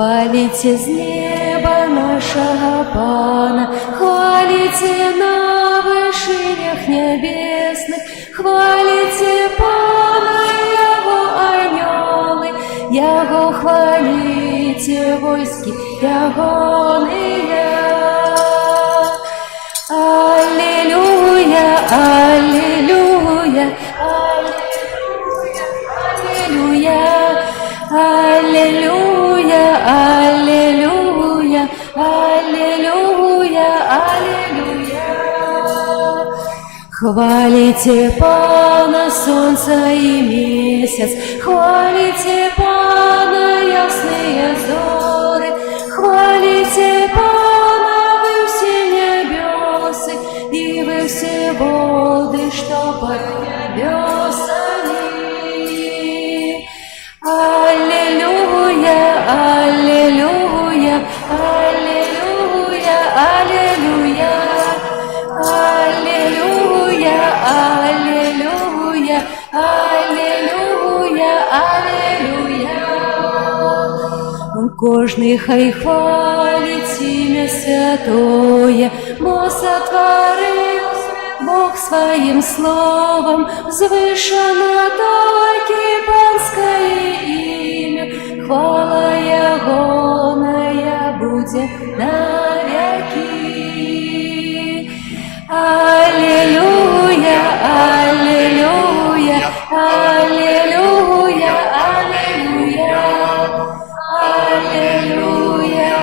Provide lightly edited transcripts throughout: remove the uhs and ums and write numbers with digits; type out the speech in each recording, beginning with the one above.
Хвалите з неба нашего Пана, хвалите на вышинях небесных, хвалите Пана, Его анёлы, Его хвалите войски ягоные. Аллилуйя, аллилуйя, аллилуйя, аллилуйя, аллилуйя, аллилуйя, аллилуйя. Хвалите Пана солнце и месяц, хвалите Пана ясные зоры, хвалите Пана вы все небесы и вы все воды, что под небесами. Аллилуйя, аллилуйя, аллилуйя, аллилуйя, аллилуйя, аллилуйя, аллилуйя, аллилуйя. Кожний хай хвалить ім'я святое, бо сотворив Бог своим словом, звышано только панское имя, хвала ягоная будет навеки. Аллилуйя, аллилуйя, аллилуйя, аллилуйя, аллилуйя,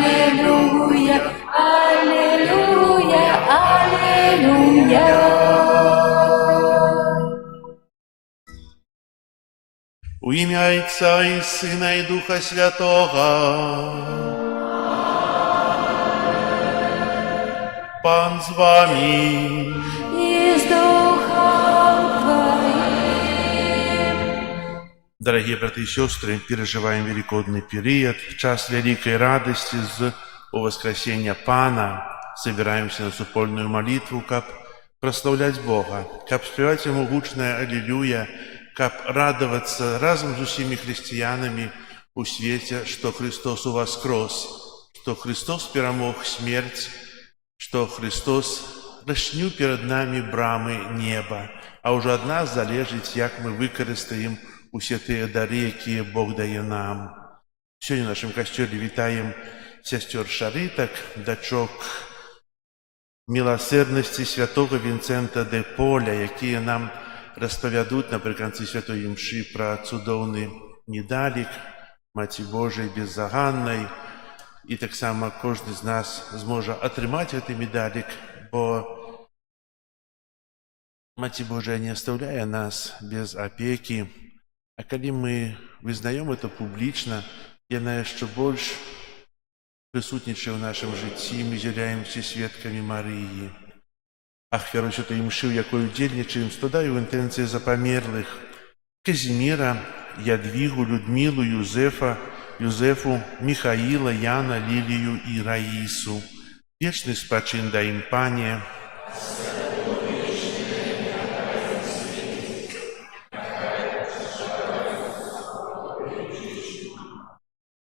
аллилуйя, аллилуйя, аллилуйя. У ім'я Отця і Сина і Духа Святого. Пан з вами. И с Духом Твоим. Дорогие браты и сестры, переживаем великодный период, в час великой радости с воскресения Пана. Собираемся на супольную молитву, как прославлять Бога, как спевать Ему гучное Аллилуйя, как радоваться разом с усими христианами у свете, что Христос у воскрес, что Христос перемог смерть, что Христос расчинил перед нами брамы неба, а уже от нас залежить, як мы використаем усе те дары, які Бог дає нам. Сьогодні в нашому костюлі вітаємо сестер Шариток, дочок милосердности святого Вінцента де Поля, які нам розповідуть наприкінці святої мші про цудовний недалік Маті Божої беззаганної. І так само кожен з нас зможе отримати цей медалік, бо Маті Божия не оставляє нас без опеки. А коли ми визнаємо це публічно, яна ще більше присутнічає в нашому житті, ми з'являємося свідками Марії. Ахвяру святої мші, в якої удільничаємо, складаю в інтенції за померлих Казіміра, Ядвігу, Людмилу, Юзефу, Михаила, Яна, Лилию и Раису. Вечный спочин дай им, Пане.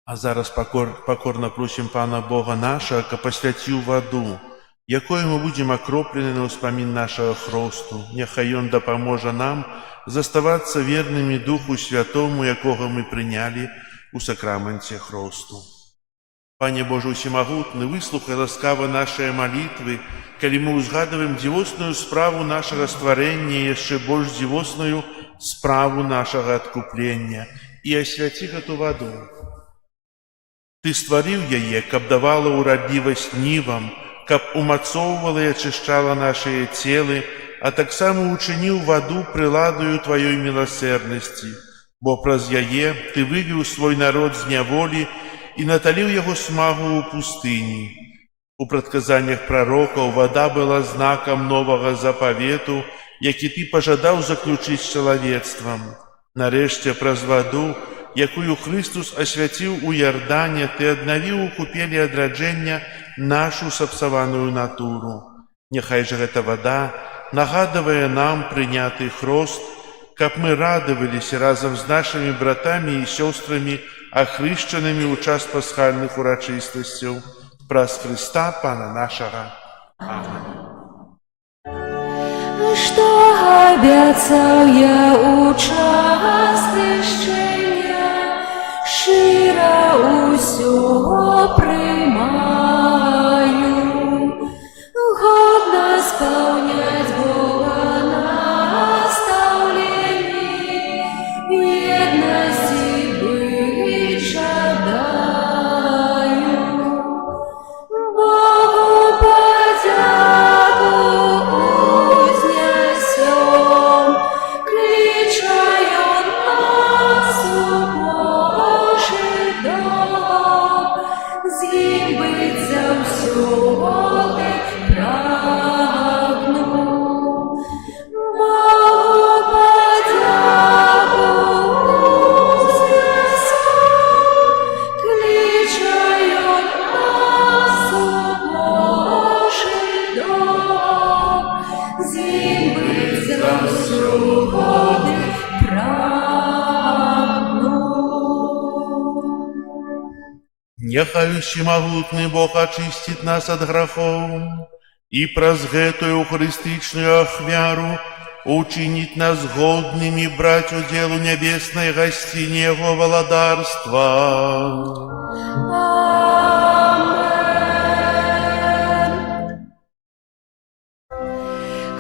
А зараз покорно просим Пана Бога нашего, ка посвятил воду, якою мы будем окроплены на успомин нашего хросту. Нехай Он допоможе нам заставаться верными Духу Святому, якого мы приняли у сакраменте хросту. Пане Боже усемогутный, выслухай ласкаво наши молитвы, коли мы узгадываем дивосную справу нашего створения, еще больше дивосную справу нашего откупления, и освяти эту воду. Ты створил яе, каб давала уродливость нивам, каб умацовывала и очищала наши телы, а так само учинил воду приладою Твоей милосердности. Бо праз яе Ты вывел свой народ з няволі и наталил его смагу у пустыни. У предсказаниях пророков вода была знаком нового заповету, які Ты пожадал заключить с человечеством. Нарешті праз воду, якую Христос освятил у Иордане, Ты обновил у купели одрадження нашу сапсаваную натуру. Нехай же эта вода, нагадывая нам принятый хрост, как мы радовались разом с нашими братами и сестрами ахрещеними у час пасхальных урачыстасцяў, праз Христа Пана нашага. Аминь. Что обяцал я у час хрещення, щиро усього приймаю, годно сповнять Бога наставлені, в єдності быть жадаю. Богу подяку узнесем, кличая нас у Божий дом, з ним быть завсёды прагну. Богу подяку узнесем, кличая нас у Божий дом, з ним быть завсёды прагну. Нехай усімагутны Бог ачысціць нас ад грахоў і праз гэтую хрыстычную ахвяру учыніць нас годнымі браць удзел у нябеснай гасціне Яго валадарства. Амен.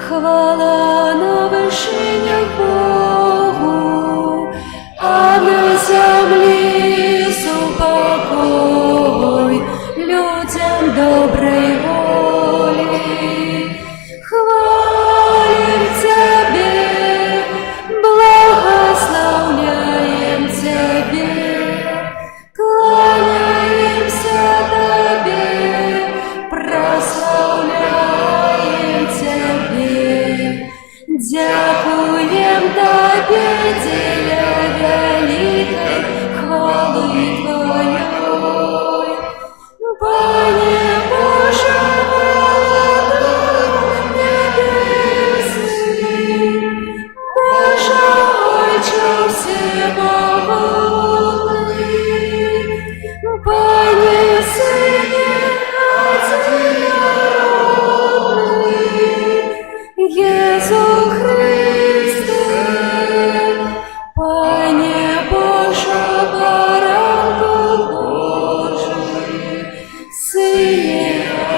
Хвала на вершинях Богу, а на землі супокой людям доброй воли. Хвалим Тебе, благословляем Тебе, кланяемся Тебе, прославляем Тебе, дякуем Тебе, деля великой хвалы Твоей. Пане Боже, Владыко небесный, Боже Отче всемогутный, Пане Сыне одинородный, Иису Христе, Пане Боже, Баранку Божий, Сыне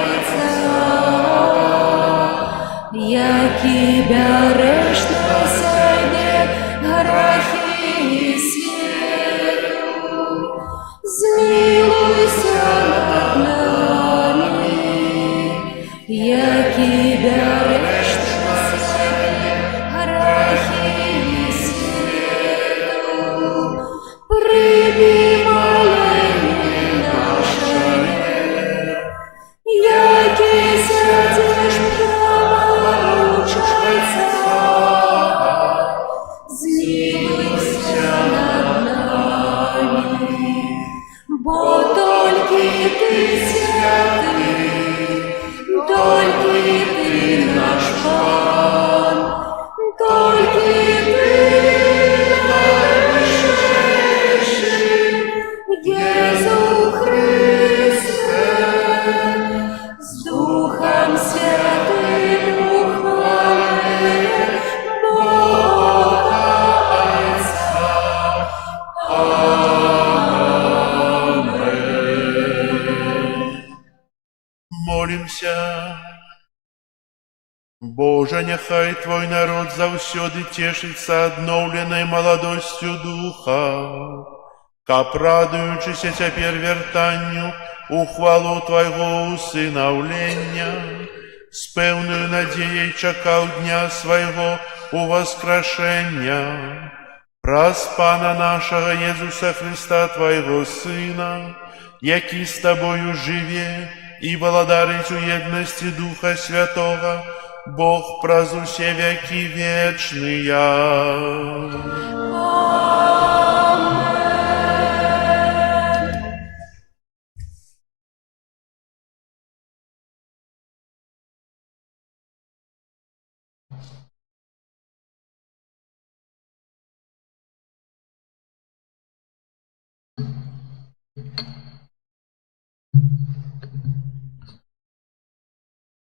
Отца, які береш на себе грехи світу, змилуйся над нами, які береш на себе грехи світу, прийми молення наше, який сядеш праворучайця, змилуйся над нами, бо тільки ти святий, тільки ти наш пан, тільки ти найвищий, Єсу Христе, з Духом Святим ухвалює Бога Отця. Амен. Молимся. Боже, нехай Твой народ заўсёды цешыцца адноўленай маладосцю духа, каб радуючыся цяпер вяртанню у хвалу Твайго усынаўлення, з пэўнаю надзеяй чакаў дня свайго уваскрашэння. Праз Пана нашага Езуса Христа, Твайго Сына, які з Табою жыве і валадарыць у еднасці Духа Святога, Бог праз усе векі вечныя.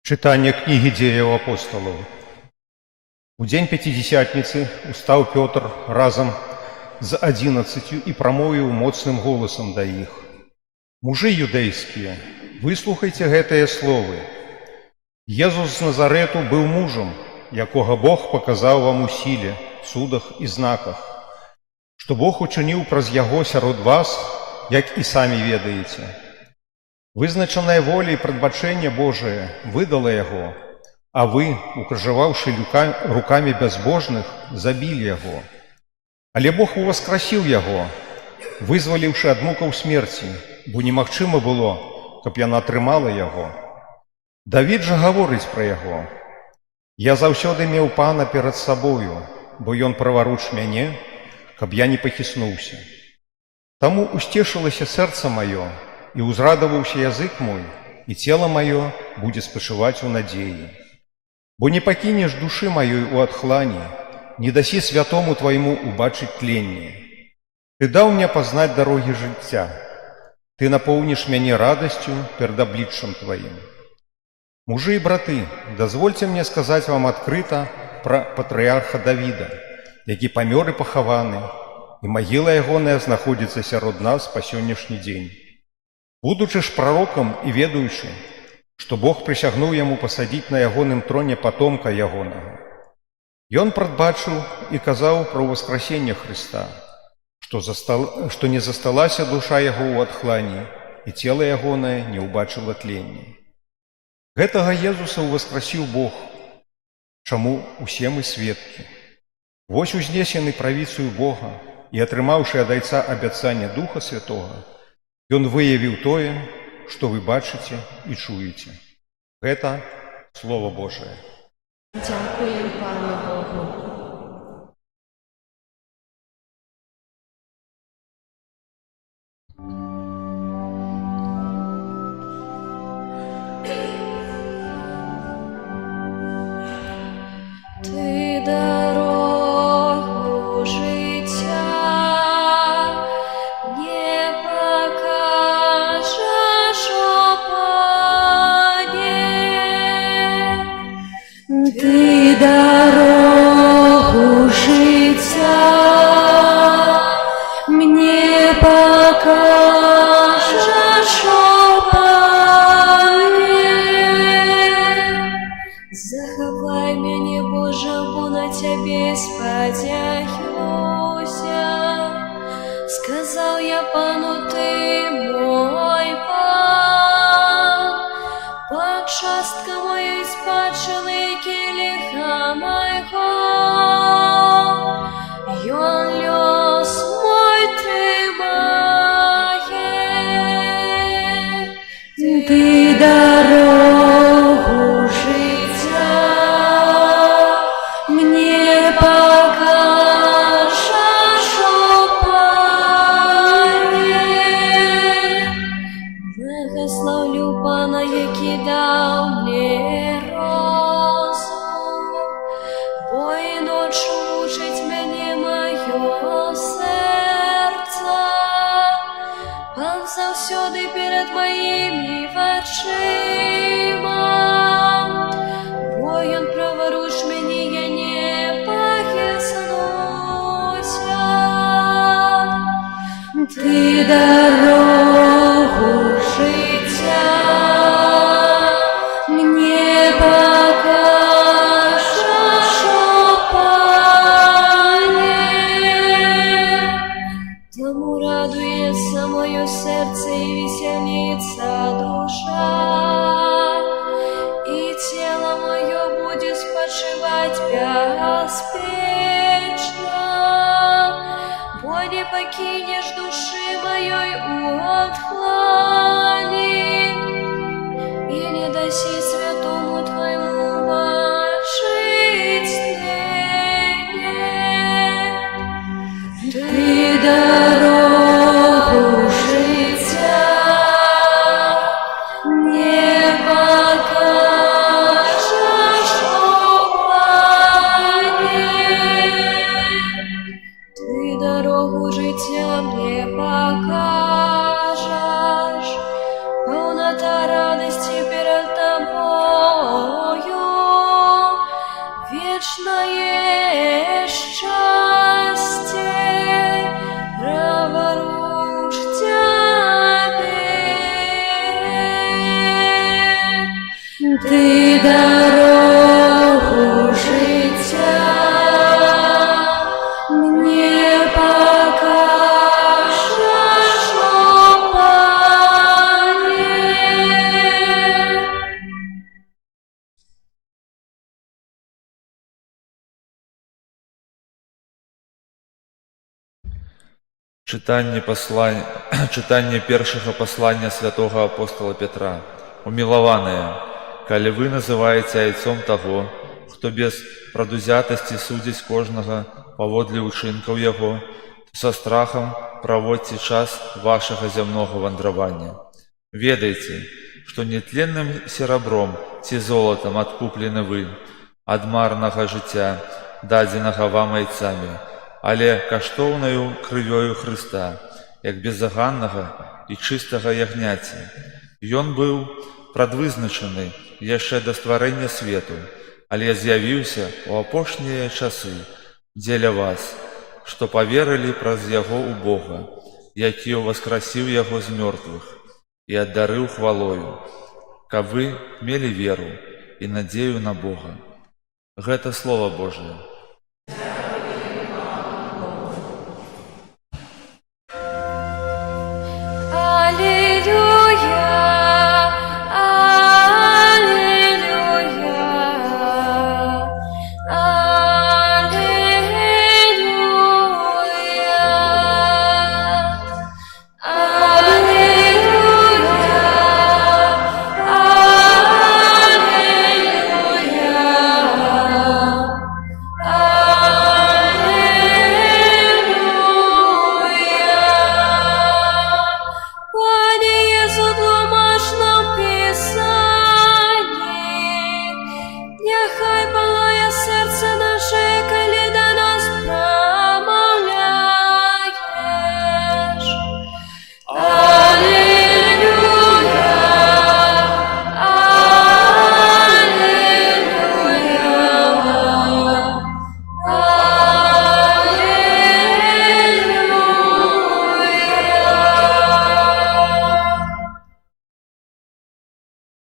Читание книги Деяў апостолаў. У дзень Пятидесятницы устаў Пётр разом з 11 і прамовіў моцным голасам да іх: «Мужы юдэйскія, выслухайце гэтыя словы. Езус з Назарэту быў мужам, якога Бог паказаў вам у сіле, цудах і знаках, што Бог учыніў праз яго сярод вас, як і самі ведаеце. Вызначаная воля і прадбачэнне Божае выдала яго, а вы, укрыжаваўшы рукамі бязбожных, забілі яго. Але Бог уваскрасіў яго, вызваліўшы ад мукаў смерці, бо немагчыма было, каб яна трымала яго. Давід жа гаворыць пра яго: «Я заўсёды меў Пана перад сабою, бо ён праваруч мяне, каб я не пахіснуўся. Таму усцешылася сэрца маё, і ўзрадаваўся язык мой, і цела маё будзе спачываць у надзеі. Бо не пакінеш душы маёй у адхлані, не дасі святому твайму убачыць тленне. Ты даў мне пазнаць дарогі жыцця, ты напоўніш мяне радасцю перад абліччам тваім. Мужы і браты, дазвольце мне сказаць вам адкрыта пра патрыарха Давіда, які памёр і пахаваны, і магіла ягоная знаходзіцца сярод нас па сённяшні дзень. Будучы ж прарокам і ведаючы, што Бог прысягнуў яму пасадзіць на ягоным троне патомка ягонага, ён прадбачыў і казаў пра ўваскрасенне Хрыста, што не засталася душа яго ў адхлані, і цела ягонае не ўбачыла тленне. Гэтага Езуса ўваскрасіў Бог, чаму усе мы сведкі. Вось узнесены правіцаю Бога і атрымаўшы ад Айца абяцанне Духа Святога, Ён выявіў тое, што вы бачыце і чуеце. Гэта Слова Божае. Дякуємо Пану Богу. Ти дорогу життя не покажеш, о Пане. Ти дорогу життя мне покажеш, о Пане. Захавай мяне, Божа, бо на Цябе спадзяюся. Сказаў я Пану, Ты мой Пан, пачастка моёй спадчыны келіха майго. Ён лёс мой трымае. Ты дорогу життя мне покажеш, о Пане. Благословлю Пана, який дав мне розум, бо і ночі мучить мене моє серце. Пан завсёды перед моїми очима, бо ён праворуч мені, я не похиснуся. Ти дорогу життя мне покажеш, о Пане. Тому радується моє серце і веселиться душа, і тіло моє буде спочивати безпечно, бо не покинеш душі моєї у отхлані, і не даси святому Твоєму бачить тленне. Ти дорогу життя не покажеш, о Пане. Ти дорогу життя мне покажеш, Ти дорогу життя мне покажеш, о Пане. Чытанне першага паслання святого апостола Петра. Умілаваныя, калі вы называеце айцом таго, хто без прадузятасці судзіць кожнага паводле ўчынкаў яго, то са страхам праводзьце час вашага зямнога вандравання. Ведайце, што нетленным серабром ці золатам адкуплены вы ад марнага жыцця, дадзенага вам айцамі, але каштоўнаю крывёю Хрыста, як безаганнага і чыстага ягняці. Ён быў прадвызначаны яшчэ да стварэння свету, але з'явіўся ў апошнія часы дзеля вас, што паверылі праз яго ў Бога, які ўваскрасіў яго з мёртвых і аддарыў хвалою, каб вы мелі веру і надзею на Бога. Гэта Слова Божие.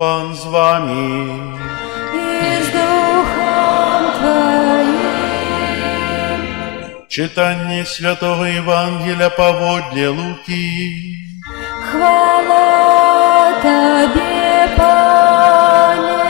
Пан з вами. И с Духом Твоим. Читання Святого Євангелія паводле Луки. Хвала Тебе, Пане.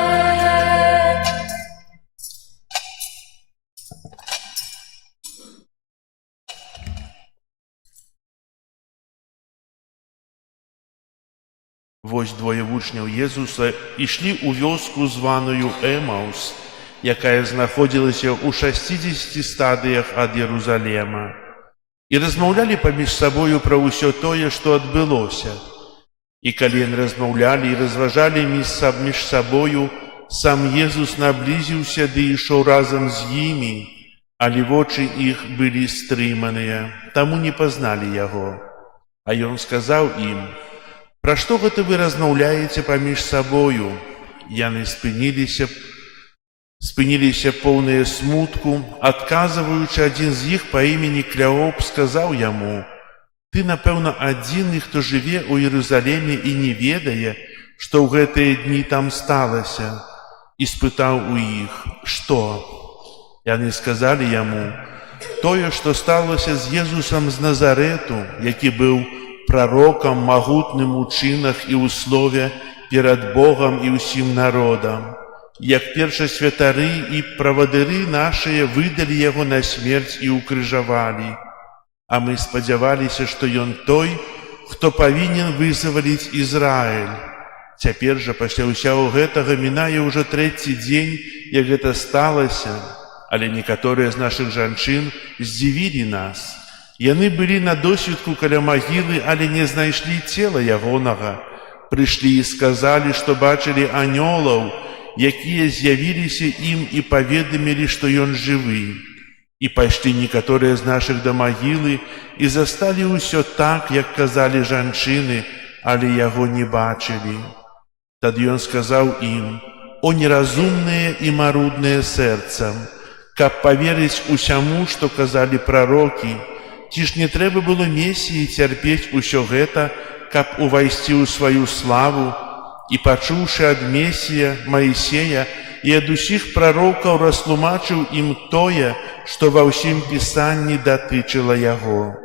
Вось двое вучняў Езуса ішлі ў вёску, званую Эмаус, якая знаходзілася ў 60 стадыях ад Єрусалема, і размаўлялі паміж сабою пра ўсё тое, што адбылося. І калі яны размаўлялі і разважалі між сабою, сам Езус наблізіўся ды ішоў разам з імі, але вочы іх былі стрыманыя, таму не пазналі яго. А ён сказаў ім: «Пра што гэта вы размаўляеце паміж сабою?» Яны спыніліся поўныя смутку, адказваючы, адзін з іх па імені Клеоп сказаў яму: «Ты, напэўна, адзіны, хто жыве ў Єрусалеме і не ведае, што ў гэтыя дні там сталася». І спытаў у іх: «Што?» Яны сказалі яму: «Тое, што сталася з Езусам з Назарэту, які быў пророкам, магутным у чынах і ў слове перад Богам і ўсім народам. Як першасвятары і правадыры нашыя выдалі яго на смерць і ўкрыжавалі. А мы спадзяваліся, што ён той, хто павінен вызваліць Ізраіль. Цяпер жа пасля ўсяго гэтага мінае ўжо 3-й дзень, як гэта сталася, але некаторыя з нашых жанчын здзівілі нас. Яны былі на досвідку каля магілы, але не знайшлі цела ягонага. Прыйшлі і сказалі, што бачылі анёлаў, якія з'явіліся ім і паведамілі, што ён жывы. І пайшлі некаторыя з нашых да магілы і засталі ўсё так, як казалі жанчыны, але яго не бачылі. Тады ён сказаў ім: «О неразумныя і марудныя сэрцам, каб паверыць усяму, што казалі прарокі, ці ж не трэба было Месіі цярпець усё гэта, каб увайсці ў сваю славу?» і, пачуўшы ад Месія Маісея і ад усіх прароўкаў, растлумачыў ім тое, што ва ўсім Пісанні датычыла яго.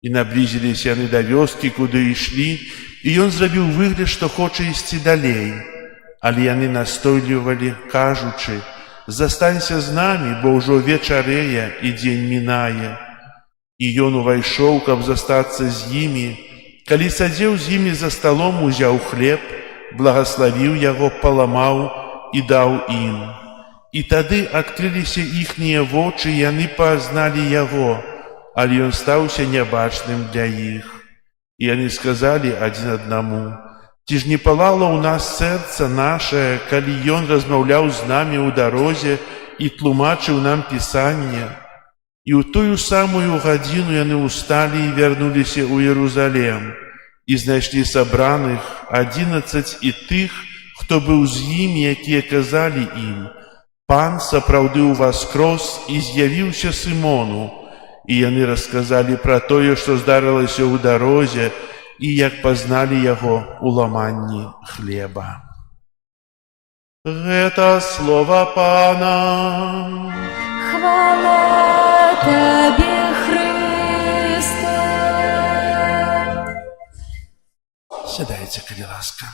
І наблізіліся яны да вёскі, куды ішлі, і ён зрабіў выгляд, што хоча ісці далей. Але яны настойлівалі, кажучы: «Застанься з намі, бо ўжо вечарэе і дзень мінае». І ён увайшоў, каб застацца з імі. Калі сядзеў з імі за сталом, узяў хлеб, благаславіў яго, паламаў і даў ім. І тады адкрыліся іхнія вочы, і яны пазналі яго, але ён стаўся нябачным для іх. І яны сказалі адзін аднаму: «Ці ж не палала ў нас сэрца нашае, калі ён размаўляў з намі ў дарозе і тлумачыў нам Пісанне?» І ў тую самую гадзіну яны ўсталі і вярнуліся ў Єрусалем, і знайшлі сабраных 11 і тых, хто быў з імі, якія казалі ім: «Пан сапраўды ўваскрос і з'явіўся Сымону». І яны расказалі пра тое, што здарылася ў дарозе, і як пазналі яго ў ламанні хлеба. Гэта слова Пана. Хвала Табе, Христе. Сядайце, калі ласка.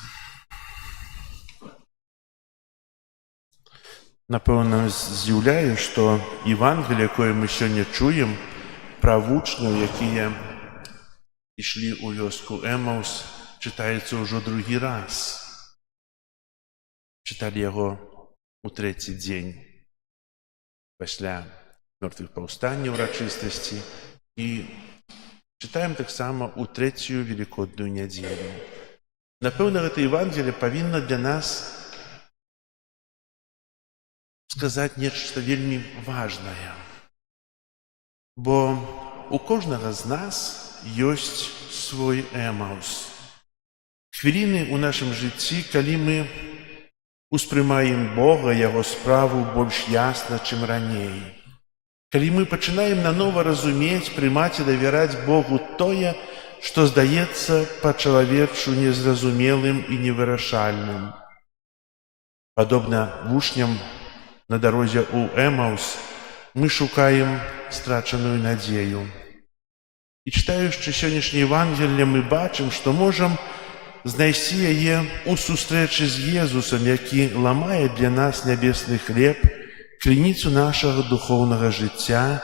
Напэўна, здзіўляе, што Евангелие, якое мы сёння чуем, пра вучняў, якія ішлі ў вёску Эмаус, чытаецца ўжо другі раз. Чыталі яго ў трэці дзень пасля мёртвых паўстанняў урачыстасці і чытаем таксама ў трэцюю велікодную нядзелю. Напэўна, гэта Евангелие павінна для нас сказаць нешта вельмі важнае. Бо у кожнага з нас ёсць свой Эмаус. Хвіліны ў нашым жыцці, калі мы успрымаем Бога, яго справу больш ясна, чым раней. Калі мы пачынаем нанова разумець, прымаць і давяраць Богу тое, што здаецца па-чалавечу незразумелым і невырашальным. Падобна вучням на дарозе ў Эмаус, мы шукаем страчаную надзею. І чытаючы сённяшняе Евангелие, мы бачым, што можам знайсці яе ў сустрэчы з Езусам, які ламае для нас нябесны хлеб, крыніцу нашага духоўнага жыцця,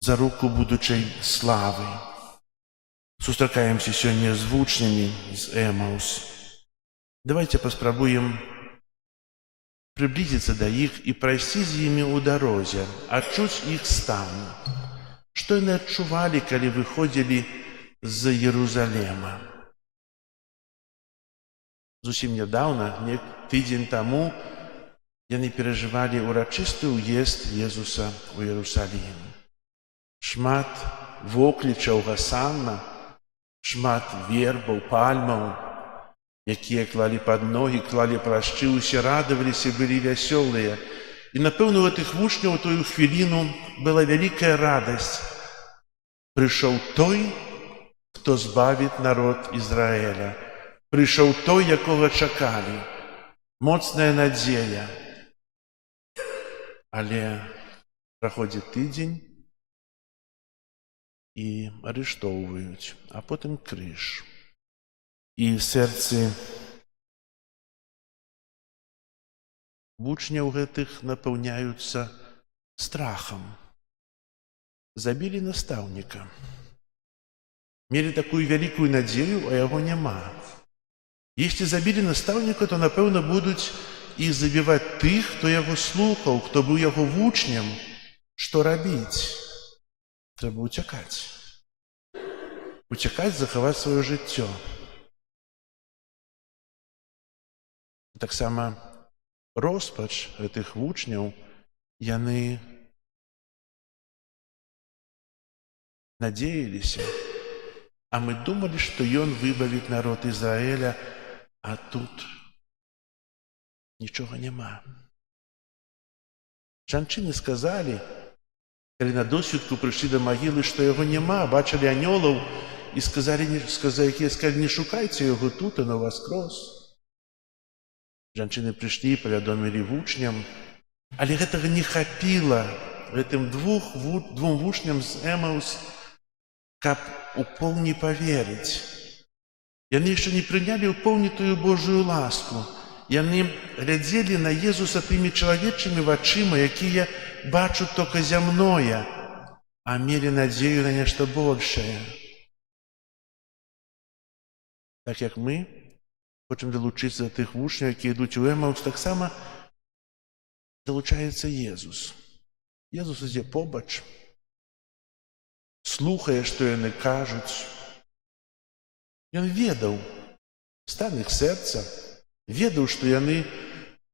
за руку будучай славы. Сустракаемся сёння з вучнямі з Эмаус. Давайте паспрабуем приблизиться до іх і прайсці з імі ў дарозе, адчуць іх стан. Што яны адчувалі, калі выходзілі з Єрусалема? Зусім нядаўна, тыдзень таму, яны перажывалі урачысты ўезд Езуса ў Єрусалім. Шмат воклічаў гасанна, шмат вербаў, пальмаў, якія клалі пад ногі, клалі плашчы, усе радаваліся, былі вясёлыя. І, напэўна, у гэтых вучняў у тую хвіліну была вялікая радасць. Прыйшоў той, хто збавіць народ Ізраіля. Прыйшоў той, якога чакалі. Моцная надзея. Але праходзіць тыдзень і арыштоўваюць, а потым крыж. І сэрцы вучняў гэтых напаўняюцца страхам. Забілі настаўніка. Мелі такую вялікую надзею, а яго няма. Если забілі настаўніка, то, напэўна, будуць і забіваць тых, хто яго слухаў, хто быў яго вучнем. Што рабіць? Трэба уцякаць. Уцякаць, захаваць сваё жыццё. Таксама роспач гэтых вучняў, яны надеяліся, а мы думалі, што ён выбавіць народ Ізраіля, а тут нічога няма. Жанчыны сказалі, калі на досвідку прыйшлі да магілы, што яго няма, бачылі анёлаў і сказалі, не шукайце яго тут, а на воскрос. Жанчыны прыйшлі, павядомілі вучням, але гэтага не хапіла гэтым двум вучням з Эмаус, каб у поўні паверыць. Яны яшчэ не прынялі ў поўні тую Божую ласку. Яны глядзелі на Езуса тымі чалавечымі вачыма, якія бачаць толькі зямное, а мелі надзею на нешта большае. Так як мы хочам далучыцца да тых вучняў, якія ідуць у Эмаус, таксама далучаецца Езус. Езус ідзе побач, слухае, што яны кажуць. Ён ведаў стан іх сэрца, ведаў, што яны,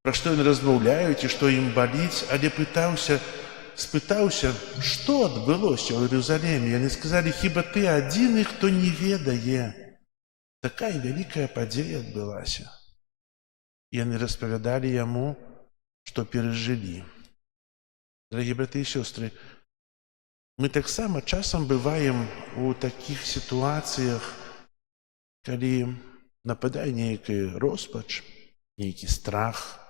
пра што яны размаўляюць і што ім баліць, але спытаўся, што адбылося ў Іерусаліме. Яны сказалі, хіба ты адзіны, хто не ведае. Такая вялікая падзея адбылася. Яны распавядалі яму, што перажылі. Дарагія браты і сёстры, мы таксама часам бываем у такіх сітуацыях, калі нападае нейкая роспач, нейкі страх.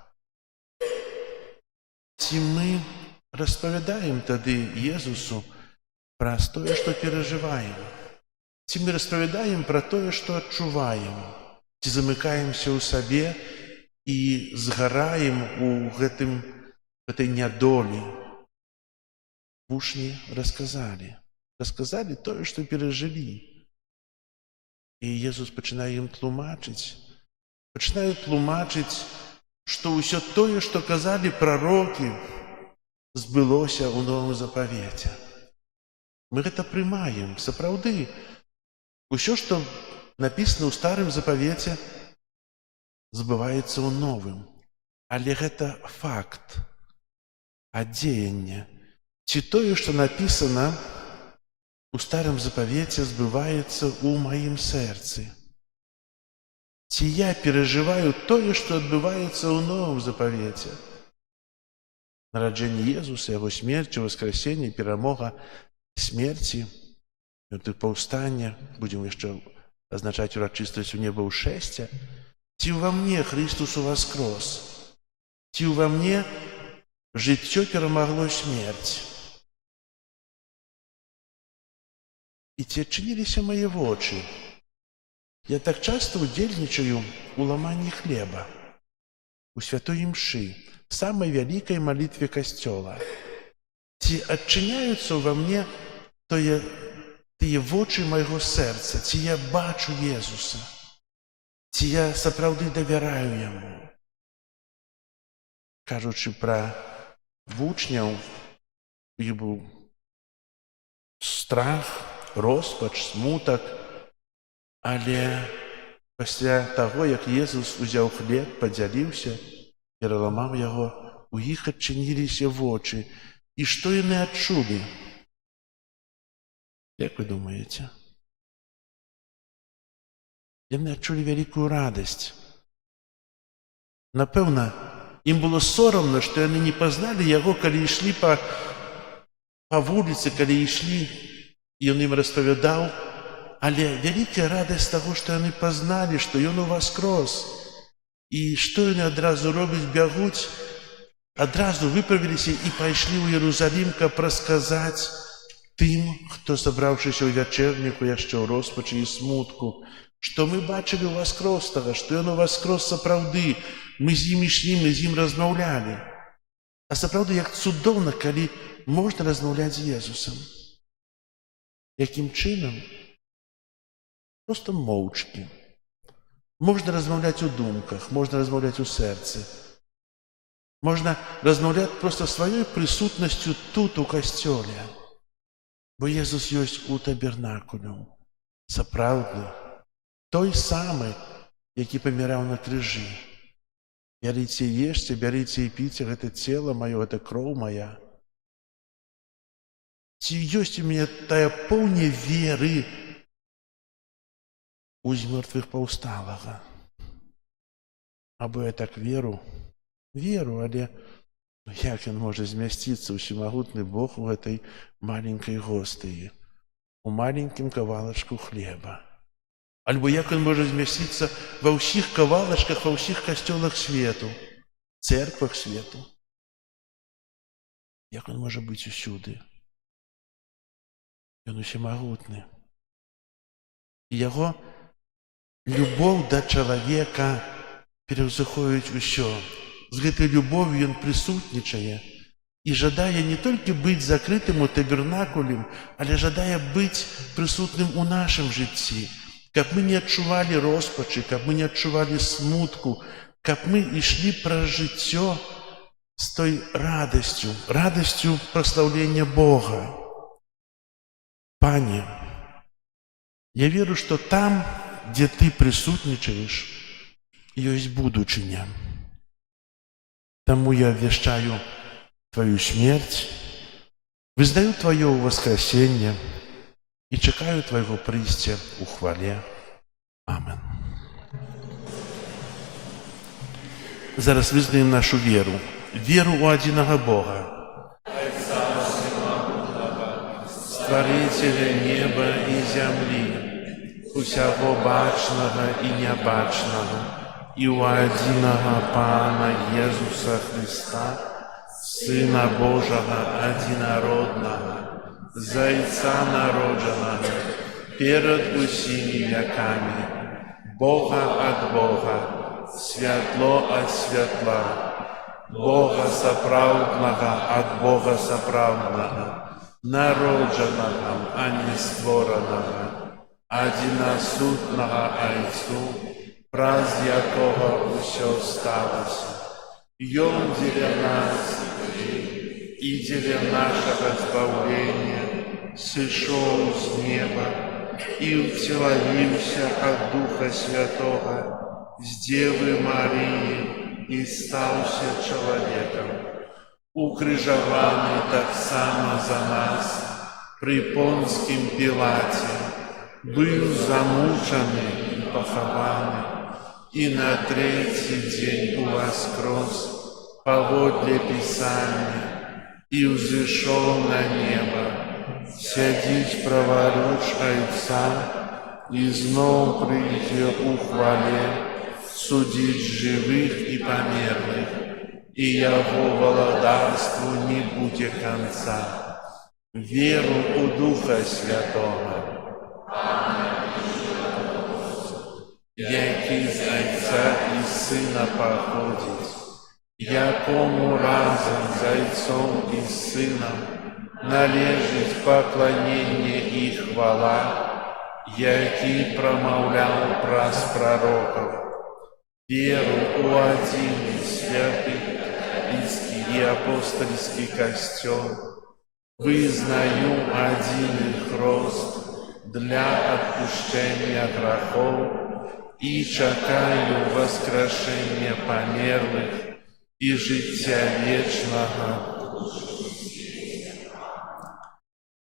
Ці мы распавядаем тады Езусу пра тое, што перажываем? Ці мы распавядаем пра тое, што адчуваем? Ці замыкаемся ў сабе і згараем у гэтай нядолі? Вучні расказалі тое, што перажылі. І Езус пачынае ім тлумачыць, што ўсё тое, што казалі прарокі, збылося ў Новым Запавеце. Мы гэта прымаем. Сапраўды, усё, што напісана ў Старым Запавеце, збываецца ў Новым. Але гэта факт, а дзеянне. Ці тое, што напісана у Старым Запавеце, збываецца ў маім сэрцы? Ці я перажываю тое, што адбываецца ў Новым Запавеце? Нараджэнне Езуса, яго смерць, воскресенне, перамога смерці, паўстання, будзем яшчэ азначаць урачыстасць у неба ўшэсця. Ці ўва мне Хрыстус уваскрос? Ці ўва мне жыццё перамагло смерць? І ці адчыніліся мае вочы? Я так часта удзельнічаю ў ламанні хлеба, у святой імшы, самай вялікай малітве Касцёла. Ці адчыняюцца ўва мне тыя вочы майго сэрца? Ці я бачу Езуса? Ці я сапраўды давяраю Яму? Кажучы пра вучняў, у іх быў страх, роспач, смутак, але пасля таго, як Езус узяў хлеб, падзяліўся, пераламаў яго, у іх адчыніліся вочы. І што яны адчулі? Як вы думаеце? Яны адчулі вялікую радасць. Напэўна, ім было сорамна, што яны не пазналі яго, калі ішлі па вуліцы, калі ішлі, ён ім распавядаў, але вялікая радасць таго, што яны пазналі, што ён уваскрос. І што яны адразу робяць? Бягуць, адразу выправіліся і пайшлі ў Іерусалім, каб расказаць тым, хто, сабраўшыся ў вячэрніку яшчэ ў роспачы і смутку, што мы бачылі ўваскростага, што ён уваскрос сапраўды, мы з ім ішлі, мы з ім размаўлялі. А сапраўды, як цудоўна, калі можна размаўляць з Езусам. Якім чынам? Проста моўчкі. Можна размаўляць у думках, можна размаўляць у сэрцы. Можна размаўляць проста сваёй прысутнасцю тут, у касцёле. Бо Езус ёсць у табернакулю. Сапраўдны. Той самы, які паміраў на крыжы. Бярыце і ешце, бярыце і піце, гэта цела маё, гэта кроў мая. Ці ёсць у мяне тая поўня веры у з мёртвых паўсталага? Або я так веру, але як ён можа змясціцца, усемагутны Бог, у гэтай маленькай гостыі? у маленькім кавалачку хлеба. Альбо як ён можа змясціцца ва ўсіх кавалачках, ва ўсіх касцёлах свету, церквах свету. Як ён можа быць усюды? Ён усемагутны. І яго любоў да чалавека пераўзыходзіць усё. З гэтай любов'ю ён прысутнічае і жадае не толькі быць закрытым у табернакуле, але жадае быць прысутным у нашым жыцці, каб мы не адчувалі роспачы, каб мы не адчувалі смутку, каб мы ішлі праз жыццё з той радасцю праслаўлення Бога. Пане, я веру, што там, дзе Ты прысутнічаеш, ёсць будучыня. Таму я абвяшчаю Твою смерць, вызнаю Твое воскресенье і чакаю Твайго прыйсця ў хвале. Амен. Зараз вызнаем нашу веру. Веру ў адзінага Бога, Стварыцеля неба і зямлі, усяго бачнага і нябачнага, і ў адзінага Пана Езуса Христа, Сына Божага адзінароднага, Зайца народжанага, перад усімі вякамі, Бога ад Бога, святло ад святла, Бога сапраўднага ад Бога сапраўднага, народжанага, а не створанага, адзінасутнага Айцу, праз якога ўсё сталася. Ён дзеля нас і дзеля нашага збаўлення сышоў з неба і ўцелавіўся ад Духа Святога з Дзевы Марыі і стаўся чалавекам. Укрыжаваны таксама за нас пры Понскім Пілаце, быў замучаны і пахаваны, і на трэці дзень уваскрос паводле Пісання і ўзышоў на неба, сядзіць праваруч Айца і зноў прыйдзе ў хвале судзіць жывых і памерлых, і яго валадарству не будзе канца. Веру ў Духа Святога, які з Айца і Сына паходзіць, якому разам з Айцом і Сынам належыць пакланенне і хвала, які прамаўляў праз прарокаў. Веру ў адзіны святы каталіцкі і апостальскі касцёл, вызнаю адзіны хрост для адпушчэння грахоў і чакаю воскрешення памерлых і жыцця вечнага.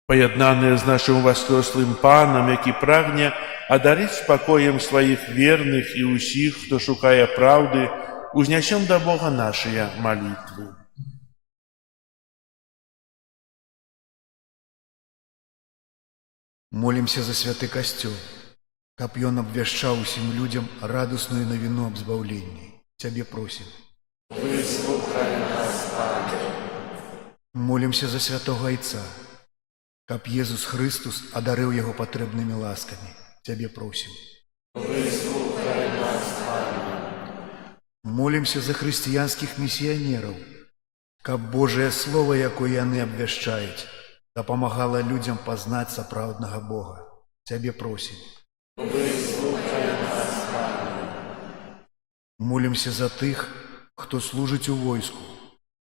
Паяднаныя з нашым воскреслым Панам, які прагне адарыць спакоем сваіх верных і ўсіх, хто шукае праўды, узнясем да Бога нашыя малітвы. Молімся за святы касцёл, каб ён абвяшчаў усім людзям радасную навіну аб збаўленні. Цябе просім. Выслухай нас, Пане. Молімся за святога Айца, каб Езус Христус адарыў яго патрэбнымі ласкамі. Цябе просім. Выслухай нас, Пане. Молімся за хрысціянскіх місіянераў, каб Божае Слово, якое яны абвяшчаюць, дапамагала людзям пазнаць сапраўднага Бога. Цябе просім. Выслухай нас, Пане. Молімся за тых, хто служыць у войску,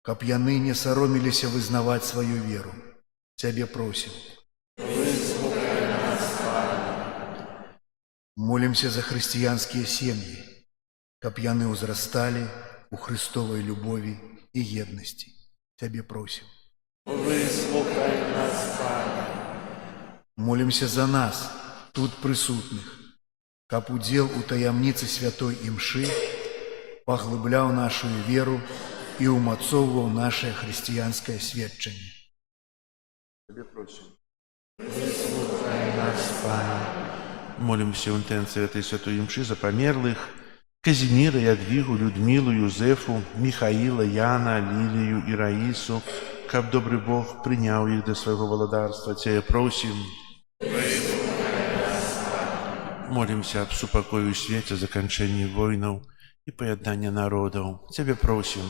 каб яны не саромеліся вызнаваць сваю веру. Цябе просім. Выслухай нас, Пане. Молімся за хрысціянскія сем'і, каб яны ўзрасталі у Христовай любові і еднасці. Цябе просім. Выслухай нас, Пане. Молімся за нас, тут прысутных, каб удзел у таямніцы святой імшы паглыбляў нашую веру і ўмацоўваў нашае хрысціянскае сведчанне. Тебе просим. Выслухай нас, Пане. Молимся в интенции этой святой мши за померлых Казимира, Ядвигу, Людмилу, Юзефу, Михаила, Яна, Лилию и Раису, как добрый Бог принял их до своего володарства. Тебя просим. Молимся об супокою и свете, закончении войнов и поедания народов. Тебе просим.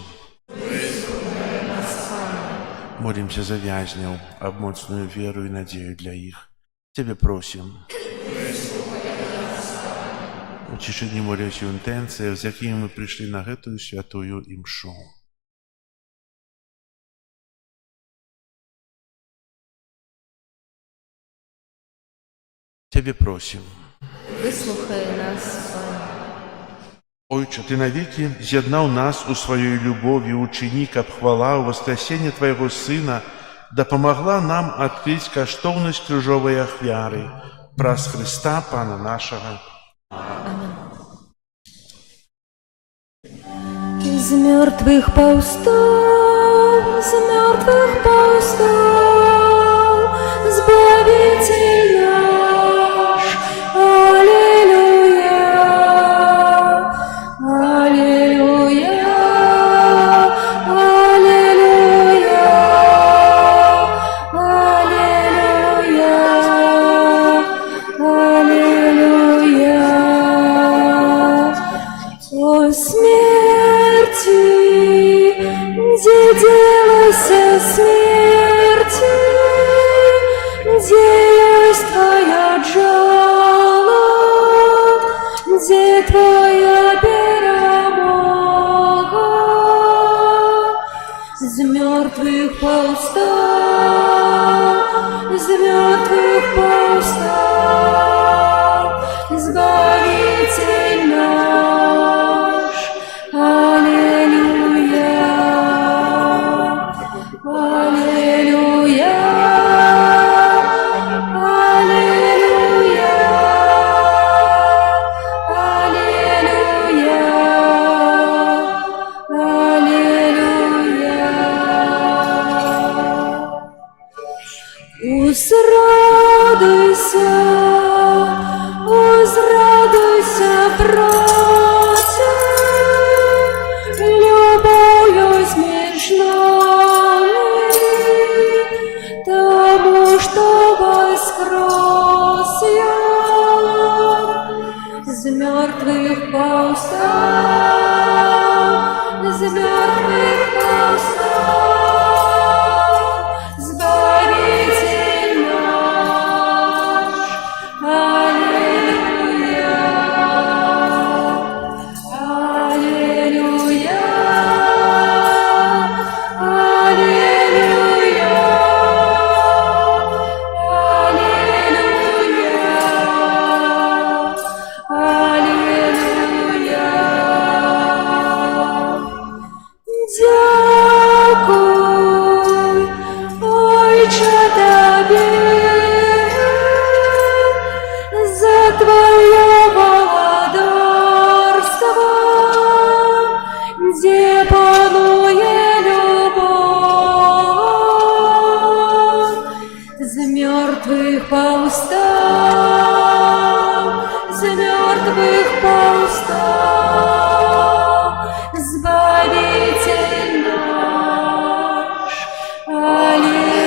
Молимся за вязнев, об моцную веру и надею для их. Тебе просим. Утешение молимся в интенциях, с якими мы пришли на эту святую имшу. Тебе просим. Вислухай нас, Пане. Ойче, Ты навеки з'єднав нас у своей любови, учини, каб хвала у воскресения Твоего Сына да помогла нам открыть коштовность крыжовой ахвяры праз Христа, Пана нашего. Из мертвых повстал, Збавитель наш. Аллилуйя, аллилуйя, аллилуйя, аллилуйя, аллилуйя. О смерти, где делайся смерти, где есть твоя джала, где твоя перемога, с мертвых повстал, с мертвых повстал, Избавитель наш. Аллилуйя, аллилуйя, аллилуйя, аллилуйя, аллилуйя. Узрадуйся, узрадуйся, братья, любовью между нами, тому, что воскрес я, с мертвых повстал, с мертвых повстал, Избавитель наш. Аллилуйя, аллилуйя, аллилуйя, аллилуйя, дякуй, Ойче, Тебе за Твое володарство, где панует любовь, с мертвых повстал, с мертвых повстал, Избавитель наш. Аллилуйя,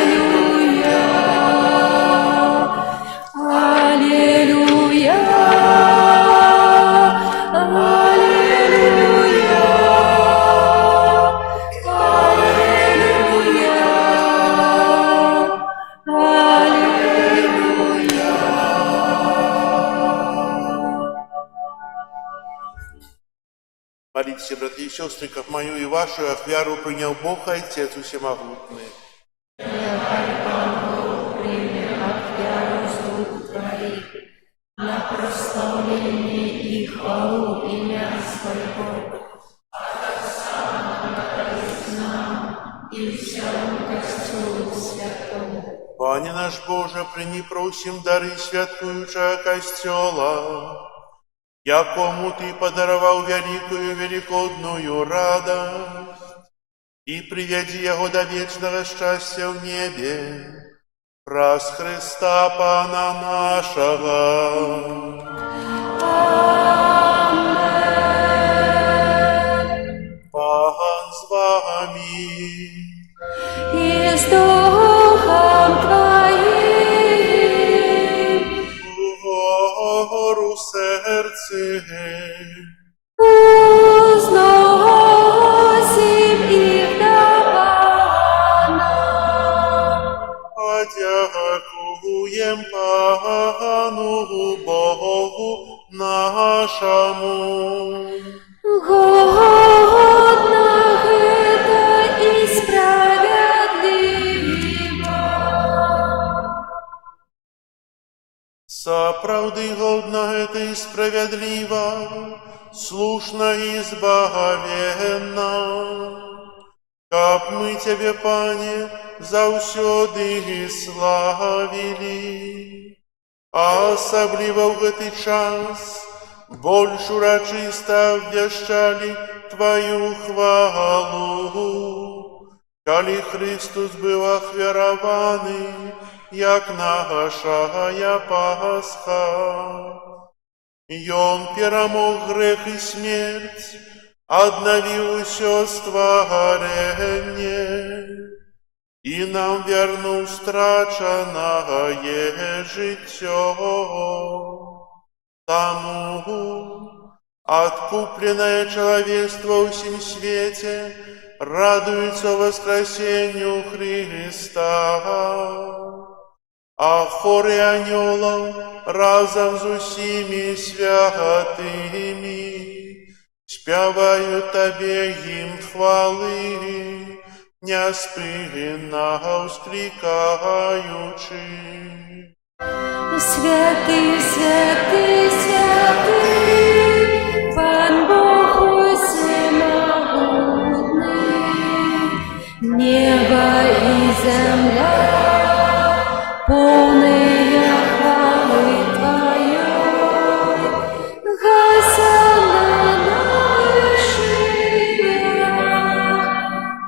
аллилуйя, аллилуйя, аллилуйя, аллилуйя. Молитесь, братья и сестры, как мою и вашу ахвяру принял Бог, Отец Всемогутный. На прославление и хвалу имя Своего. И всему костюлу святому. Пане наш Боже, прими, просим, дары святую костела, якому Ты подаровал великую великодную радость, и приведи его до вечного счастья в небе. праз Христа Пана нашего. Пан з вами. И с Духом Твоим. Угору серце. Возносим их до Пана. Подякуем Пану Богу нашему. Годно это и справедливо. Сапраўды годна гэта і справядліва, слушна і збагавенна. Каб мы Цябе, Пане, заўсёды славілі, а асабліва ў гэты час больш урачыста абвяшчалі Тваю хвалу. Калі Христус быў ахвяраваны, як нашая Пасха, Ён перамог грэх і смерць, аднавіў усё стварэнне і нам вярнуў страчанае жыццё. Таму адкупленае чалавецтва ўсім свеце радуецца воскресенню Христа, а хоры анёлаў разам з усімі святымі спяваюць Табе ім хвалы, няспынна ўсклікаючы. Святый, святый, святый, Пан Бог всемогутный, небо и земля, полные хвалы Твоей. Хосанна на вершинах,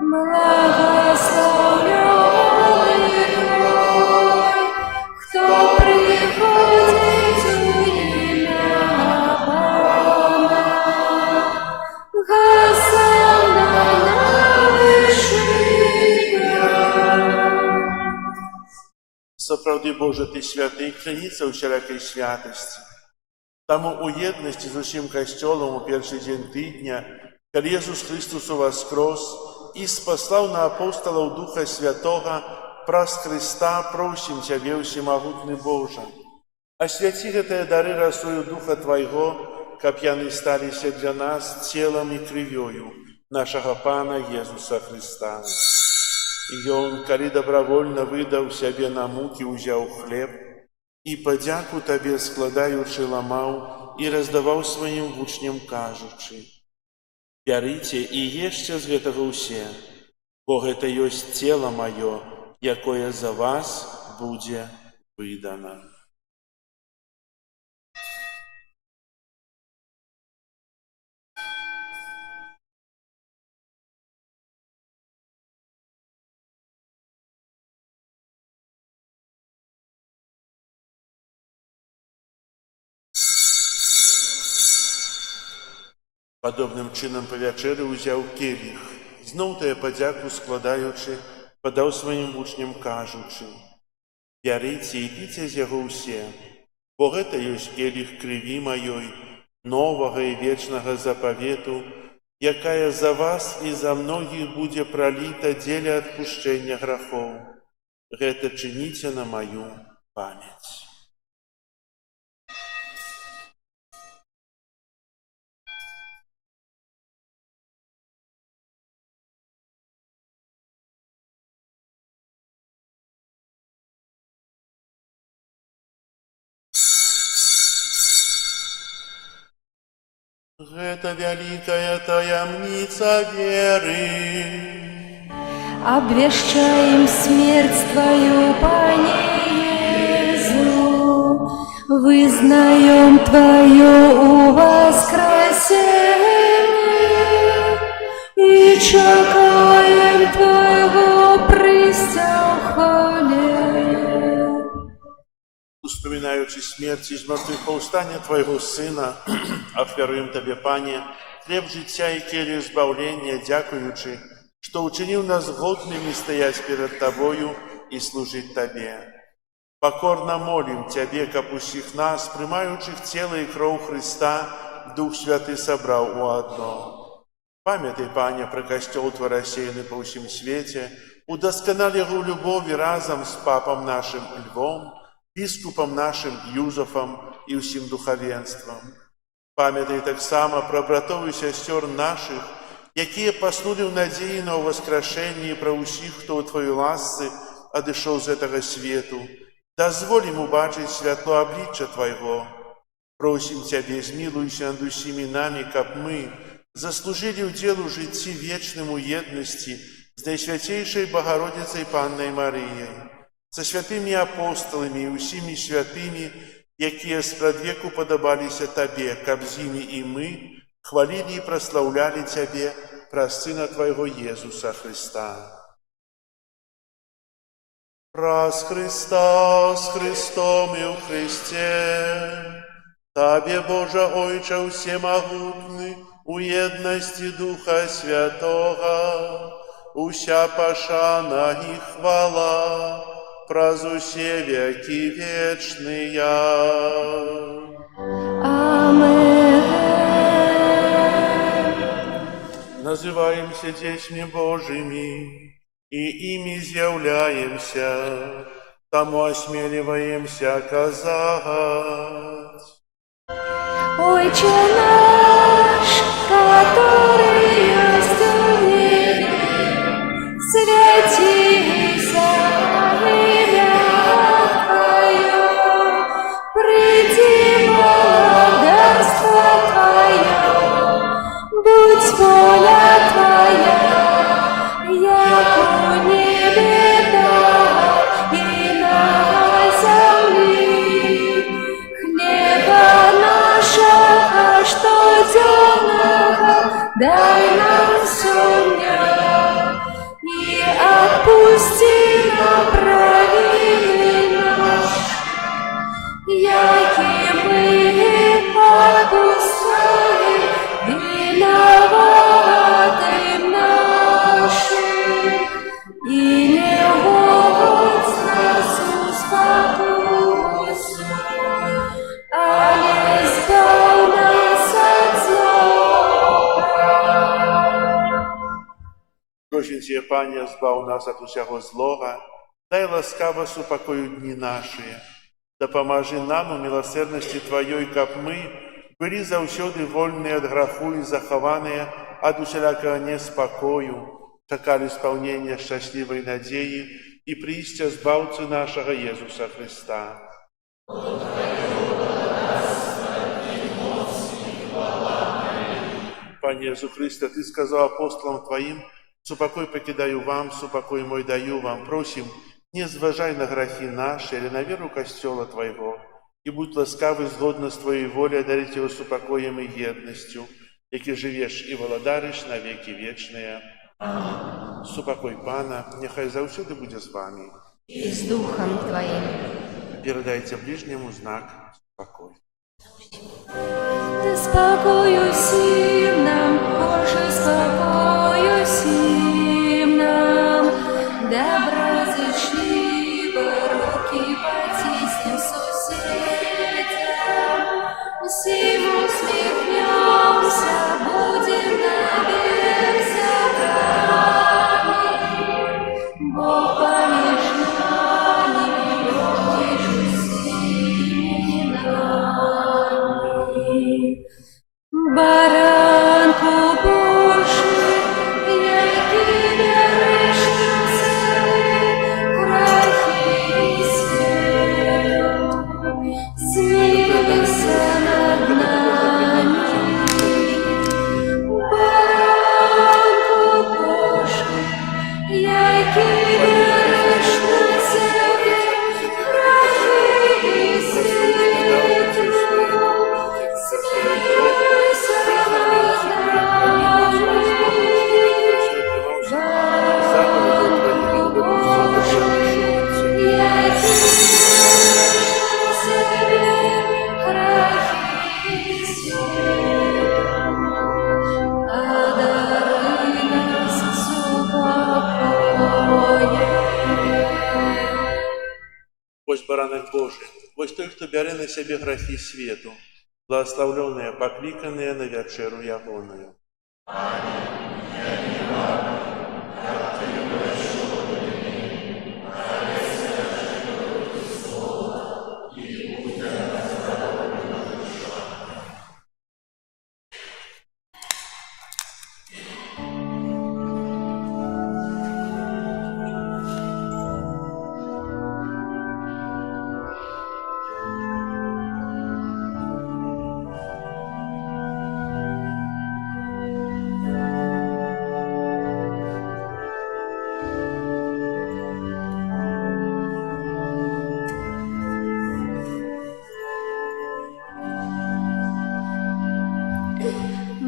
благословенный Твой, кто приходит в имя Пана. Хосанна на вершинах. Сапраўды, Божа, Ты святы, крыніца ўсялякай святасці. Таму у еднасці з усім касцёлам у першы дзень тыдня, калі Jesús Христос уваскрос і спаслаў на апосталаў Духа Святога, праз Христа просім Цябе, усемагутны Божа. Асвяці гэтыя дары расою Духа Твайго, каб яны сталіся для нас целам і крывёю нашага Пана Jesúsa Христа. Ён, калі добравольна выдаў сябе на мукі, узяў хлеб і падзяку Табе складаючы ламаў і раздаваў сваім вучням, кажучы: «Бярыце і ешце з гэтага ўсе, бо гэта ёсць цела маё, якое за вас будзе выдана». Падобным чынам па вячэры ўзяў келіх, зноў тая падзяку складаючы, падаў сваім вучням, кажучы: «Бярыце і піце з яго ўсе, бо гэта ёсць келіх крыві маёй, новага і вечнага запавету, якая за вас і за многіх будзе праліта дзеля адпушчэння грахоў. Гэта чыніце на маю памяць». Гэта вялікая таямніца веры. Обвещаем смерть Твою, Пане Иисус, вызнаем Твое воскресение и чекаем Твоего прийстя в хвале. Успоминаючи смерть і з мертвих повстання Твоего Сына, оферуем Тебе, Пане, хлеб життя и келью избавления, дякуючи, что учинил нас годными стоять перед Тобою и служить Тебе. Покорно молим Тебе, как усіх нас, примающих тело и кровь Христа, Дух Святый собрал у одно. Памятай, Пане, про костел Твой рассеянный по всем свете, удосконали его в любови разом с Папом нашим Львом, Біскупом нашим Юзефом і всім духовенством. Пам'ятай так само про братов і сестер наших, які поснули в надії на воскрешення, і про усіх, хто у Твоїй ласці одійшов з цього світу. Дозволь їм убачити світло обличчя Твоего. Просим Тебе, змилуйся над усіми нами, как мы заслужили уделу житті вічному єдності з Найсвятейшей Богородицей Панною Марією, со святыми апостолами и усими святыми, якія спрадвеку подобалися Тебе, каб з ними и мы хвалили и прославляли Тебе про Сына Твоего Иисуса Христа. Раз Христа с Христом и в Христе, Тебе, Боже Ойче всемогутный, у едности Духа Святого, уся пошана и хвала, праз усе веки вечные. Амен. Называемся детьми Божьими, и ими з'являемся, тому осмеливаемся казать. Отче наш, который есть в небе, святися имя Твое, приди царство Твое, будь воля Твоя, як у небе, так и на земле. Хлеба нашего штоденного дай нам сегодня, и отпусти нам провины наши, яки мы отпускаем виноватым нашим, и не вводь нас в искушение, але избавь нас от злого. Просим Тебе, Пане, збав нас от усякого злого, дай ласкаво супокою дни наши, да поможи нам у милосердности Твоей, как мы были завсёды вольны от греху и захованные от усялякого неспокою, чекали исполнения счастливой надеи и приистя Збавцы нашего Иисуса Христа. Пане Иисус Христе, Ты сказал апостолам Твоим: «Супокой покидаю вам, супокой мой даю вам». Просим, не зважай на грехи наши или на веру костела Твоего, и будь ласкавый згодно с Твоей волей одарить его супокоем и едностью, яки живешь и володаришь на веки вечные. Супокой Пана, нехай завсёды буде з вами. И с Духом Твоим. Передайте ближнему знак «Спокой». Спокою всім нам, Боже, спокою всім нам, доброзичливо руки потиснем сусідям, всім усміхнемся, будем навек собраны, Бог поміж нами, поміж усіми нами. Баран баранок Божий, вось той, хто бярэ на сябе грахі свету, благословленные, покликанные на вечеру ягоную.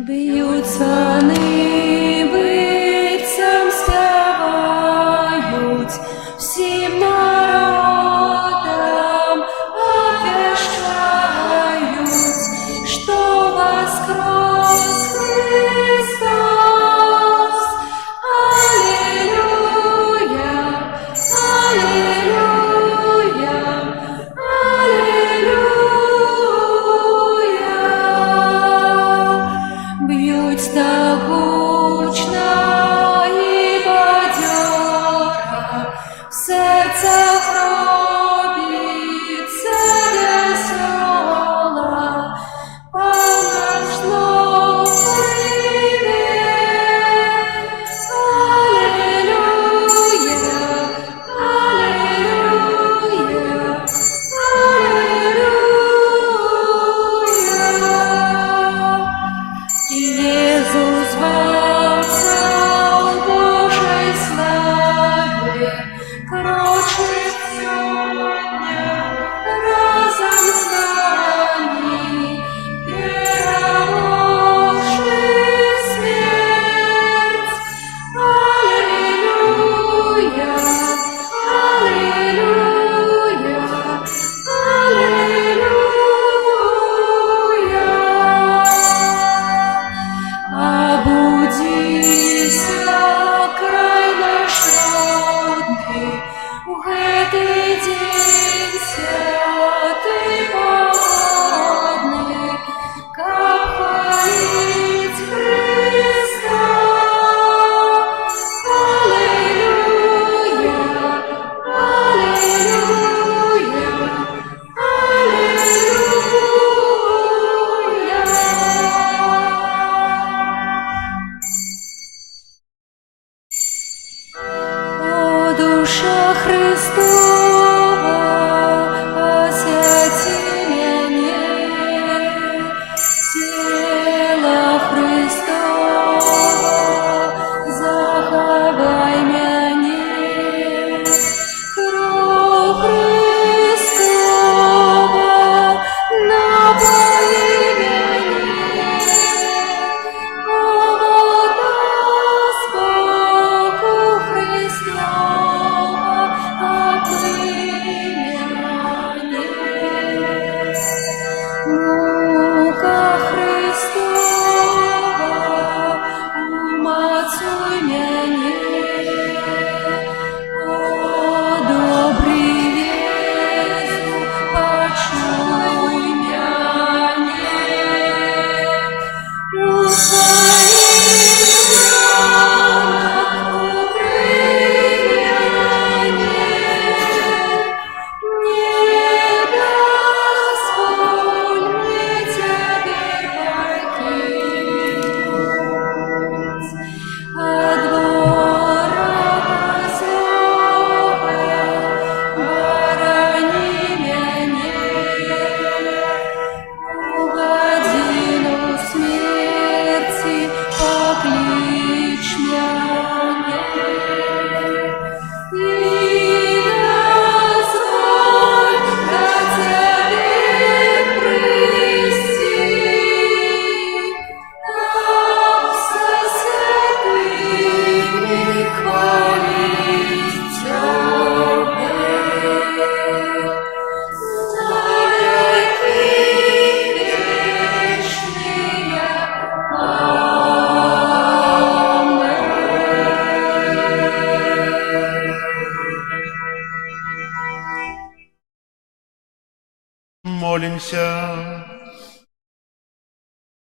Б'ються небицям, співають всім народам, обвіщають, що воскрес Христос. Аллилуйя, аллилуйя, аллилуйя. Б'ють так гучно і бадьора, в серцях робиться весела, Пан наш знов прийде. Аллилуйя, аллилуйя, аллилуйя. Иисус воцарь Божьей славе, крочит сегодня разом с нами, перемогший смерть. Аллилуйя, аллилуйя, аллилуйя. Обудися, край наш родный, у гэты день святый погодный, каб хвалить Христа. Аллилуйя, аллилуйя, аллилуйя. О, душа Христова, освяти мяне, тело Христова, захавай мяне, кроў Христова, напои мяне, о, вода споку Христова, молимся.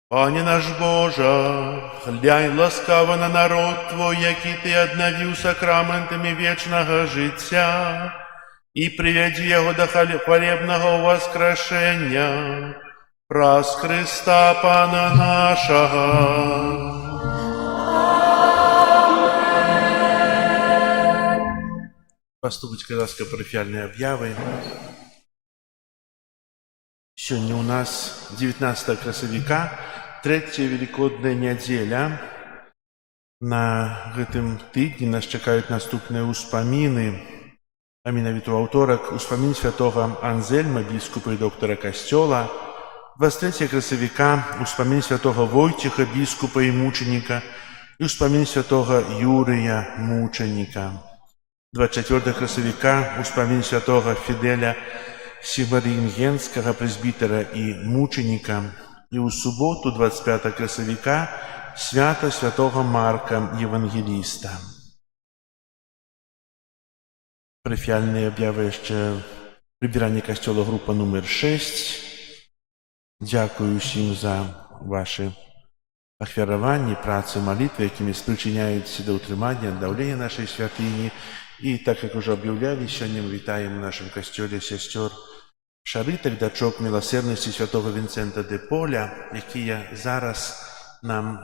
Пане наш Божа, глянь ласкаво на народ Твой, який Ти одновів сакраментами вечного життя, і приведи його до хвалебного воскрешення. Праз Христа Пана нашого. Поступить ласка парафіальної об'яви. Сёння у нас 19 красавіка, третья великодная неделя. На гэтым тыдні нас чакаюць наступныя ўспаміны. А менавіта ў аўторак успамін святога Анзельма, біскупа і доктара касцёла. 23 красавіка успамін святога Войціха, біскупа і мучаніка, і успамін святога Юрыя, мучаніка. 24 красавіка успамін святога Фідэля Сібарінгенскага, прэзбітара і мучаніка. І ў суботу, 25 красавіка, свята святога Марка, евангеліста. Парафіяльныя аб'явы яшчэ прыбіранне касцёла, група нумер 6. Дзякую ўсім за вашы ахвяраванні, працы, малітвы, якімі спрычыняюць да ўтрымання, аднаўлення нашай святыні. І так, як ужо аб'яўлялі, сёння мы вітаем у нашым касцёле сясцёр Шарытак, дачок міласэрнасці святога Вінцэнта де Поля, якія зараз нам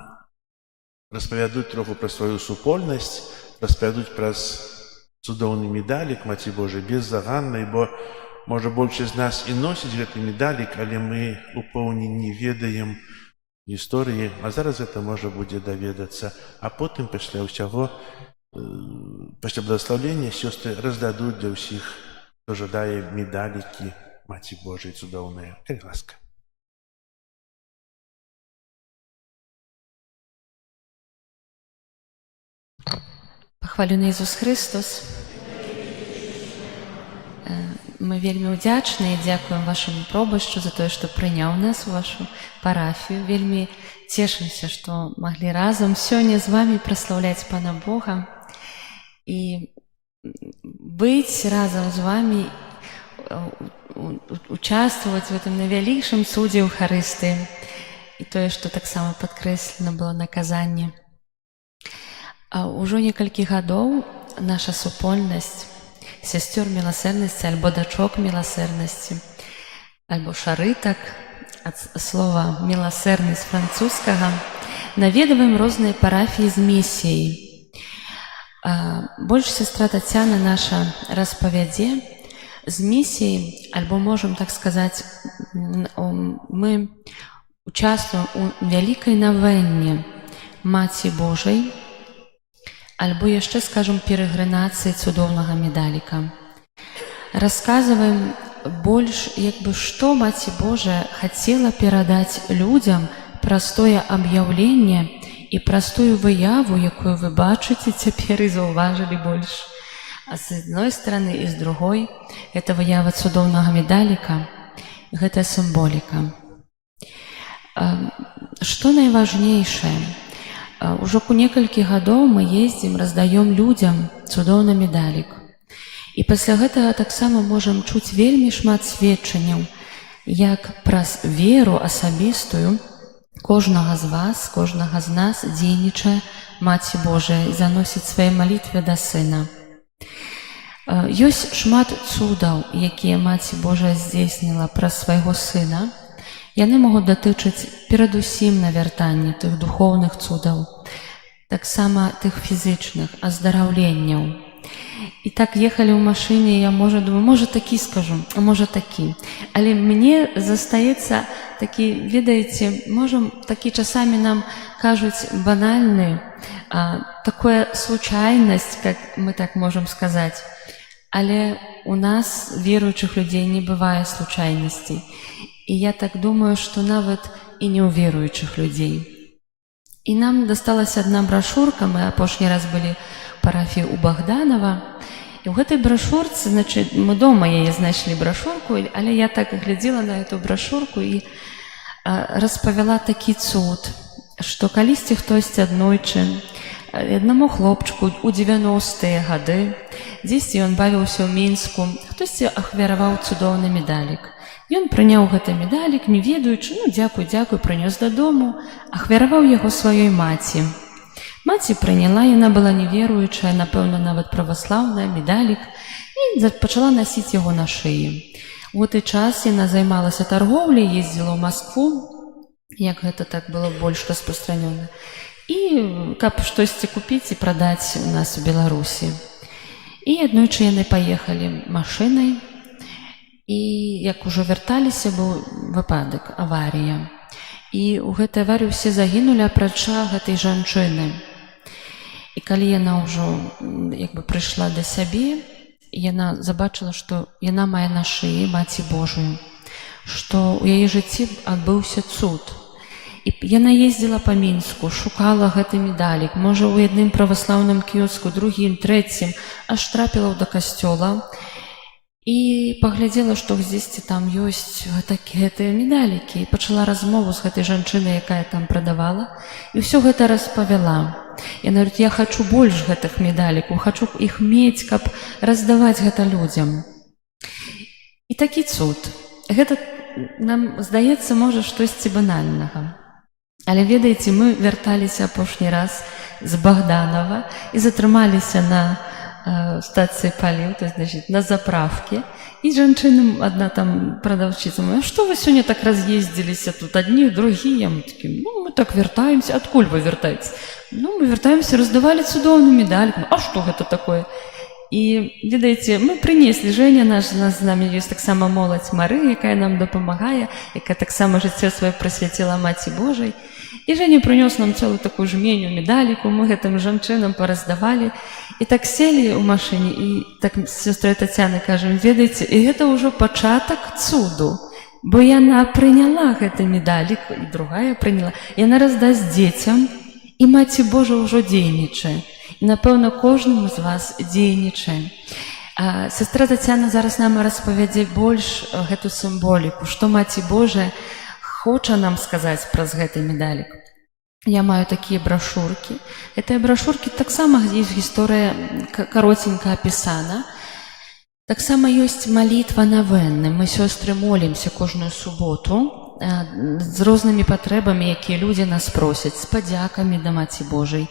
распавядуць троху пра сваю супольнасць, распавядуць праз цудоўны медалік Маці Божай беззаганнай, бо, можа, большасць з нас і носіць гэты медалік, але мы упэўнені ведаем гісторыі, а зараз гэта можа будзе даведацца. А потым, пасля ўсяго, пасля благаслаўлення, сёстры раздадуць для ўсіх, хто жадае медалікі Маці Божай цудоўныя. Калі ласка. Пахвалюны Ісус Христос. Мы вельмі ўдзячныя, дзякуем вашаму пробашчу за тое, што прыняў нас у вашу парафію. Вельмі цешымся, што маглі разам сёння з вамі праслаўляць Пана Бога і быць разам з вамі, участвовать в этом найвялікшым судзе Эўхарыстыі. І тое, што таксама падкрэслена было на казанні. Ужо некалькі гадоў наша супольнасць сясцёр міласэрнасці альбо дачок міласэрнасці, альбо шарытак, ад слова міласэрны з французскага, наведваем розныя парафіі з місіяй. Больш сестра Тацяна наша распавядзе з місіяй, альбо можам так сказаць, мы участвуем у вялікай навенне Маці Божай, альбо яшчэ, скажам, перагрынацыі цудоўнага медаліка. Расказваем больш, што Маці Божая хацела перадаць людзям праз тое аб'яўленне і праз тую выяву, якую вы бачыце цяпер і заўважылі больш. А з адной стороны і з другой, гэта выява цудоўнага медаліка, гэта сімволіка. Што найважнейшае? Ужо некалькі гадоў мы ездзім, раздаём людзям цудоўны медалік. І пасля гэтага таксама можам чуць вельмі шмат сведчанняў, як праз веру асабістую кожнага з вас, кожнага з нас дзейнічае Маці Божая і заносіць свае малітвы да Сына. Ёсць шмат цудаў, якія Маці Божая здзейсніла праз свайго Сына. Яны могуць датычыць перадусім навяртання тых духоўных цудаў, таксама тых фізічных аздараўленняў. І так ехалі ў машыне, я думаю, можа такі скажу, а можа такі. Але мне застаецца такі, ведаеце, можам, такі часамі нам кажуць банальны, такая случайнасць, как мы так можам сказаць. Але у нас, веруючых людзей, не бывае случайнасцей. І я так думаю, што нават і не ў веруючых людзей. І нам дасталася адна брашурка, мы апошні раз былі ў парафіі ў Богданова, і ў гэтай брашурцы, значит, мы дома яе знайшлі брашурку, але я так глядзела на эту брашурку і распавяла такі цуд, што калісьці хтосьці аднойчы, аднаму хлопчыку ў 90-е гады, дзесьці ён бавіўся ў Мінску, хтосьці ахвяраваў цудоўны медалік. Ён прыняў гэты медалік, не ведаючы, дзякуй, прынёс дадому, ахвяраваў яго сваёй маці. Маці прыняла, яна была неверуючая, напэўна, нават праваслаўная, медалік, і пачала насіць яго на шыі. У гэты час яна займалася таргоўляй, ездзіла ў Маскву, як гэта так было больш распрастранёна, і каб штосьці купіць і прадаць у нас у Беларусі. І аднойчы яны паехалі машынай, і як ужо вярталіся, быў выпадак, аварія. І ў гэтай аварыі ўсе загінулі, апрача гэтай жанчыны. І калі яна ўжо прыйшла да сябе, яна забачыла, што яна мае на шыі Маці Божую, што ў яе жыцці адбыўся цуд. І яна ездзіла па Мінску, шукала гэты медалік, можа, у адным праваслаўным кіёску, другім, трэцім, аж трапіла да касцёла і паглядзела, што дзесьці там ёсць гэтыя медалікі, і пачала размову з гэтай жанчынай, якая там прадавала, і ўсё гэта распавяла. Яна говорит, я хачу больш гэтых медалікаў, хачу іх мець, каб раздаваць гэта людзям. І такі цуд. Гэта нам здаецца, можа, штосьці банальнага. Але, ведаеце, мы вярталіся апошні раз з Богданова і затрымаліся на стацыі паліў, то есть, на заправке. І жанчына, одна там прадаўчыца, а што вы сёння так раз'ездзіліся тут, адні, другія? Мы такі, мы так вяртаемся. Адкуль вы вяртаецеся? Мы вяртаемся, раздавалі цудоўны медалік. А што гэта такое? І, ведаеце, мы прынеслі, Женя наш, з намі ёсць таксама моладзь Мары, якая нам дапамагае, якая таксама жыццё сваё прысвяціла Маці Божай. І Женя прынёс нам цэлую такую жменю медаліку, мы гэтым жанчынам параздавалі. І так селі ў машыне, і так з сёстрай Тацянай кажам, ведаеце, і гэта ўжо пачатак цуду, бо яна прыняла гэты медалік, і другая прыняла, яна раздасць дзецям, і Маці Божа ўжо дзейнічае. І, напэўна, кожнаму з вас дзейнічае. Сестра Тацяна зараз нам распавядзе больш гэту сімволіку, што Маці Божая хоча нам сказаць праз гэты медалік. Я маю такія брашуркі. Гэтыя брашуркі таксама ёсць гісторыя каротенька апісана. Таксама ёсць малітва навенны. Мы, сёстры, молімся кожную суботу з рознымі патрэбамі, якія людзі нас просяць, з падзякамі да Маці Божай.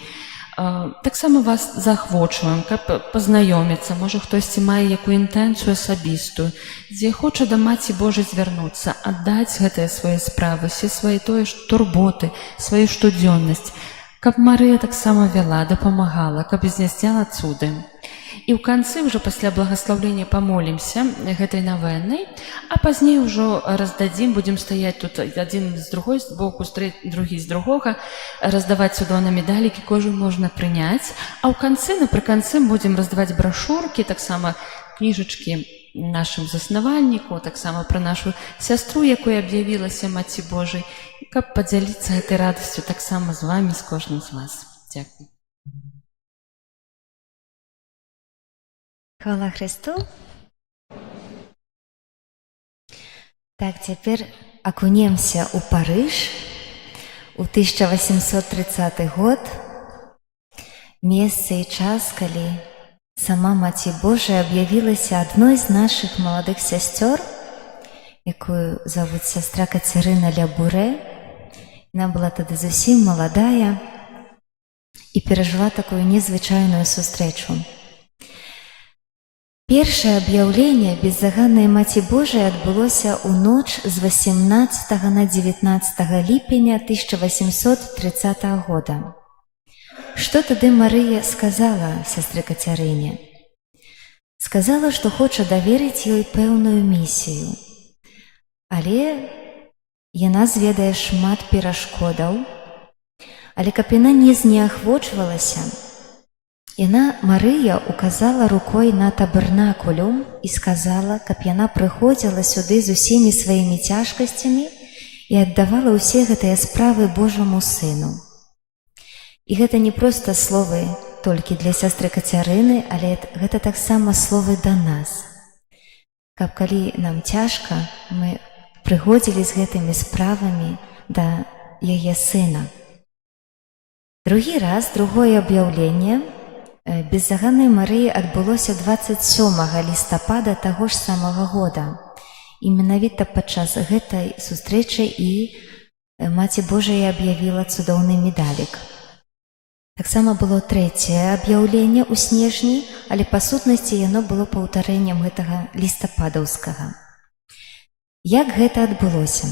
Таксама вас заахвочваем, каб пазнаёміцца, можа, хтосьці мае якую інтэнцыю асабістую, дзе хоча да Маці Божай звярнуцца, аддаць гэтыя свае справы, все свае турботы, сваю штодзённасць, каб Марыя таксама вяла, дапамагала, каб здзяйсняла цуды. І ў канцы, ўжо пасля благаслаўлення, памолімся гэтай навеннай, а пазней ўжо раздадзім, будзем стаяць тут адзін з другой боку, другі з другога, раздаваць цудоўныя медалікі, кожны можна прыняць. А ў канцы, напрыканцы, будзем раздаваць брашуркі, таксама кніжачкі нашым заснавальніку, таксама пра нашу сястру, якой аб'явілася Маці Божай, каб падзяліцца гэтай радасцю таксама з вамі, з кожным з вас. Дзякуй. Хвала Христу. Так, цяпер акунемся ў Парыж у 1830 год. Месца і час, калі сама Маці Божая аб'явілася адной з нашых маладых сясцёр, якую завуць сястра Кацярына Лябурэ. Яна была тады зусім маладая і перажыла такую незвычайную сустрэчу. Першае аб'яўленне беззаганнай Маці Божай адбылося ў ноч з 18 на 19 ліпеня 1830 года. Што тады Марыя сказала сястры Кацярыне? Сказала, што хоча даверыць ёй пэўную місію. Але яна зведае шмат перашкодаў. Але каб яна не знеахвочвалася, яна, Марыя, указала рукой на табернакулюм і сказала, каб яна прыходзіла сюды з усімі сваімі цяжкасцямі і аддавала ўсе гэтыя справы Божаму Сыну. І гэта не проста словы толькі для сястры Кацярыны, але гэта таксама словы да нас. Каб калі нам цяжка, мы прыходзілі з гэтымі справамі да яе Сына. Другі раз, другое аб'яўленне беззаганнай Марыі адбылося 27 лістапада таго ж самага года. І менавіта падчас гэтай сустрэчы і Маці Божая аб'явіла цудоўны медалік. Таксама было трэцяе аб'яўленне ў снежні, але па сутнасці яно было паўтарэннем гэтага лістападаўскага. Як гэта адбылося?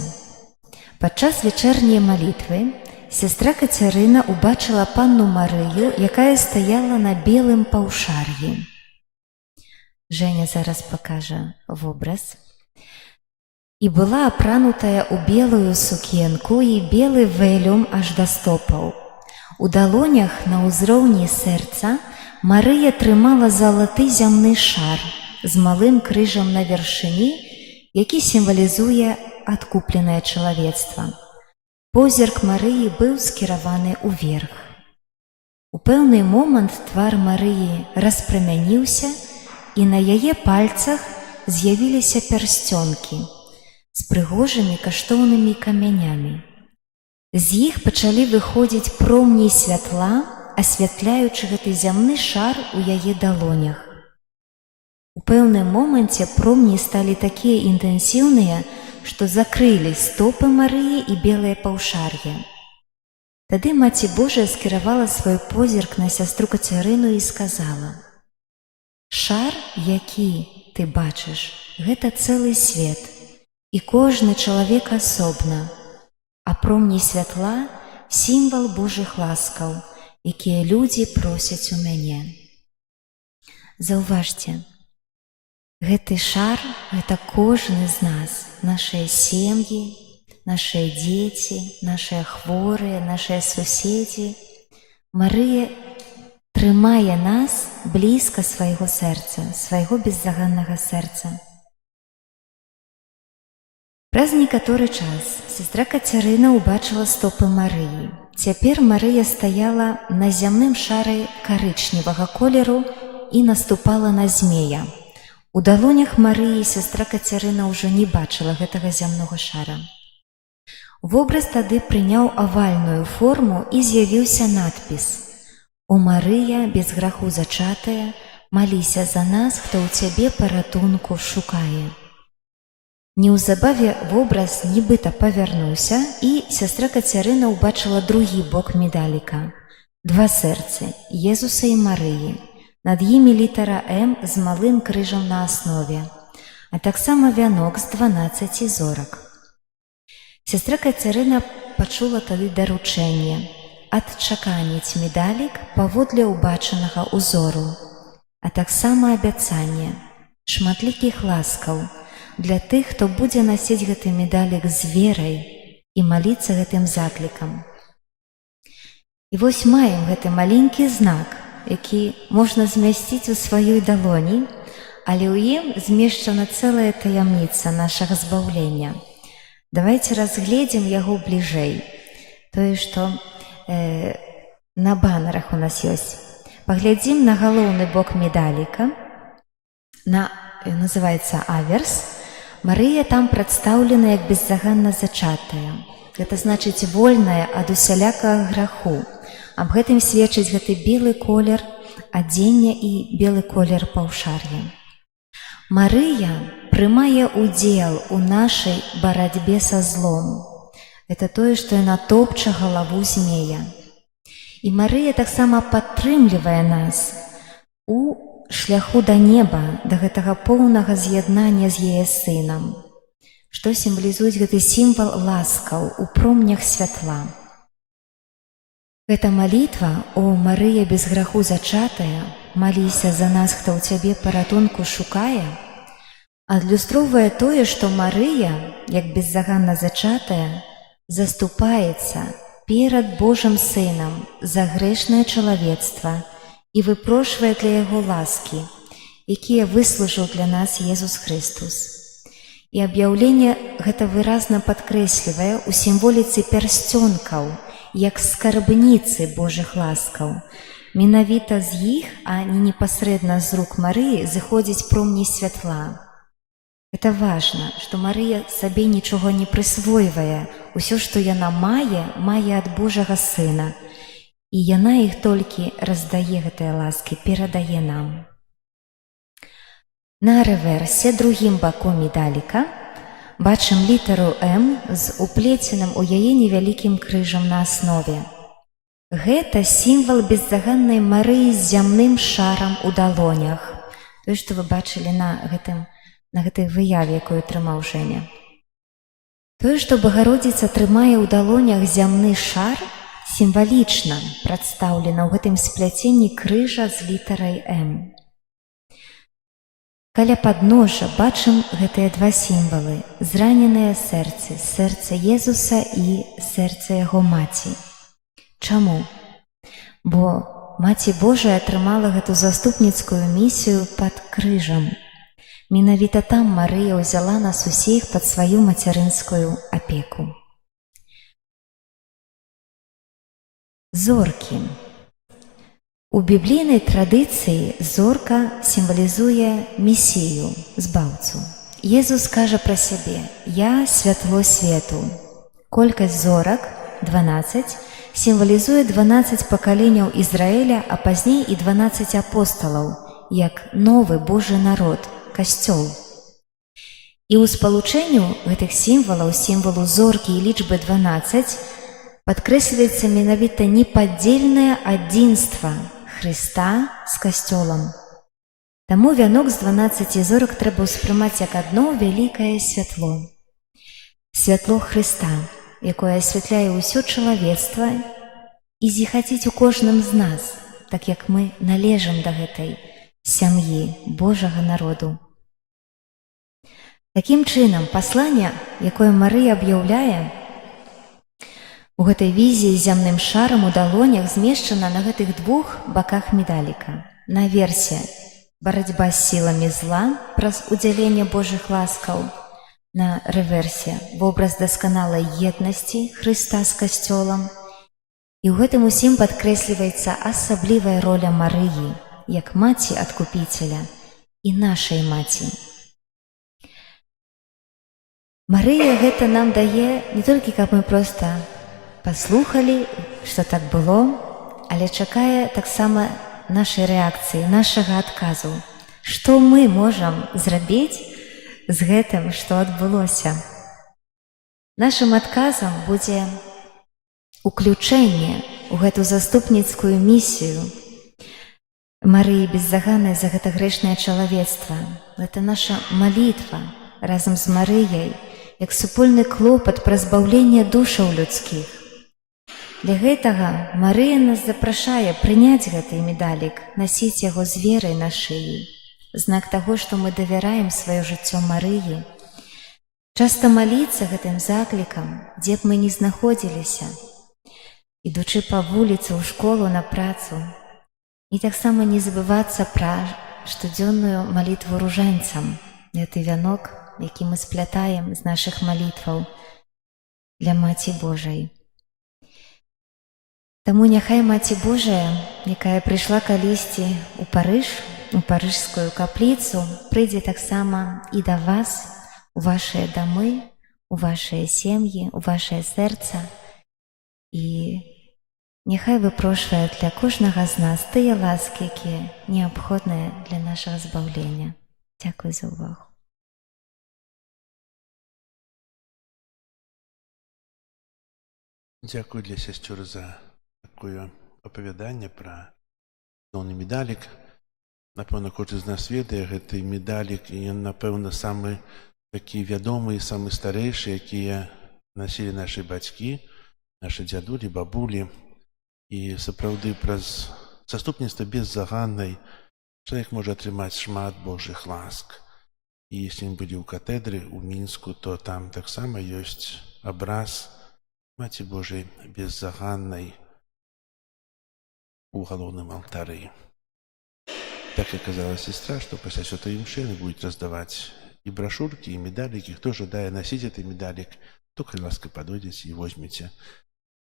Падчас вечэрняй малітвы сястра Кацярына убачыла панну Марыю, якая стаяла на белым паўшар'і. Женя зараз пакажа вобраз. І была апранутая ў белую сукенку і белы вэлюм аж да стопаў. У далонях на ўзроўні сэрца Марыя трымала залаты зямны шар з малым крыжам на вяршыні, які сімвалізуе адкупленае чалавецтва. Позірк Марыі быў скіраваны ўверх. У пэўны момант твар Марыі распрамяніўся, і на яе пальцах з'явіліся пярсцёнкі з прыгожымі каштоўнымі камянямі. З іх пачалі выходзіць промні святла, асвятляючы гэты зямны шар у яе далонях. У пэўным моменце промні сталі такія інтэнсіўныя, што закрылі стопы Марыі і белае паўшар'е. Тады Маці Божая скіравала свой позірк на сястру Кацярыну і сказала: «Шар, які ты бачыш, гэта цэлы свет, і кожны чалавек асобна, а промні святла – сімвал Божых ласкаў, якія людзі просяць у мяне». Заўважце, гэты шар – гэта кожны з нас, нашыя сем'і, нашыя дзеці, нашыя хворыя, нашыя суседзі. Марыя трымае нас блізка свайго сэрца, свайго беззаганнага сэрца. Праз некаторы час сестра Кацярына ўбачыла стопы Марыі. Цяпер Марыя стаяла на зямным шары карычневага колеру і наступала на змея. У далонях Марыі сестра Кацярына ўжо не бачыла гэтага зямнога шара. Вобраз тады прыняў авальную форму і з'явіўся надпіс: «О Марыя, без граху зачатая, маліся за нас, хто ў цябе паратунку шукае». Неўзабаве вобраз нібыта павярнуўся, і сястра Кацярына ўбачыла другі бок медаліка. Два сэрцы – Езуса і Марыі. Над імі літара «М» з малым крыжам на аснове, а таксама вянок з 12 зорак. Сястра Кацярына пачула тады даручэнне адчаканіць медалік паводле ўбачанага ўзору, а таксама абяцанне шматлікіх ласкаў для тых, хто будзе насіць гэты медалік з верай і маліцца гэтым заклікам. І вось маем гэты маленькі знак, які можна змясціць у сваёй далоні, але ў ім змешчана цэлая таямніца нашага збаўлення. Давайце разгледзім яго бліжэй. Тое, што на банерах у нас ёсць. Паглядзім на галоўны бок медаліка. Называецца аверс. Марыя там прадстаўлена як беззаганна зачатая. Гэта значыць вольная ад усялякага граху. Аб гэтым сведчыць гэты белы колер адзення і белы колер паўшар'я. Марыя прымае ўдзел у нашай барацьбе са злом. Гэта тое, што яна топча галаву змея. І Марыя таксама падтрымлівае нас у шляху да неба, да гэтага поўнага з'яднання з яе сынам, што сімвалізуюць гэты сімвал ласкаў у промнях святла. Гэта малітва «О Марыя, без граху зачатая, маліся за нас, хто ў цябе паратунку шукае», адлюстроўвае тое, што Марыя, як беззаганна зачатая, заступаецца перад Божым Сынам за грэшнае чалавецтва і выпрошвае для яго ласкі, якія выслужыў для нас Езус Христус. І аб'яўленне гэта выразна падкрэслівае ў сімволіцы пярсцёнкаў, як скарбніцы Божых ласкаў. Менавіта з іх, а не непасрэдна з рук Марыі, зыходзіць промні святла. Гэта важна, што Марыя сабе нічога не прысвойвае. Усё, што яна мае, мае ад Божага Сына. І яна іх толькі раздае гэтыя ласкі, перадае нам. На рэверсе, другім баку медаліка, бачым літару М з уплеценым у яе невялікім крыжам на аснове. Гэта сімвал бездаганнай Марыі з зямным шарам у далонях. Тое, што вы бачылі на гэтай выяве, якую трымаў Жэня. Тое, што Багародзіца трымае ў далонях зямны шар, сімвалічна прадстаўлена ў гэтым спляценні крыжа з літарай М. Каля падножжа бачым гэтыя два сімвалы: зраненыя сэрцы, сэрца Езуса і сэрца яго маці. Чаму? Бо Маці Божая атрымала гэту заступніцкую місію пад крыжам. Менавіта там Марыя ўзяла нас усіх пад сваю мацярынскую апеку. Зоркі. У біблійнай традыцыі зорка сімвалізуе месію, збаўцу. Езус кажа пра сябе: «Я святло свету». Колькасць зорак, 12, сімвалізуе 12 пакаленняў Ізраіля, а пазней і 12 апосталаў, як новы Божы народ, касцёл. І ў спалучэнню гэтых сімвалаў, сімвалу зоркі і лічбы 12, падкрэсліваецца менавіта непадзельнае адзінства Хрыста з касцёлам. Таму вянок з 12 зорак трэба ўспрымаць як адно вялікае святло. Святло Хрыста, якое асвятляе ўсё чалавецтва і зіхаціць у кожным з нас, так як мы належым да гэтай сям'і Божага народу. Такім чынам, пасланне, якое Марыя аб'яўляе, у гэтай візіі з зямным шарам у далонях змешчана на гэтых двух баках медаліка. Наверсе барацьба з сіламі зла праз удзяленне Божых ласкаў, на рэверсе вобраз дасканалай еднасці Хрыста з касцёлам. І ў гэтым усім падкрэсліваецца асаблівая роля Марыі, як маці адкупіцеля і нашай маці. Марыя гэта нам дае не толькі, каб мы проста паслухалі, што так было, але чакае таксама нашай рэакцыі, нашага адказу. Што мы можам зрабіць з гэтым, што адбылося? Нашым адказам будзе уключэнне ў гэту заступніцкую місію Марыі беззаганнай за гэта грэшнае чалавецтва. Гэта наша малітва разам з Марыяй, як супольны клопат пра збаўленне душаў людскіх. Для гэтага Марыя нас запрашае прыняць гэты медалік, насіць яго з верай на шыі. Знак таго, што мы давяраем сваё жыццё Марыі. Часта маліцца гэтым заклікам, дзе б мы не знаходзіліся, ідучы па вуліцы, ў школу, на працу. І таксама не забывацца пра штодзённую малітву ружэнцам, гэты вянок, які мы сплятаем з нашых малітваў для Маці Божай. Таму няхай Маці Божая, якая прыйшла калісьці ў Парыж, у парыжскую капліцу, прыйдзе таксама і да вас, у вашыя дамы, у вашыя сем'і, у вашае сэрца. І няхай выпрошвае для кожнага з нас тыя ласкі, якія неабходныя для нашага збаўлення. Дзякуй за ўвагу. Дзякуй для сясцёр за такое апавяданне пра асноўны медалік. Напэўна, кожны з нас ведае гэты медалік, і ён, напэўна, самы такі вядомы і самы старэйшы, якія насілі нашы бацькі, нашы дзядулі, бабулі. І сапраўды праз заступніцтва беззаганнай чалавек можа атрымаць шмат Божых ласк. І если ён будзе ў катэдры ў Мінску, то там таксама ёсць абраз Маці Божай беззаганнай у галоўным алтары. Так и казала сестра, что после святой мши она будет раздавать и брошюрки, и медалики. Кто жадае носить этот медалик, только ласка подойдете и возьмите.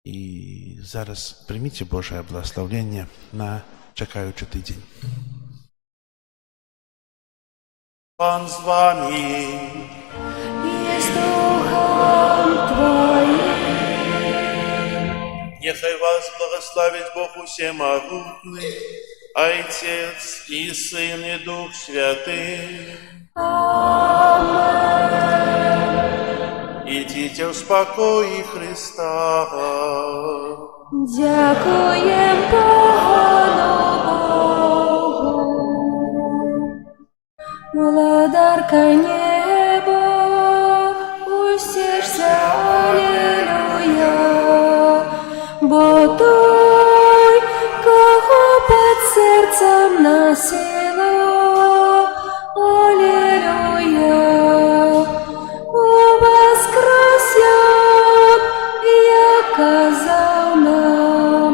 И зараз примите Божие благословение на чакаючы тыдзень. Пан з вами. И с духом твоим. Нехай вас благословит Бог всемогутный, Отец и Сын и Дух Святый. Аминь. спокої Христа. Дякуєм Пану Богу, владарка неба, усішся, алілуя, бо той, кого під серцем носила, алілуя, воскрес як казав нам,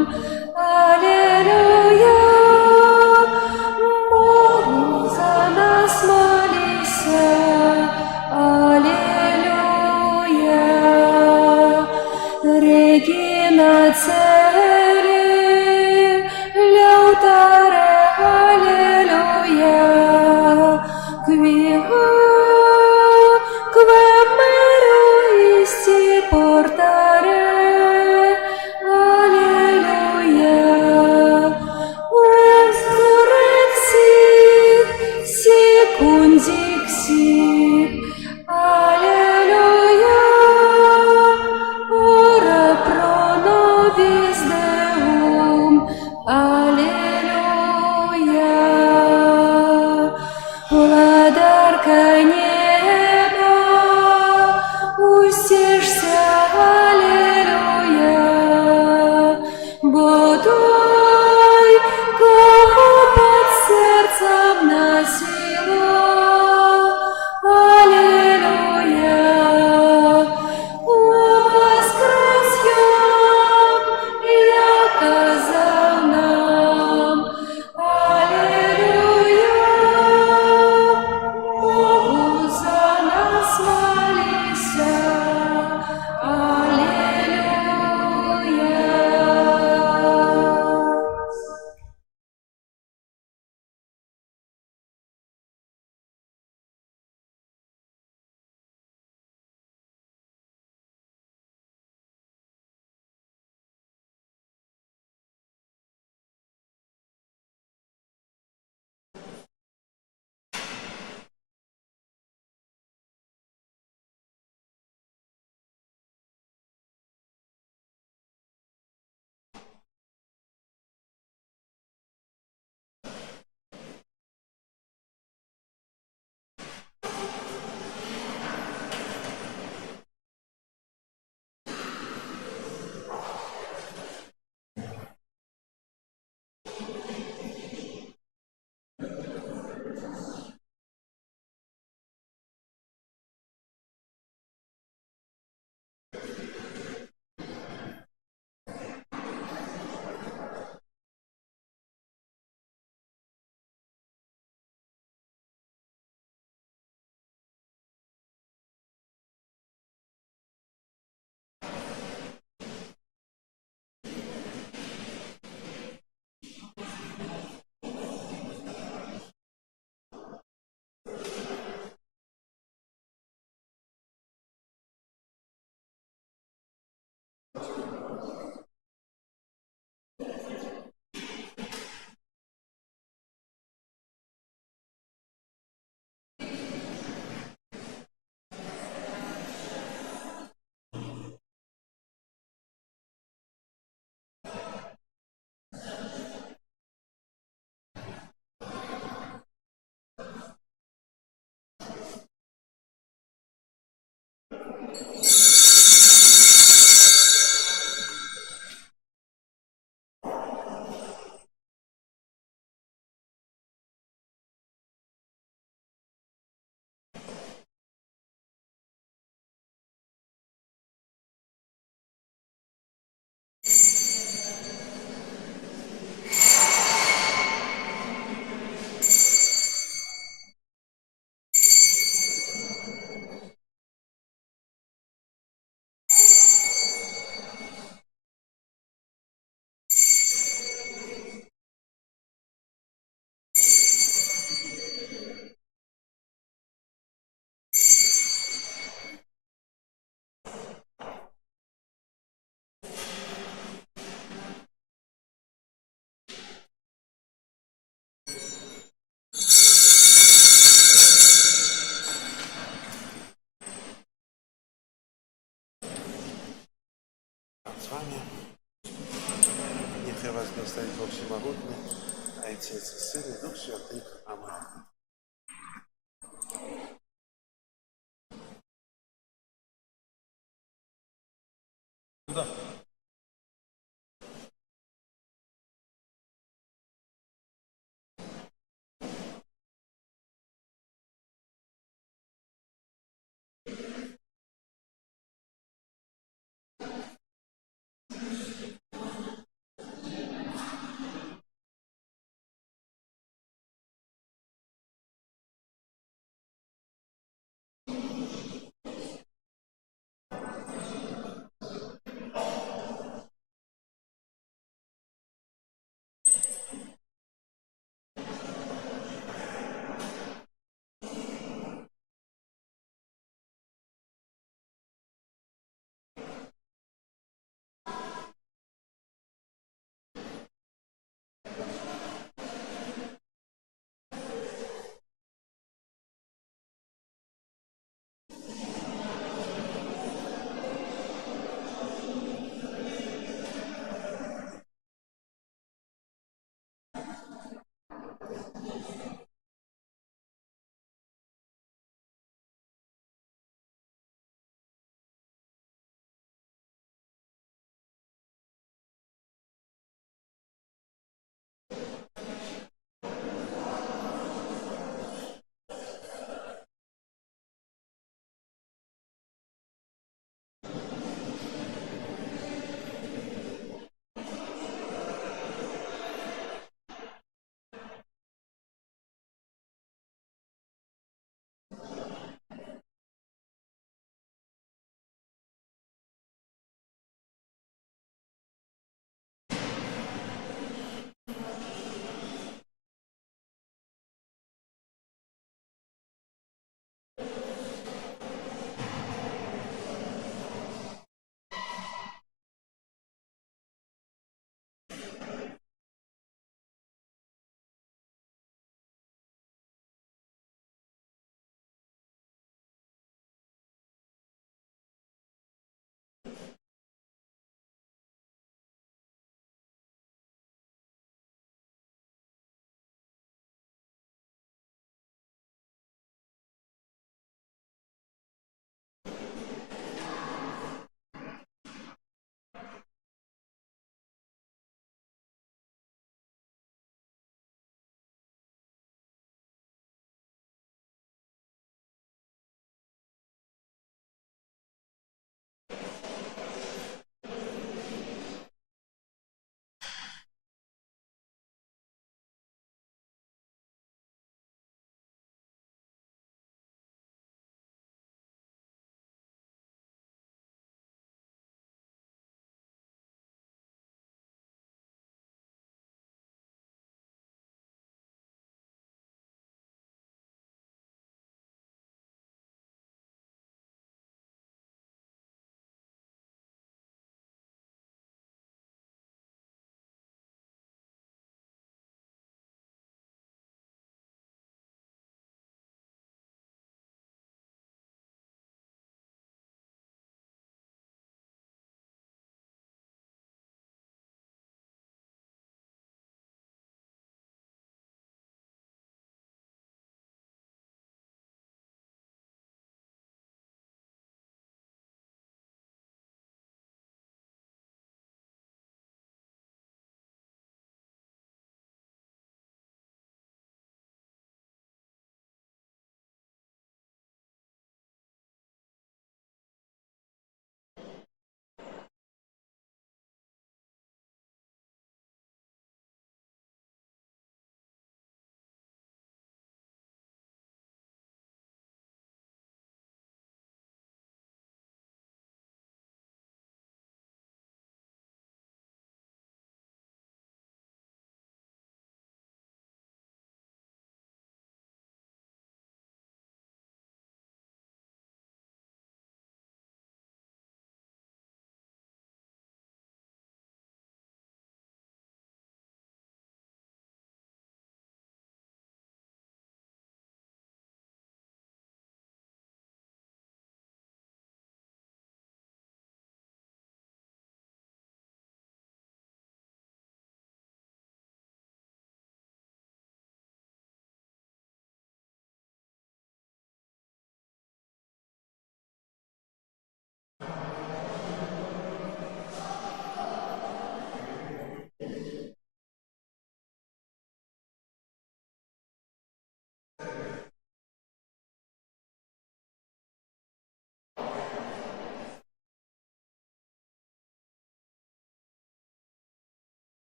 алілуя, Богу за нас молися, алілуя, Регіна цели, ляутаре, алілуя, квіга, квемеру істі портаре, алілуя, узурексі, секундіксі, алілуя, ора про нобіс деум, алілуя, владарка неба, усішся, алілуя, бо той, кого під серцем носила, алілуя, воскрес як казав нам, алілуя, Богу за нас молися, алілуя. святых. Аминь.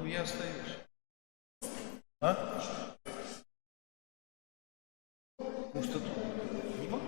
Ну, я остаюсь. А? Может, это не могу?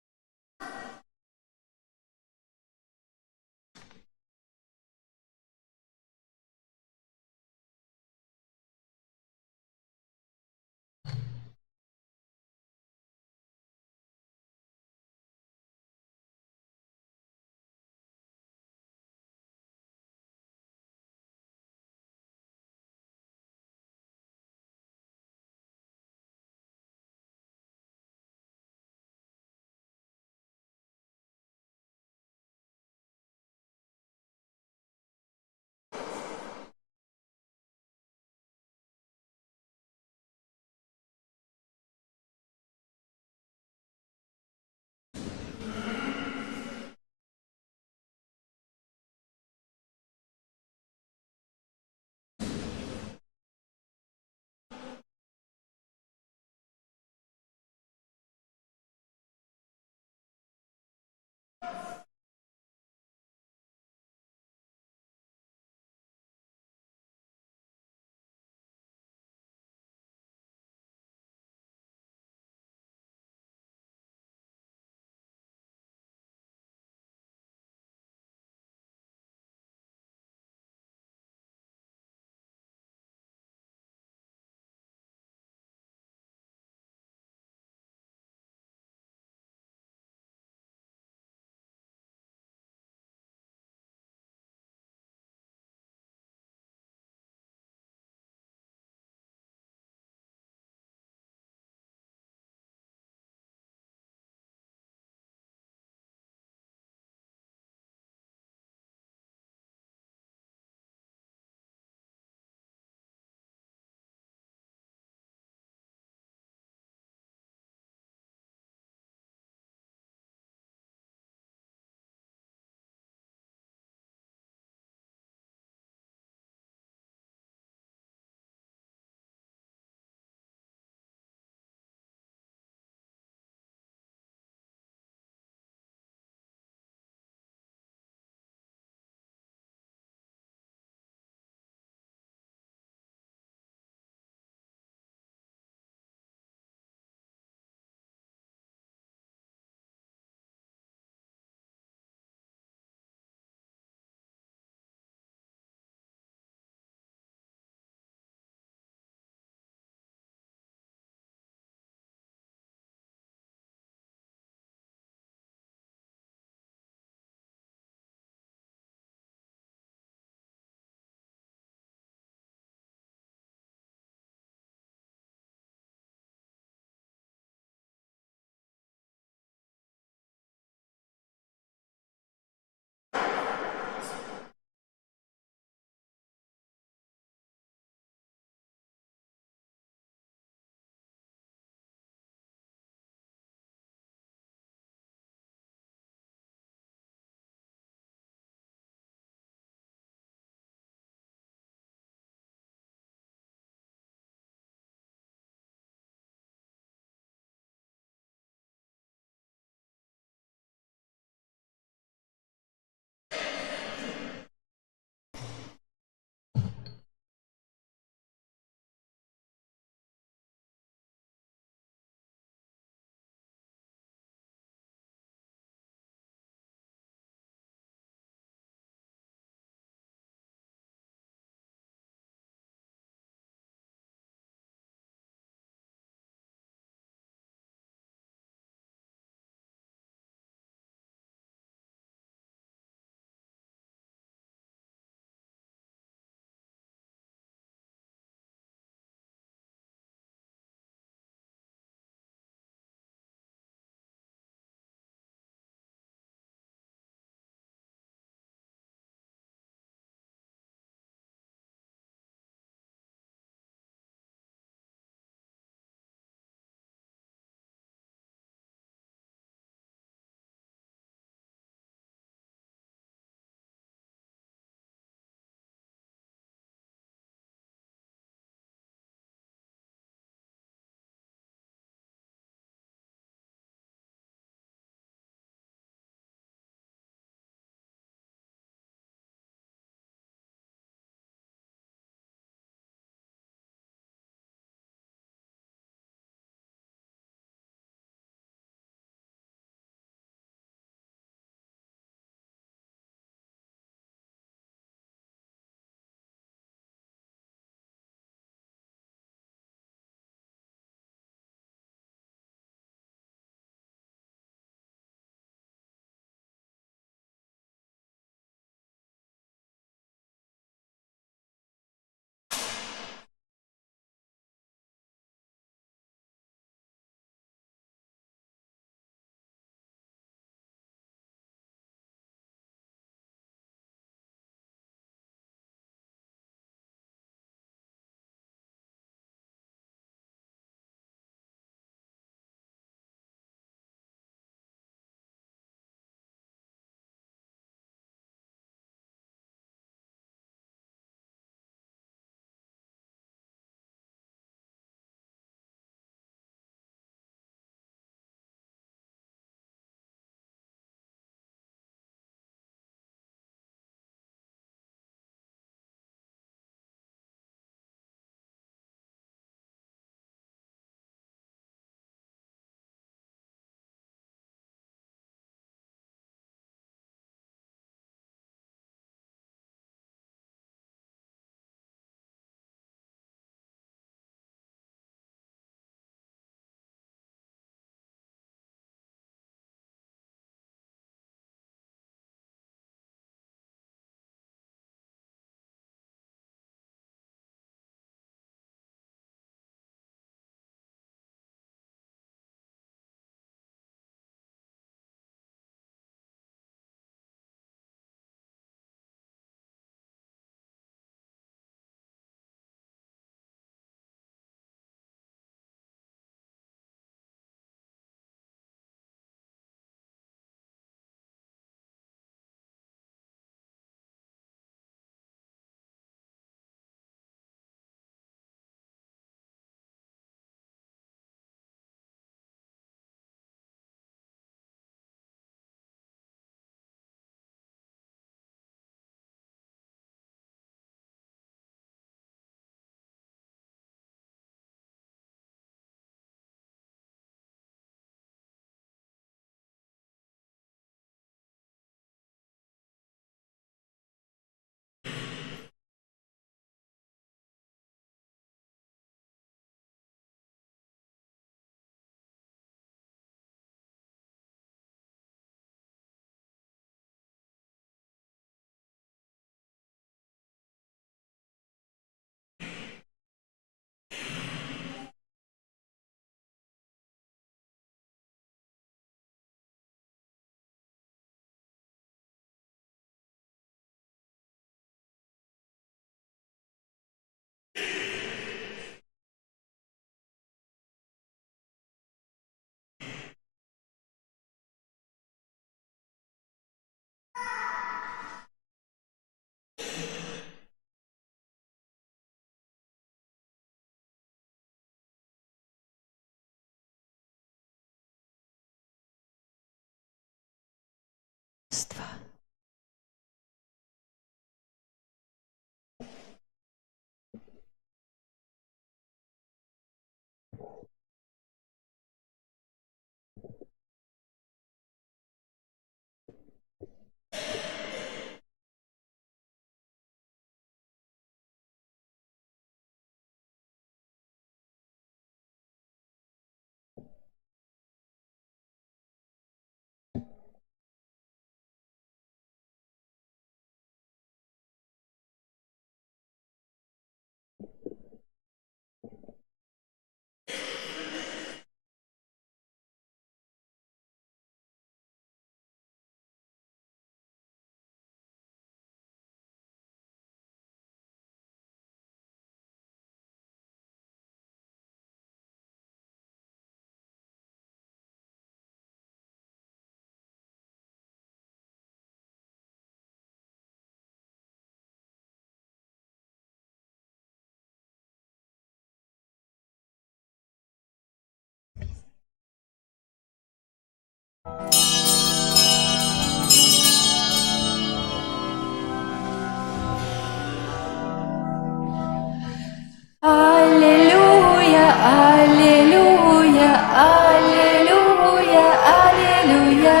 Аллилуйя, аллилуйя, аллилуйя, аллилуйя.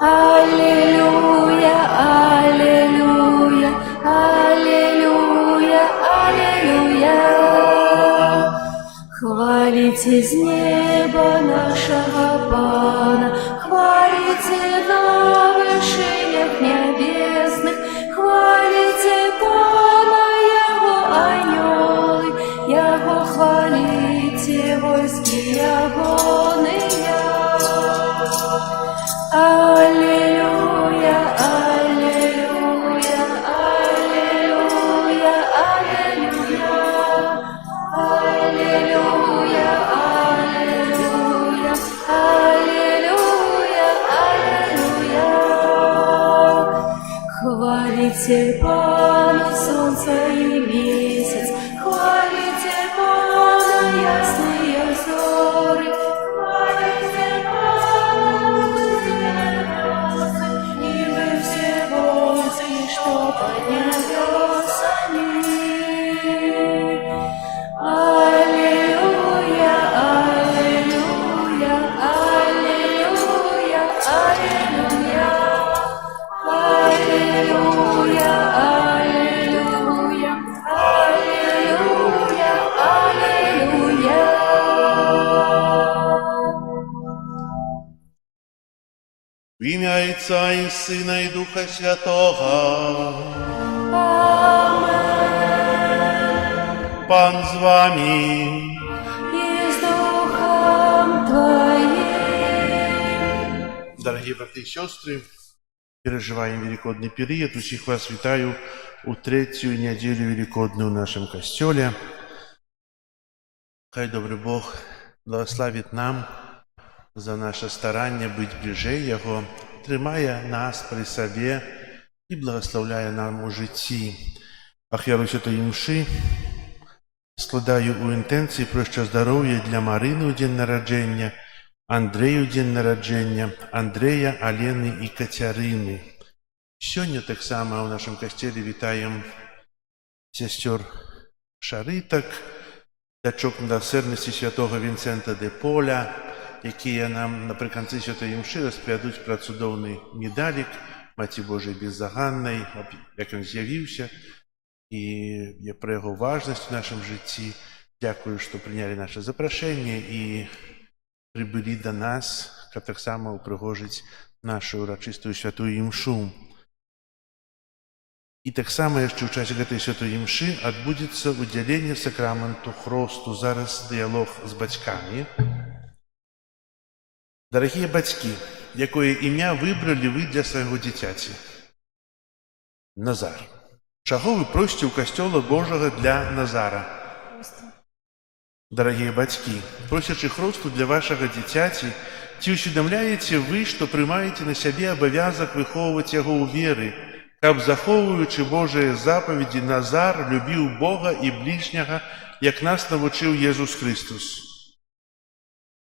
Аллилуйя, аллилуйя, аллилуйя, аллилуйя. Хвалите с неба нашего Пана, хвалите на вершинах небесных, хвалите Пана, Его анёлы, Его хвалите войски Ягоные. Аллилуйя, аллилуйя, аллилуйя, аллилуйя. Аллилуйя, аллилуйя, аллилуйя, аллилуйя. Хвалите Пана, солнце и месяц, хвалите Пана, ясные зоры, хвалите Пана, лунные росы, и вы все войски, что под небесами. Аллилуйя, аллилуйя, аллилуйя, аллилуйя. Аллилуйя, аллилуйя, аллилуйя, аллилуйя. В ім'я Отця і Сина і Духа Святого. Амен. Пан з вами. И с Духом Твоим. Дорогие браты и сестры, переживаем Великодний период. Усіх вас вітаю у третю неділю Великодную в нашем костеле. Хай добрый Бог благословит нам за наше старание быть ближе Его, тримая нас при себе и благословляя нам у житті. Ахвяру Святої Мши складаю у інтенції про ще здоров'я для Марини у день народження, Андрею день народження, Андрея, Алени і Катерини. Сьогодні так само у нашому костелі вітаємо сестер Шариток, дочок милосердності святого Вінсента де Поля, які нам наприкінці Святої Мши розповідуть про чудовний медалік Маті Божої Беззаганної, як він з'явився, і про його важність в нашому житті. Дякую, що прийняли наше запрошення і прибули до нас, щоб так само упригожити нашу урочисту святую Мшу. І так само, що в часі цієї святої Мши відбудеться уділення сакраменту хресту. Зараз діалог з батьками. Дорогі батьки, яке ім'я вибрали ви для свого дитяті? Назар. Чого ви просите у костела Божого для Назара? Дорогие батьки, просячи хресту для вашего дитяти, ці усвідомляєте ви, що приймаєте на себе обов'язок виховувати його у вірі, каб, заховуючи Божої заповіді, Назар любив Бога і ближнього, як нас навчив Єсус Христос.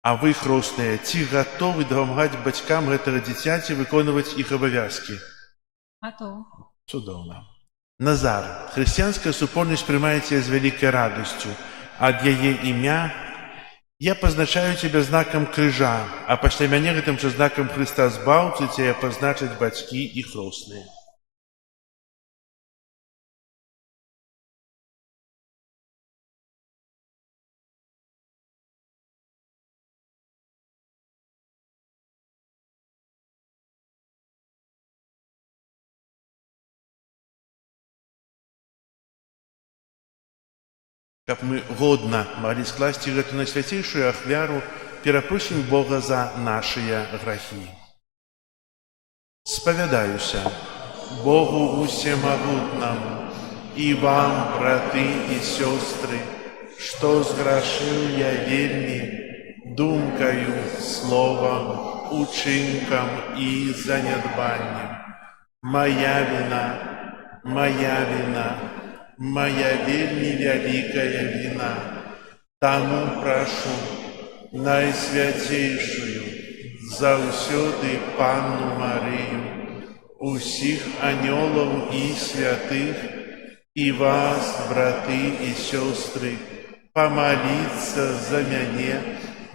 А вы, хросныя, ці гатовы дапамагаць бацькам гэтага дзіцяці выконваць іх абавязкі? Готово. Цудоўна. Назар, хрысціянская супольнасць прымае цябе з вялікай радасцю. Ад яе імя я пазначаю цябе знакам крыжа, а пасля мяне гэтым жа знакам Хрыста Збаўцы цябе пазначаць бацькі і хросныя. Каб мы годна маглі скласці гэту найсвяцейшую ахвяру, перапросім Бога за нашыя грахі. Спавядаюся Богу усемагутнаму і вам, браты і сёстры, што зграшыў я вельмі думкаю, словам, учынкам і занядбаннем. Моя віна, моя вельмі вялікая віна. Таму прашу найсвяцейшую заўсёды Панну Марыю, усіх анёлаў і святых, і вас, браты і сёстры, памаліцца за мяне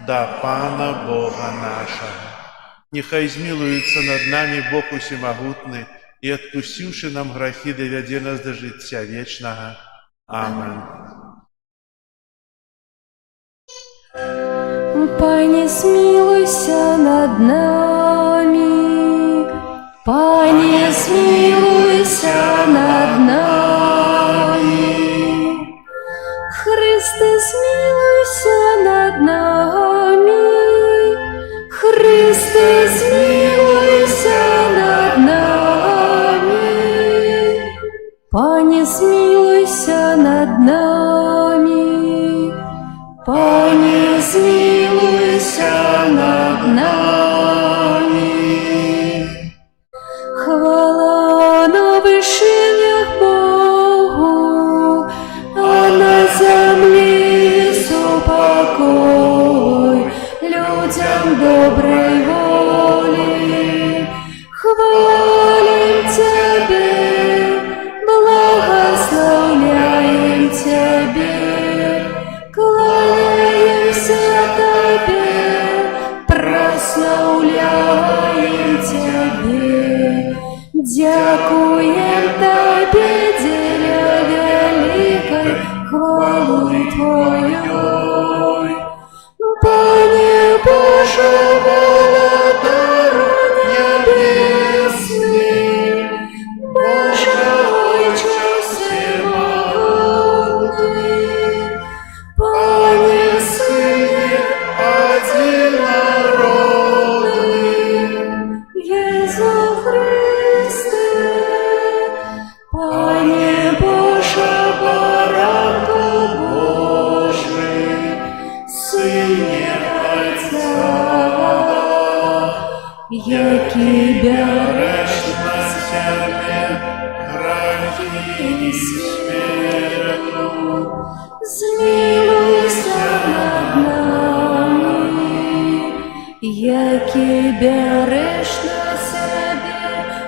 да Пана Бога нашага. Нехай змілуецца над намі Бог усемагутны і, адпусціўшы нам грахі, давядзе нас да жыцця вечнага. Амэн. Пане, смилуйся над нами, Пане, смилуйся над нами, Христе, смилуйся над нами, Христе, смилуйся над нами, Пане, смилуйся над нами, Пане, смилуйся над нами. Хвала на вышинях Богу, а на земле супокой людям доброй воли. Хвалим Тебе, благословляем Тебе, кланяемся Тебе, прославляем Тебе, дякуем Тебе, деля великой хвалу Твоей. Пане Боже, владар небесный, Боже, Отче всемогутный, Пане Сыне одинородный, Иису Христе, Пане Боже, баранку Божий, Сыне Отца, який береш на себе грехи і світу, змилуйся над нами, який береш на себе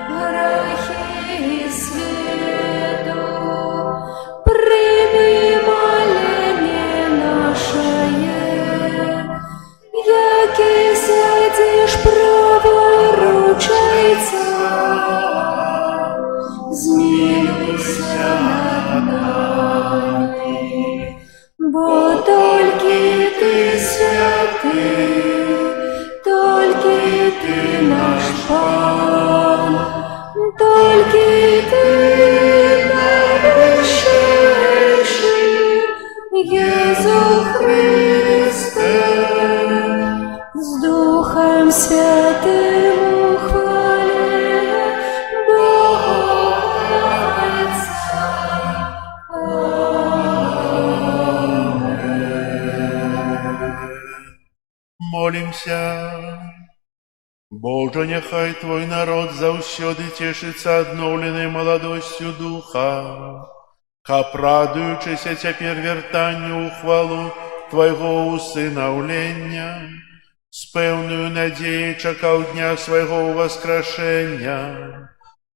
грехи і світу, прийми моління наше, який сидиш праворуч Отця, змилуйся над нами, бо тільки Ти святий, тільки Ти наш Пан, тільки Ти найвищий, Єсу Христе, з Духом Святим у хвалі Бога Отця. Молімся. Боже, нехай Твой народ заўсёды цешыцца адноўленай маладосцю духа, каб, радуючыся цяпер вяртанню ў хвалу Твайго усынаўлення, з певною надією чекав дня свого воскрешення,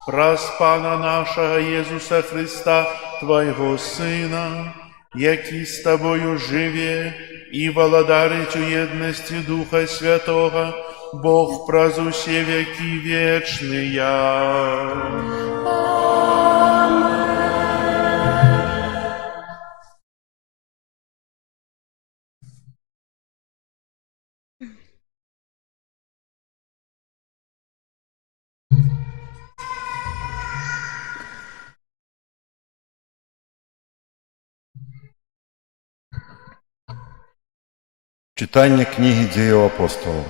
праз Пана нашого Єсуса Христа, Твоего Сина, який з Тобою живе і володарить у єдності Духа Святого, Бог праз усе веки вечные. Читання книги Дзеяў апостолаў.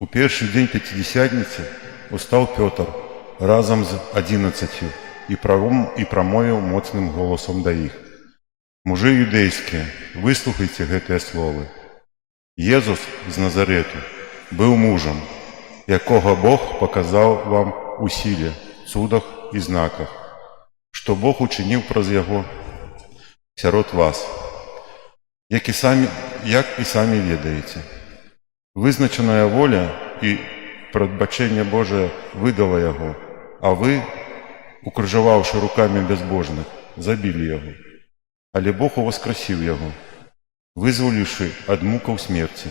У першы дзень Пятидесятницы устаў Пётр разам з 11 і прамовіў моцным голасам да іх: «Мужы юдэйскія, выслухайце гэтыя словы. Езус з Назарету быў мужам, якога Бог паказаў вам у сіле, цудах і знаках, што Бог учыніў праз яго сярод вас, як і самі ведаеце. Вызначаная воля і прадбачэнне Божае выдала яго, а вы, укрыжаваўшы рукамі бязбожных, забілі яго. Але Бог уваскрасіў яго, вызваліўшы ад мукаў смерці,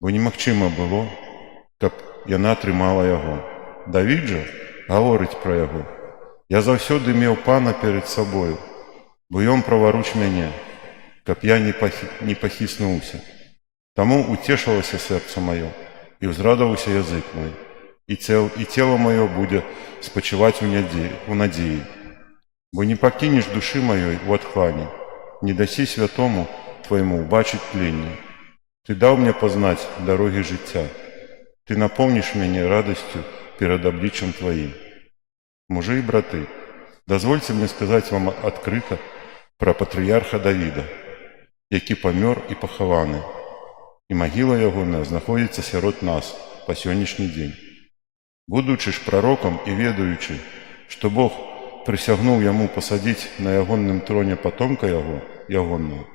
бо немагчыма было, каб яна трымала яго. Давід жа гаворыць пра яго: «Я заўсёды меў Пана перед сабою, бо ён праваруч мяне, каб я не пахіснуўся. Таму уцешылася сэрца маё, і ўзрадаваўся язык мой, і цела маё будзе спачываць у надзеі. Бо не пакінеш душы маёй у адхлані, не дасі святому твайму убачыць тленне. Ты даў мне пазнаць дарогі жыцця, ты напомніш мяне радасцю перад абліччам тваім. Мужы і браты, дазвольце мне сказаць вам адкрыта пра патрыярха Давіда, які памёр і пахаваны, і магіла ягоная знаходзіцца сярод нас па сённяшні дзень. Будучы ж прарокам і ведаючы, што Бог прысягнуў яму пасадзіць на ягонным троне патомка ягонного,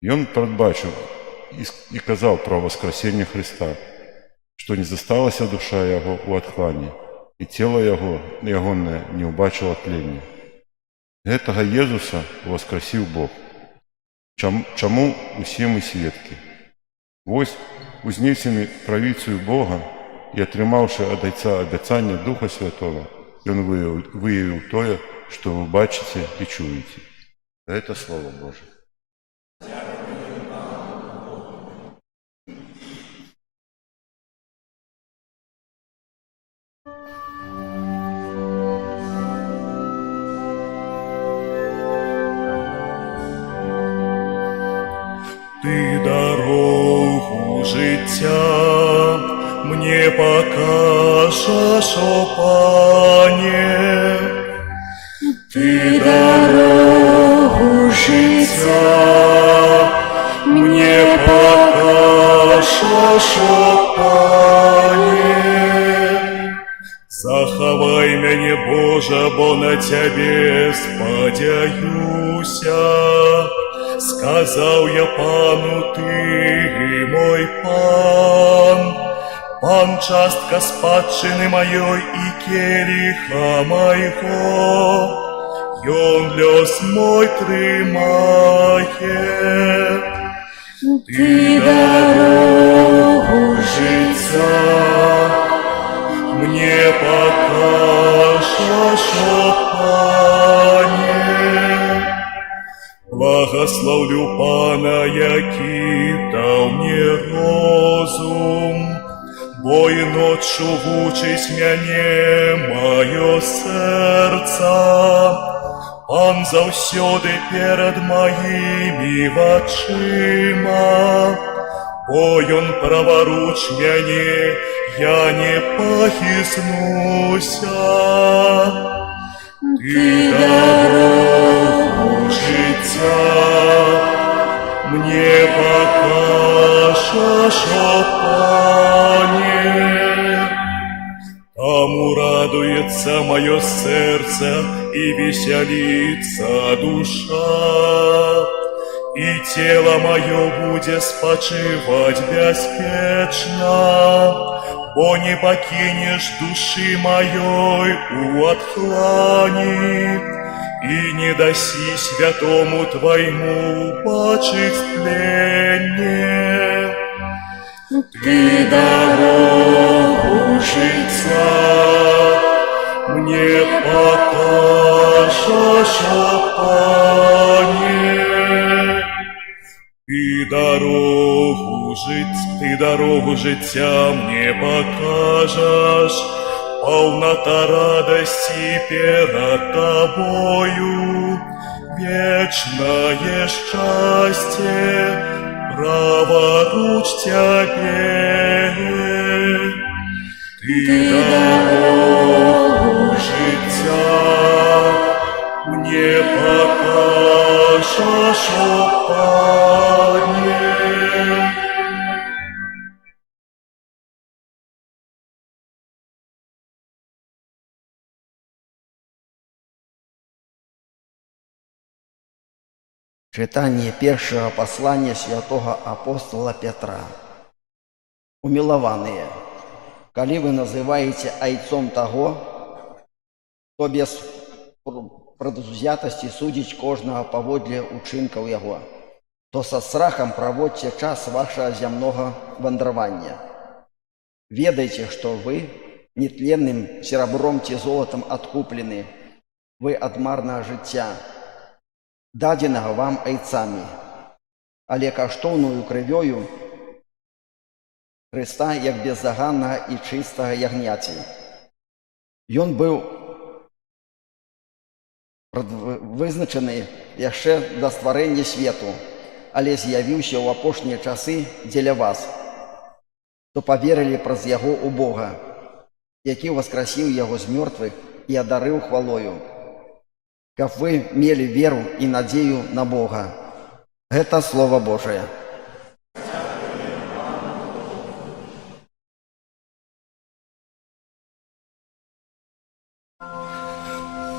ён прадбачыў і казаў пра воскресенне Христа, што не засталася душа яго ў адхлані, і цела ягонае не ўбачыла тлення. Гэтага Езуса воскресіў Бог. Чаму усе мы сведкі? Вось, узнесены правіцаю Бога і атрымаўшы ад Айца абяцанне Духа Святого, ён выявіў тое, што вы бачыце і чуеце. Гэта Слово Божие. Ты дорогу життя мне покажеш, о Пане. Ты дорогу життя мне покажеш, о Пане. Захавай мяне, Боже, бо на Цябе спадзяюся. Сказаў я Пану, Ты мой Пан, Пан частка спадчыны маёй і келіха майго, Ён лёс мой трымае. Ты дорогу жыцця мне покажеш, о Пане. Благословлю Пана, які дав мне розум, бо і ноччу вучить мяне маё серце. Пан заўсёды перад маімі вачыма, бо ён праваруч мяне, я не пахіснуся. Ты дорогу життя мне покажеш, о Пане. Тому радуется мое сердце и веселится душа, и тело мое будет спочивать беспечно, бо не покинешь души моей у отхлани, и не даси святому Твоему почить в пленне. Ты дорогу життя мне покажешь, Пане. Ты дорогу життя мне покажешь, полнота радости перед Тобою, вечное счастье, праворуч Тебе. Ты дорогу життя мне покажешь, Пане. Читание первого послания святого апостола Петра. Умилованные, коли вы называете айцом того, то без предвзятости судить кожного паводле учинков его, то со страхом проводьте час вашего земного вандрования. Ведайте, что вы нетленным серебром и золотом откуплены, вы от марного життя, даденого вам айцами, але каштовною кривьою Христа, як беззаганного і чистого ягняці. Ён быў вызначений яшчэ да стварэння свету, але з'явіўся ў апошнія часы дзеля вас, то поверили праз яго у Бога, які воскресіў яго з мёртвых і адарыў хвалою, каб вы мели веру и надею на Бога. Это Слово Божие.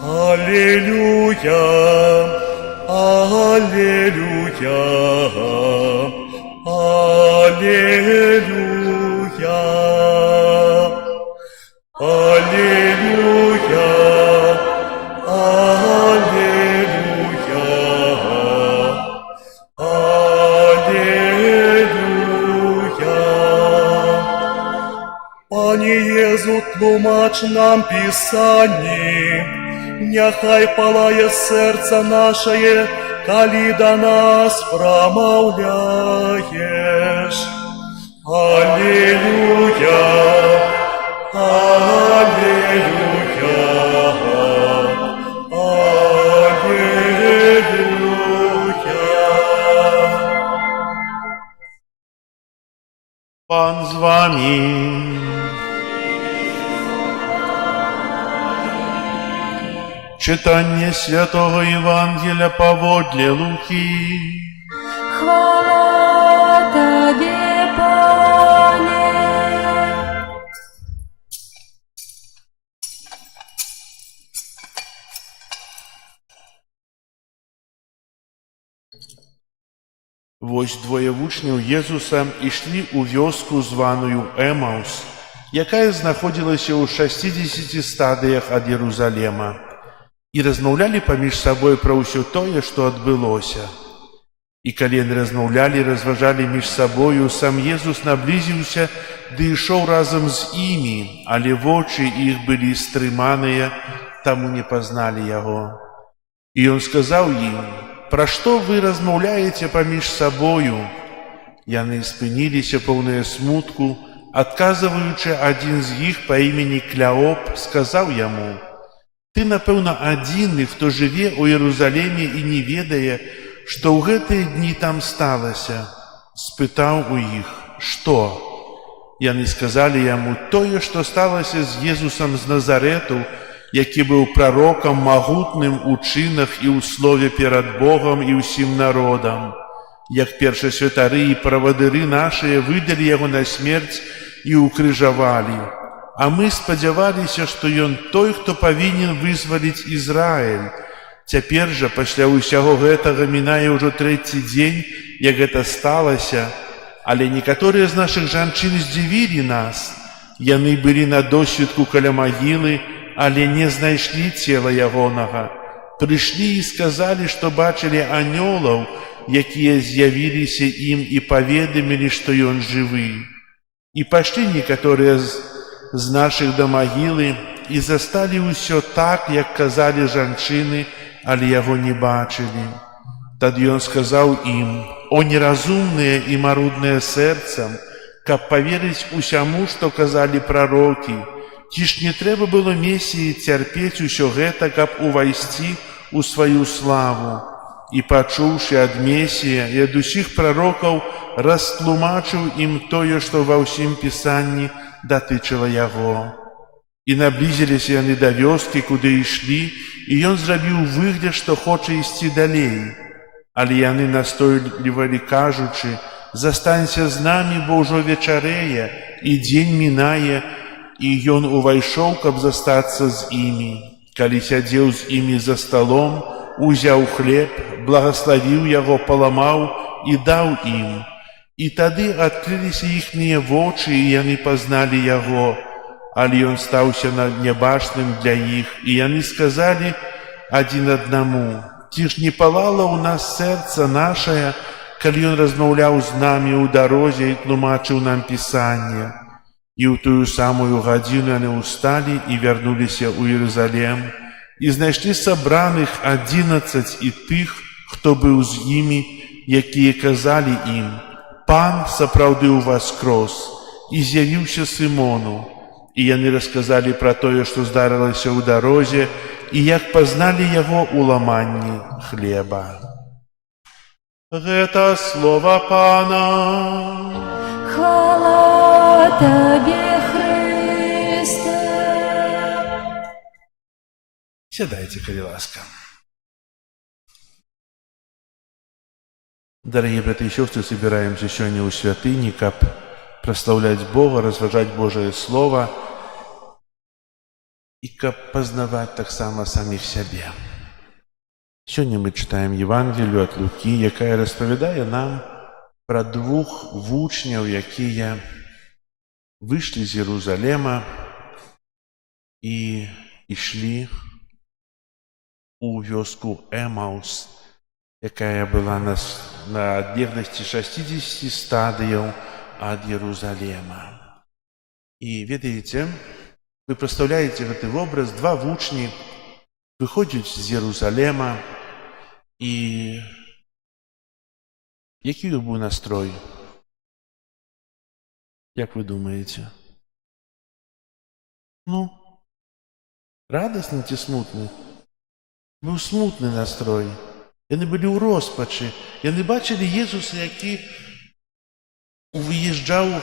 Аллилуйя, аллилуйя, аллилуйя, аллилуйя, Пане Єзу, тлумач нам Писані, няхай палає серце наше, коли до нас промовляєш. Аллилуйя, аллилуйя, аллилуйя. Пан з вами. Читання святого Євангелія поводле Луки. Хвала Тебе, Пане. Вось двоє вучняў Езуса ішлі ў вёску, званую Эмаус, якая знаходзілася ў 60 стадыях ад Єрусалема, і размаўлялі паміж сабой пра ўсё тое, што адбылося. І калі яны размаўлялі, разважалі між сабою, сам Езус наблізіўся ды ішоў разам з імі, але вочы іх былі стрыманыя, таму не пазналі яго. І ён сказаў ім: «Пра што вы размаўляеце паміж сабою?» Яны спыніліся поўныя смутку, адказваючы, адзін з іх па імені Кляоп сказаў яму: «Ты, напэўна, адзіны, хто жыве ў Єрусалеме і не ведае, што ў гэтыя дні там сталася». Спытаў у іх: «Што?» Яны сказалі яму тое, што сталася з Езусам з Назарэту, які быў прарокам магутным у чынах і ў слове перад Богам і ўсім народам. Як першасвятары і правадыры нашыя выдалі яго на смерць і ўкрыжавалі. А мы спадзяваліся, што ён той, хто павінен вызваліць Ізраіль. Цяпер жа, пасля ўсяго гэтага, мінае ўжо 3-й дзень, як гэта сталася, але некаторыя з нашых жанчын здзівілі нас. Яны былі на досвідку каля магілы, але не знайшлі цела ягонага. Прыйшлі і сказалі, што бачылі анёлаў, якія з'явіліся ім і паведамілі, што ён жывы. І пайшлі некаторыя з нашых да магілы і засталі ўсё так, як казалі жанчыны, але яго не бачылі. Тады ён сказаў ім: «О неразумныя і марудныя сэрцам, каб паверыць усяму, што казалі прарокі, ці ж не трэба было Месіі цярпець усё гэта, каб увайсці ў сваю славу?» І пачуўшы ад Месія і ад усіх прарокаў, растлумачыў ім тое, што ва ўсім Пісанні датычыла яго. І наблізіліся яны да вёскі, куды ішлі, і ён зрабіў выгляд, што хоча ісці далей. Але яны настойлівалі, кажучы: «Застанься з намі, бо ўжо вечарэе, і дзень мінае». І ён увайшоў, каб застацца з імі. Калі сядзеў з імі за сталом, узяў хлеб, благаславіў яго, паламаў і даў ім. І тады адкрыліся іхнія вочы, і яны пазналі яго. Але ён стаўся нябачным для іх, і яны сказалі адзін аднаму: «Ці ж не палала ў нас сэрца нашае, калі ён размаўляў з намі ў дарозе і тлумачыў нам Пісанне?» І ў тую самую гадзіну яны ўсталі і вярнуліся ў Іерусалім, і знайшлі сабраных 11 і тых, хто быў з імі, якія казалі ім: «Пан сапраўды ўваскрос і з'явіўся Сымону». І яны расказалі пра тое, што здарылася ў дарозе, і як пазналі яго ў ламанні хлеба. Гэта слова Пана. Хвала Табе, Христе. Сядайте, калі ласка. Дорогие братья и сестры, собираемся сегодня у святыни, каб прославлять Бога, разважать Божие Слово и каб познавать так само самих себе. Сегодня мы читаем Евангелие от Луки, якая распавядае нам про 2 вучняў, якія выйшлі з Єрусалима і ішлі у вёску Эмаус, якая была на адлегласці 60 стадыяў ад Єрусалима. І ведаеце, вы представляете гэты вобраз: 2 вучні выходзяць з Єрусалима, і які быў настрой? Як вы думаете? Ну, радасны ці смутны? Быў смутны настрой. Яны былі ў роспачы. Яны бачылі Езуса, які выязджаў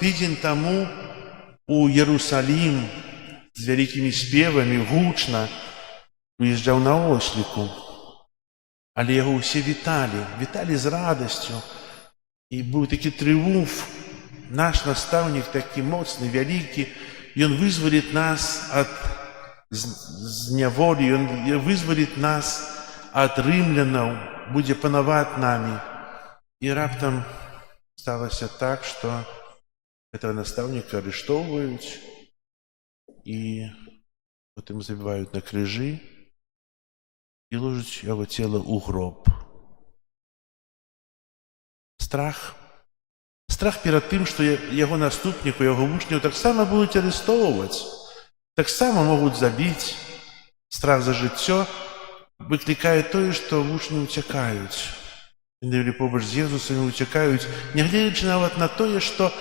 тыдзень таму у Єрусалім з вялікімі спевамі, гучна выязджаў на осліку. Але яго ўсе віталі з радасцю. І быў такі трыумф. Наш настаўнік такі моцны, вялікі, ён вызваліць нас ад зняволі, ён вызваліць нас ад рымлянаў, будзе панаваць намі. І раптам сталася так, што гэтага настаўніка арыштоўваюць і потым забіваюць на крыжы і ложаць яго цела ў гроб. Страх перад тым, што яго наступніку, яго вучняў таксама будуць арыштоўваць, таксама могуць забіць. Страх за жыццё выклікае тое, што вучні ўцякаюць. Яны былі побач з Езусам, уцякаюць, нягледзячы нават на тое, што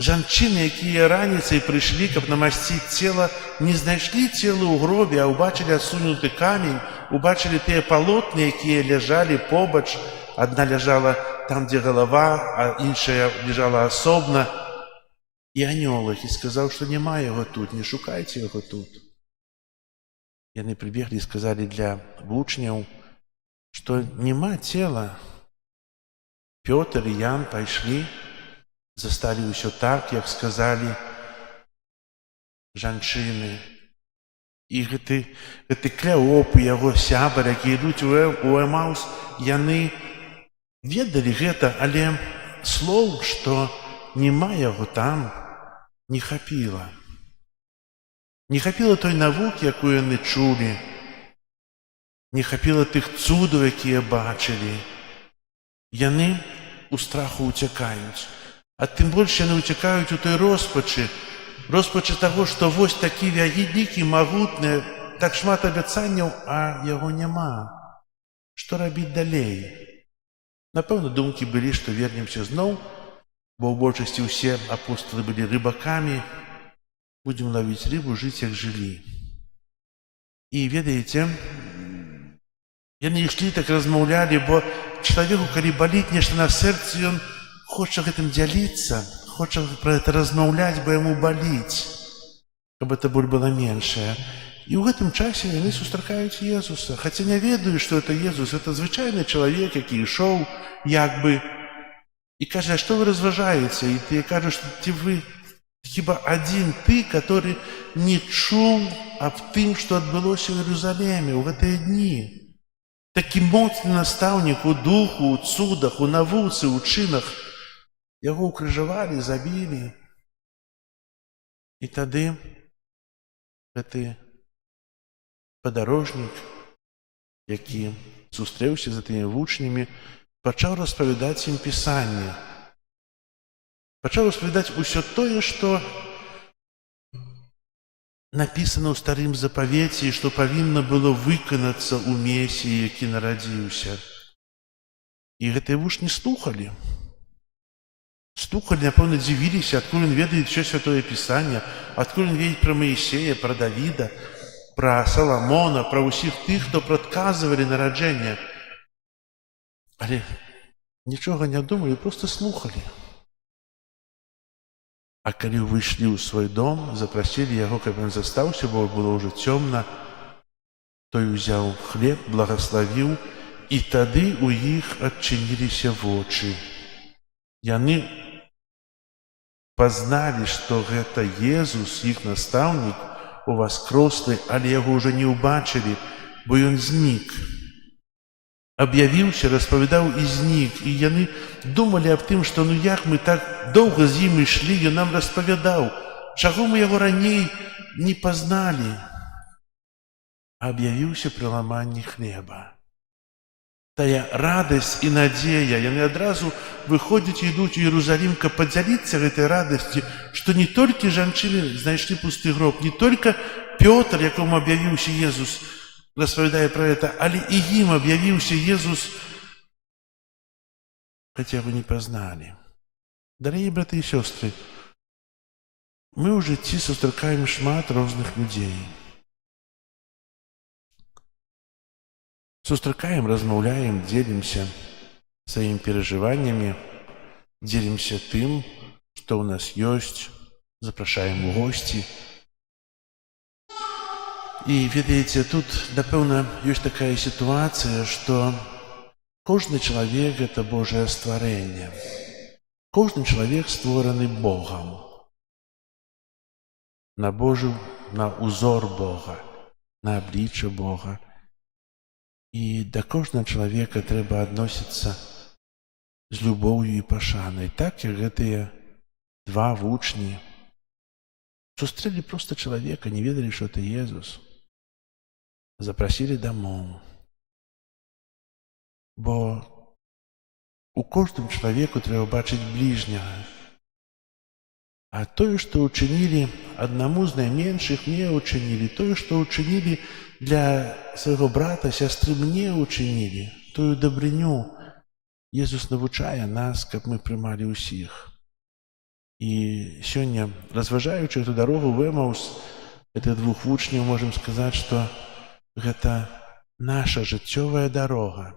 жанчыны, якія раніцай прыйшлі, каб намасціць цела, не знайшлі цела ў гробе, а ўбачылі адсунуты камень, убачылі тыя палотны, якія ляжалі побач. Адна ляжала там, дзе галава, а іншая ляжала асобна. І анёл, які сказаў, што няма яго тут, не шукайце яго тут. Яны прыбеглі і сказалі для вучняў, што няма цела. Пётр і Ян пайшлі, засталі ўсё так, як сказалі жанчыны. І гэты Клеоп і яго сябар, які ідуць у Эмаус, яны ведалі гэта, але слоў, што няма яго там, не хапіла. Не хапіла той навукі, якую яны чулі, не хапіла тых цудаў, якія бачылі. Яны у страху ўцякаюць. А тым больш яны ўцякаюць у той роспачы таго, што вось такі вялікі, магутны, так шмат абяцанняў, а яго няма. Што рабіць далей? Напэўна, думкі былі, што вернемся зноў, бо ў большасці ўсе апостолы былі рыбакамі, будзем ловіць рыбу, жыць як жылі. І ведаеце, яны ішлі, так размаўлялі, бо чалавеку, калі баліць нешта на сэрцы, ён хоча гэтым дзяліцца, хоча пра гэта размаўляць, бо яму баліць, каб эта боль была меншая. І ў гэтым часе яны сустракаюць Езуса, хаця не ведаюць, што это Езус, это звычайны чалавек, які ішоў, як бы, і кажа, а што вы разважаеце? І тыя кажуць, што ці вы хіба адзін ты, который не чуў аб тым, што адбылося ў Іерусаліме ў гэтыя дні. Такі моцны настаўнік у духу, у цудах, у навуцы, у чынах. Яго ўкрыжавалі, забілі. І тады гэты падарожнік, які сустрэўся з тымі вучнямі, пачаў распавядаць ім Пісанне. Пачаў распавядаць усё тое, што напісана ў Старым Запавеце і што павінна было выканацца ў Месіі, які нарадзіўся. І гэтыя вучні слухалі. Слухалі, напэўна, дзівіліся, адкуль ён ведае ўсё Святое Пісанне, адкуль ён ведае пра Маісея, пра Давіда, пра Саламона, пра ўсіх тых, хто прадказвалі нараджэнне. Але нічога не думалі, проста слухалі. А калі выйшлі ў свой дом, запрасілі яго, каб ён застаўся, бо было ўжо цёмна, той узяў хлеб, благаславіў, і тады ў іх адчыніліся вочы. Яны пазналі, што гэта Езус, іх настаўнік, уваскрослы, але яго ўжо не ўбачылі, бо ён знік. Аб'явіўся, распавядаў і знік, і яны думалі аб тым, што ну як мы так доўга з ім ішлі, ён нам распавядаў, чаго мы яго раней не пазналі. Аб'явіўся пры ламанні хлеба. Тая радасць і надзея, яны адразу выходзяць і ідуць у Іерусалім, каб падзяліцца гэтай радасці, што не толькі жанчыны знайшлі пусты гроб, не толькі Пётр, якому аб'явіўся Езус, распавядае пра гэта, але і ім аб'явіўся Езус, хаця вы не пазналі. Дарагія браты і сёстры, мы ў жыцці сустракаем шмат розных людзей. Сустракаем, размаўляем, дзелімся сваімі перажываннямі, дзелімся тым, што ў нас ёсць, запрашаем у госці. І ведаеце, тут, напэўна, ёсць такая сітуацыя, што кожны чалавек — гэта Божае стварэнне. Кожны чалавек створаны Богам. На ўзор Бога, на аблічча Бога. І да кожнага чалавека трэба адносіцца з любоўю і пашанай. Так, як гэтыя два вучні сустрэлі проста чалавека, не ведалі, што это Езус. Запрасілі дамоў. Бо у кожным чалавеку трэба бачыць бліжняга. А тое, што ўчынілі аднаму з найменшых, мне ўчынілі. Тое, што ўчынілі для свайго брата, сястры, мне ўчынілі. Тую дабрыню Езус навучае нас, каб мы прымалі ўсіх. І сёння, разважаючы эту дарогу в Эмаус, гэтых двух вучняў, можам сказаць, што гэта наша жыццёвая дарога.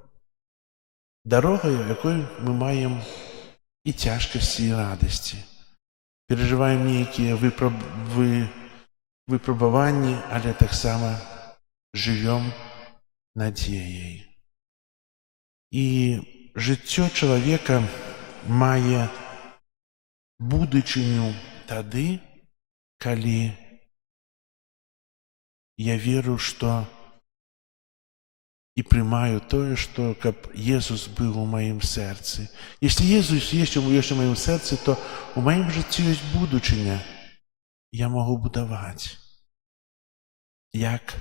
Дарога, якой мы маем і цяжкасці, і радасці. Перажываем нейкія выпрабаванні, але таксама жывём надзеяй. І жыццё чалавека мае будучыню тады, калі Я веру, что и приймаю тое, что каб Езус был у маім сэрцы. Если Езус есть у маім сэрцы, то у маім жыцці ёсць будучыня. Я могу будаваць. Як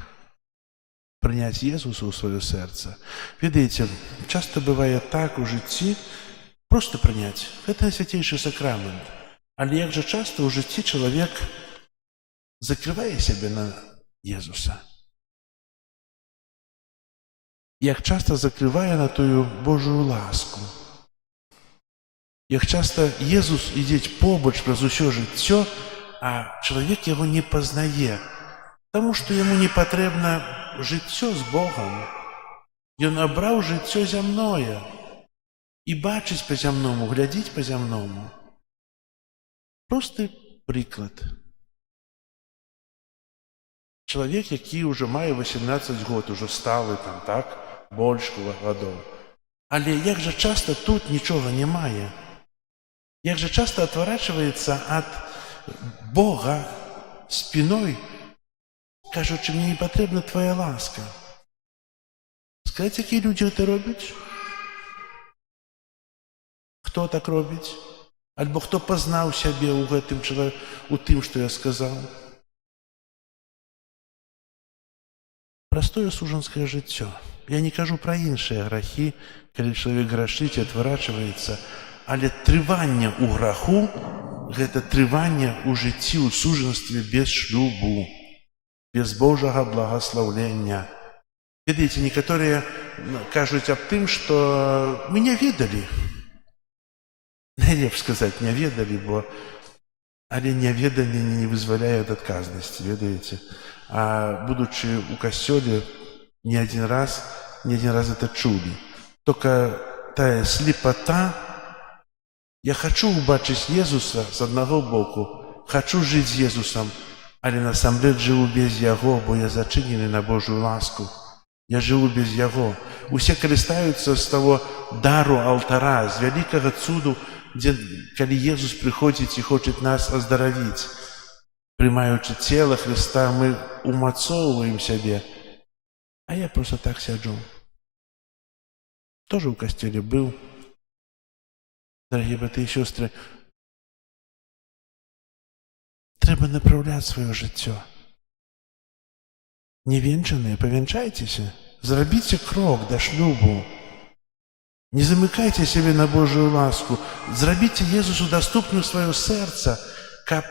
прыняць Езуса ў сваё сэрца? Ведаеце, часто бывае так у жыцці, просто прыняць. Гэта свяцейшы сакрамент. Але як жа часта ў жыцці чалавек закрывае сябе на Езуса. Як часта закрывае на тую Божую ласку. Як часта Езус ідзе побач праз усё жыццё, а чалавек яго не пазнае, таму што яму не патрэбна жыццё з Богам. Ён абраў жыццё зямное і бачыць па-зямному, глядзіць па-зямному. Просты прыклад. Чалавек, які ўжо мае 18 год, ужо сталы там, так, больш гадоў. Але як жа часта тут нічога не мае? Як жа часта адварачваецца ад Бога спіной, кажучы, мне не патрэбна твоя ласка. Скажыце, якія людзі гэта робяць? Хто так робіць? Альбо хто пазнаў сябе ў гэтым у тым, што я сказаў? Простое сужанскае жыццё. Я не кажу пра іншыя грахі, калі чалавек грашыць і адварачваецца, але трыванне ў граху – гэта трыванне ў жыцці, ў сужанстве без шлюбу, без Божага благаслаўлення. Ведаеце, некаторыя кажуць аб тым, што мы не ведалі. Найлепш сказаць, не ведалі, але няведанне не вызваляе ад адказнасці, ведаеце. А будучы ў касцёле, не один раз это чулі. Только тая слепота, я хочу убачыць Езуса з аднаго боку, хочу жыць з Езусам, але насамрэч жыву без Яго, бо я зачынены на Божую ласку. Я жыву без Яго. Усе карыстаюцца з таго дару алтара, з вялікага цуду, дзе, калі Езус прыходзіць і хоча нас аздаравіць. Прымаючы цела Христа, мы умацоўваем сябе. А я просто так сяджу. Тоже ў касцёле быў. Дарагія браты і сёстры, трэба направляць сваё жыццё. Невенчаныя, павянчайцеся, зрабіце крок да шлюбу. Не замыкайце сябе на Божую ласку, зрабіце Езусу даступным сваё сэрца, каб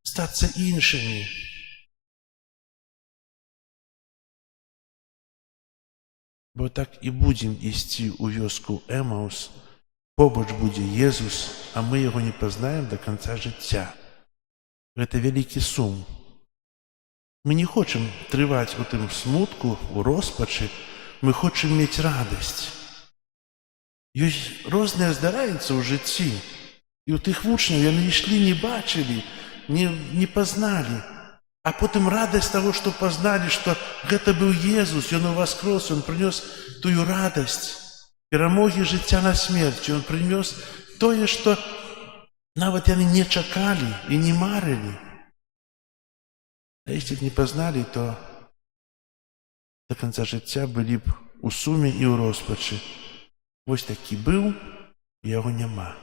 стацца іншымі. Бо так і будзем ісці ў вёску Эмаус, побач будзе Езус, а мы яго не пазнаем да канца жыцця. Гэта вялікі сум. Мы не хочам трываць у тым смутку, у роспачы, мы хочам мець радасць. Ёсць рознае здараецца ў жыцці, і ў тых вучняў яны ішлі, не бачылі, не пазналі. А потым радасць таго, што пазналі, што гэта быў Езус, Ён уваскрос, Ён прынёс тую радасць, перамогі жыцця на смерць. Ён прынёс тое, што нават яны не чакалі і не марылі. А если б не пазналі, то до канца жыцця былі б у суме і ў роспачы. Вось такі быў, яго няма.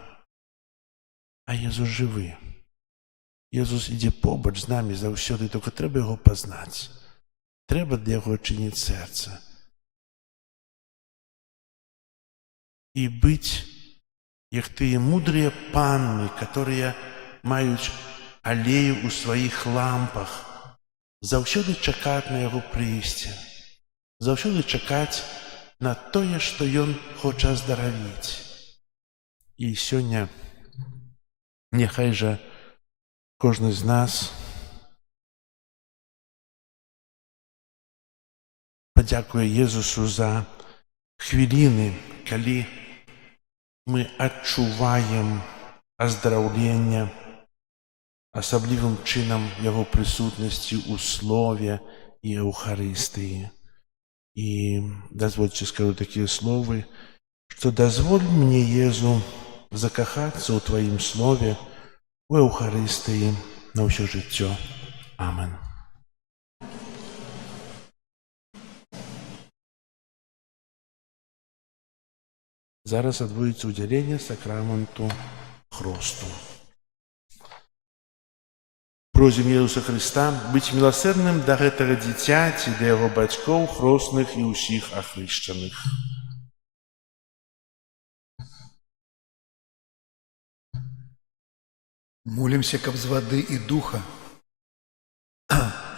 А Езус жывы. Езус ідзе побач з намі заўсёды, толькі трэба яго пазнаць. Трэба для яго адчыніць сэрца. І быць, як тыя мудрыя панны, которые маюць алею ў сваіх лампах, заўсёды чакаць на яго прыйсце, заўсёды чакаць на тое, што ён хоча аздаравіць. І сёння няхай жа кожны з нас падзякуе Езусу за хвіліны, калі мы адчуваем аздараўленне, асаблівым чынам яго прысутнасці ў слове і Еўхарыстыі. І дазвольце скажу такія словы, што дазволь мне, Езу, закахацца ў Тваім слове, у Еўхарыстыі на ўсё жыццё. Амен. Зараз адбудзецца ўдзяленне сакраменту хросту. Просім Ісуса Христа быць міласэрным да гэтага дзіцяці, да яго бацькоў, хросных і ўсіх ахрышчаных. Молимся, каб з вады і духа.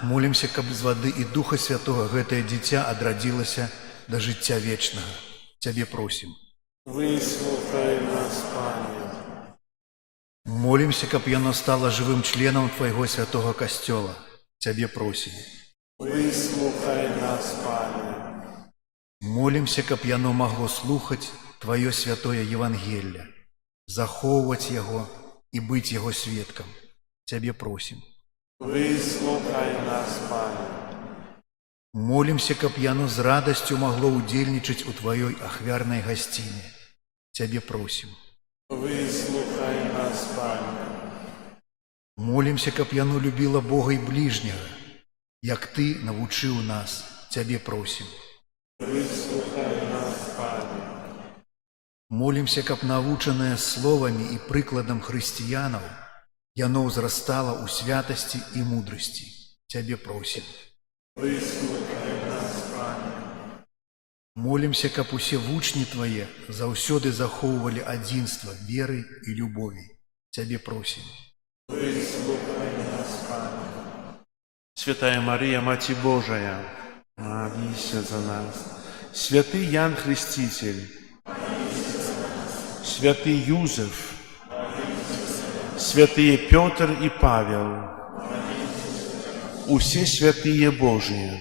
Молимся, каб з вады і духа святога гэтае дзіця адрадзілася да жыцця вечнага. Цябе просім. Выслухай нас, Пане. Молимся, каб яно стала жывым членам Твайго святога касцёла. Цябе просім. Выслухай нас, Пане. Молимся, каб яно магло слухаць Тваё святое Евангелле, захоўваць яго і быць яго сведкам. Цябе просім. Выслухай нас, Пане. Молимся, каб яно з радасцю магло ўдзельнічаць у Тваёй ахвярнай гасціне. Цябе просім. Выслухай нас, Пане. Молимся, каб яно любіла Бога і бліжняга, як Ты навучыў нас. Цябе просім. Выслухай нас, Пане. Молимся, каб навучанае словамі і прыкладам хрысціянаў, яно ўзрастала ў святасці і мудрасці. Цябе просім. Выслухай нас, Пане. Молимся, каб усе вучні Твае заўсёды захоўвалі адзінства веры і любові. Цябе просім. Выслухай нас, Пане. Святая Марія, Маці Божая, молися за нас. Святый Ян Хреститель, святый Юзеф, святые Петр и Павел, усе святые Божие.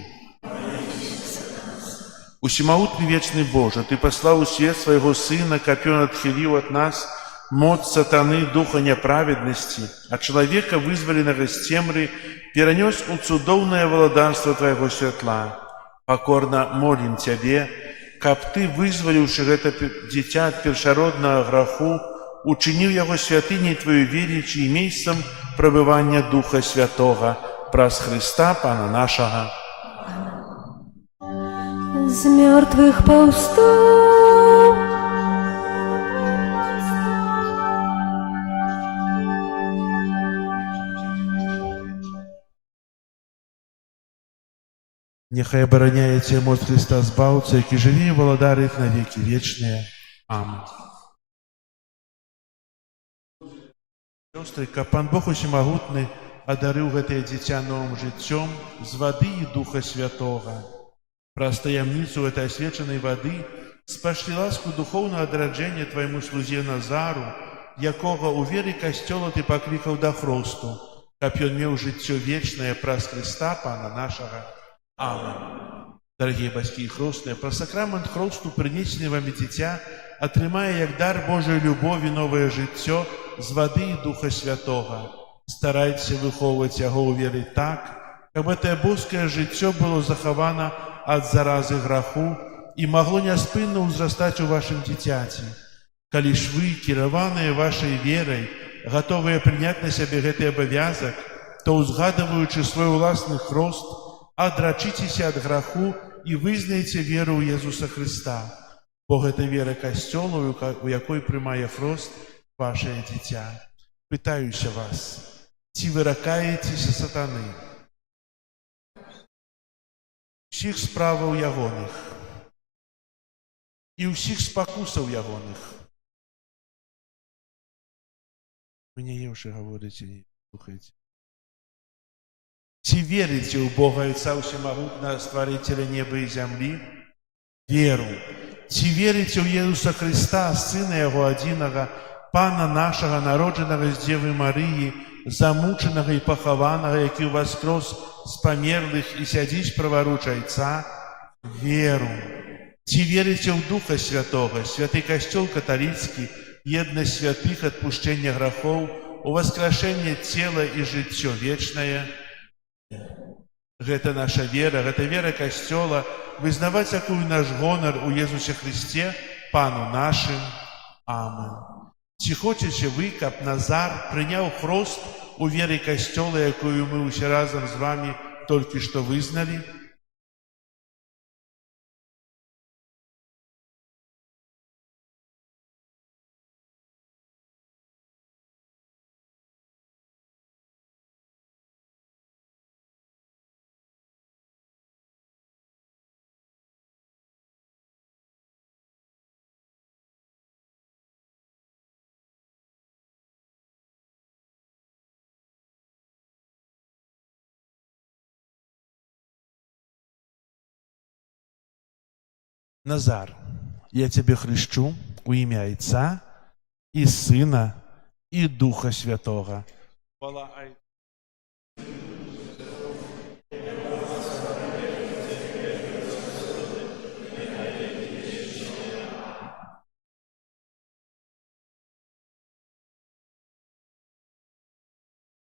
Усемогутный вечный Боже, Ты послал у свет Своего Сына, каб Он отхилил от нас моц сатаны, духа неправедности, а человека, вызволенного с темры, перенес у цудовное владарство Твоего светла. Покорно молим Тебе, каб Ты, вызволивши это дитя от першородного греху, учинил его святыней Твою величие и местом пробывания Духа Святого, праз Христа Пана нашего. З мертвых повстав. Нехай обороняє Тебя моц Христа Збавца, який живі і володарить на веки вечные. Аминь. Сестры, каб Пан Бог усемагутны адарыў гэтае дзіця новым жыццём з вады і Духа Святога. Праз таямніцу гэтай асвечанай вады спашлі ласку духоўнага адраджэння Твайму слузе Назару, якога ў веры касцёла Ты паклікаў да хросту, каб ён меў жыццё вечнае праз Христа Пана нашага. Аминь. Дорогие бацькі і хростныя, праз сакрамент хросту прынесены вамі дзіця атрымае як дар Божай любові новае жыццё з вады і Духа Святога. Старайцеся выхоўваць яго ў веры так, каб гэтае боскае жыццё было захавана ад заразы граху і магло няспынна ўзрастаць у вашым дзіцяці. Калі ж вы, кіраваныя вашай верай, гатовыя прыняць на сябе гэты абавязак, то, узгадываючы свой уласны хрост, адрачыцеся ад граху і вызнайце веру ў Езуса Христа, бо гэта вера касцёла, у якой прымае хрост вашае дзіця. Пытаюся вас, ці вы ракаецеся сатаны, усіх справаў ягоных і ўсіх спакусаў ягоных? Вы не еўшы гаворыце, не слухаеце. Ці верыце ў Бога Отца Усемагутнага, Стварыцеля неба і зямлі? Веру. Ці верыце ў Езуса Христа, Сына Яго адзінага, Пана нашага, народжанага з Дзевы Марыі, замучанага і пахаванага, які ўваскрос з памерлых і сядзіць праваруч Айца? Веру. Ці верыце ў Духа Святога, святы касцёл каталіцкі, еднасць святых, адпушчэнне грахоў, уваскрашэнне цела і жыццё вечнае? Гэта наша вера, гэта вера касцёла, вызнаваць якую наш гонар у Езусе Христе, Пану нашым. Аминь. Ці хочаце вы, каб Назар прыняў хрост у веры касцёла, якую мы ўсе разам з вамі толькі што вызналі? Назар, я тебе хрещу у имя Отца и Сына и Духа Святого.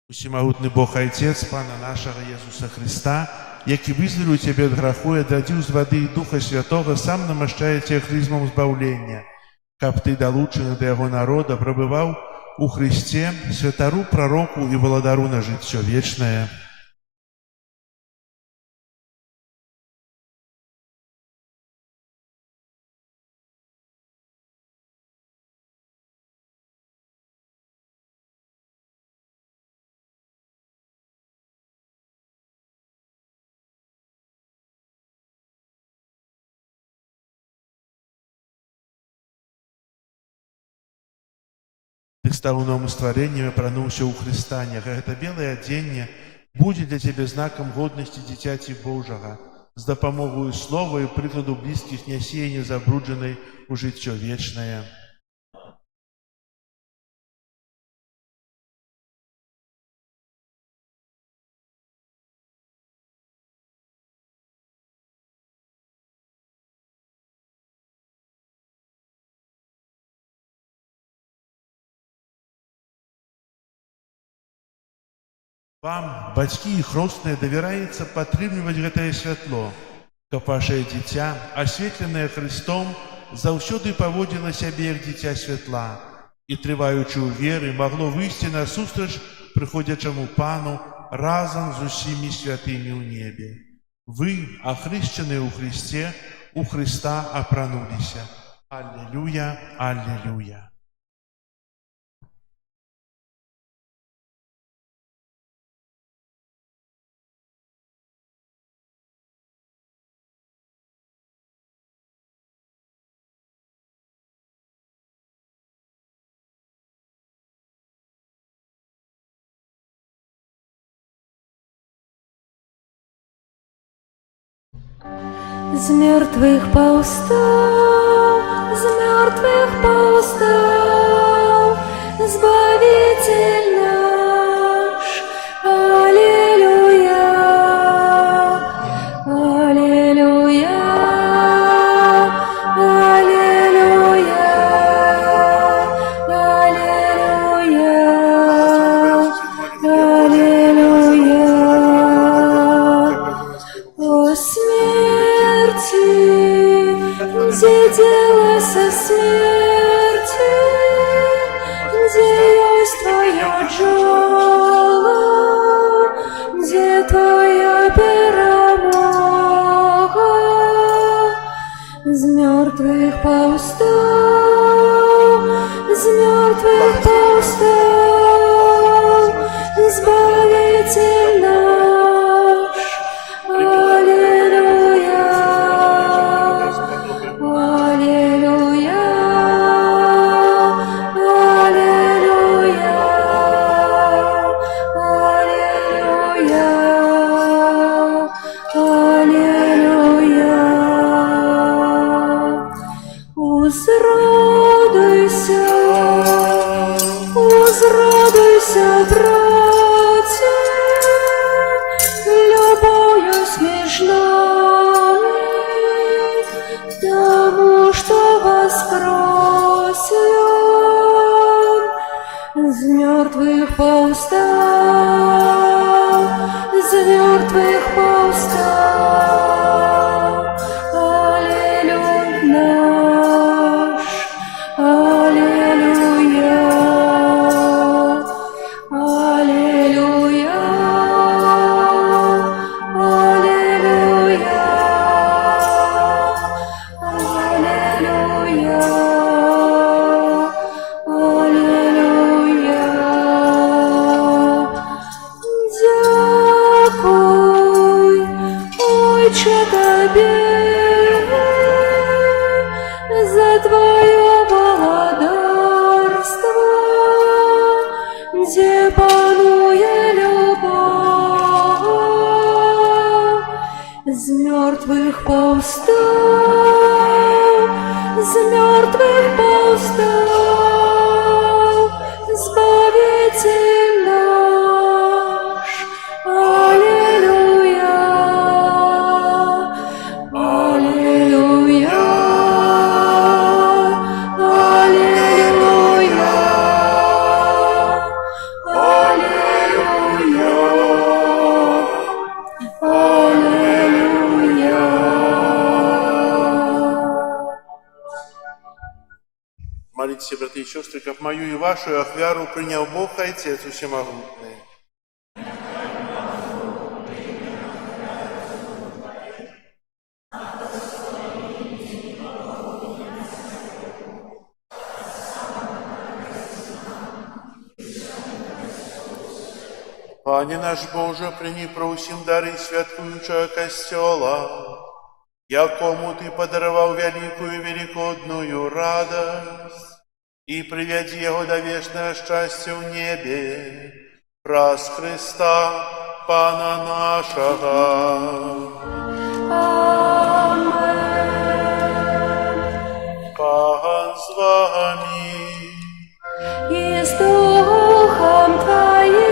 Усемагутны Бог Отец, Пана нашего Иисуса Христа, які вызволил тебя от граху и отрадил з воды и Духа Святого, сам намощает тебя хризмом избавления, каб ты, долученный до Его народа, пробывал у Христе, святару, пророку и владару на житье вечное. Ты стал новым створением и пронылся у Христа, нехай это белое оденье будет для тебя знаком годности дитяти Божьего, с допомогою слова и прикладу близких не сеяния забрудженной у житье вечное. Вам, бацькі і хросныя, давяраецца падтрымліваць гэтае святло, каб вашае дзіця, асветленае Христом, заўсёды паводзіла сябе як дзіця святла і, трываючы ў веры, магло выйсці насустрач прыходзячаму Пану разам з усімі святымі ў небе. Вы, ахрышчаныя ў Христе, у Христа апрануліся. Аллилуйя, аллилуйя. З мертвых повстал, з мертвых повстал, Збавитель наш, аллилуйя, аллилуйя, аллилуйя, аллилуйя, аллилуйя. О смерти, где дело со смерти, где есть твое джало, где твоя перемога, с мертвых повстал, с мертвых повстал, Избавитель наш. Аллилуйя, аллилуйя, аллилуйя, аллилуйя, аллилуйя. Узрадуйся, братья, любовью смешнами, тому, что воскресен, с мертвых повстал, с мертвых повстал. Аллилуйя наш, аллилуйя, аллилуйя, аллилуйя, аллилуйя, аллилуйя. восстал, Избавитель наш. Аллилуйя, аллилуйя, аллилуйя, аллилуйя, аллилуйя. Молитесь, братья и сестры, как мою и вашу ахвяру принял Бог Отец Всемогутный. Пане наш Боже, прими просим дары святкуючого костела, якому Ты подаровал великую великодную радость, и приведи его до вечного счастья в небе, праз Христа, Пана нашего. Пан с вами. И с Духом Твоим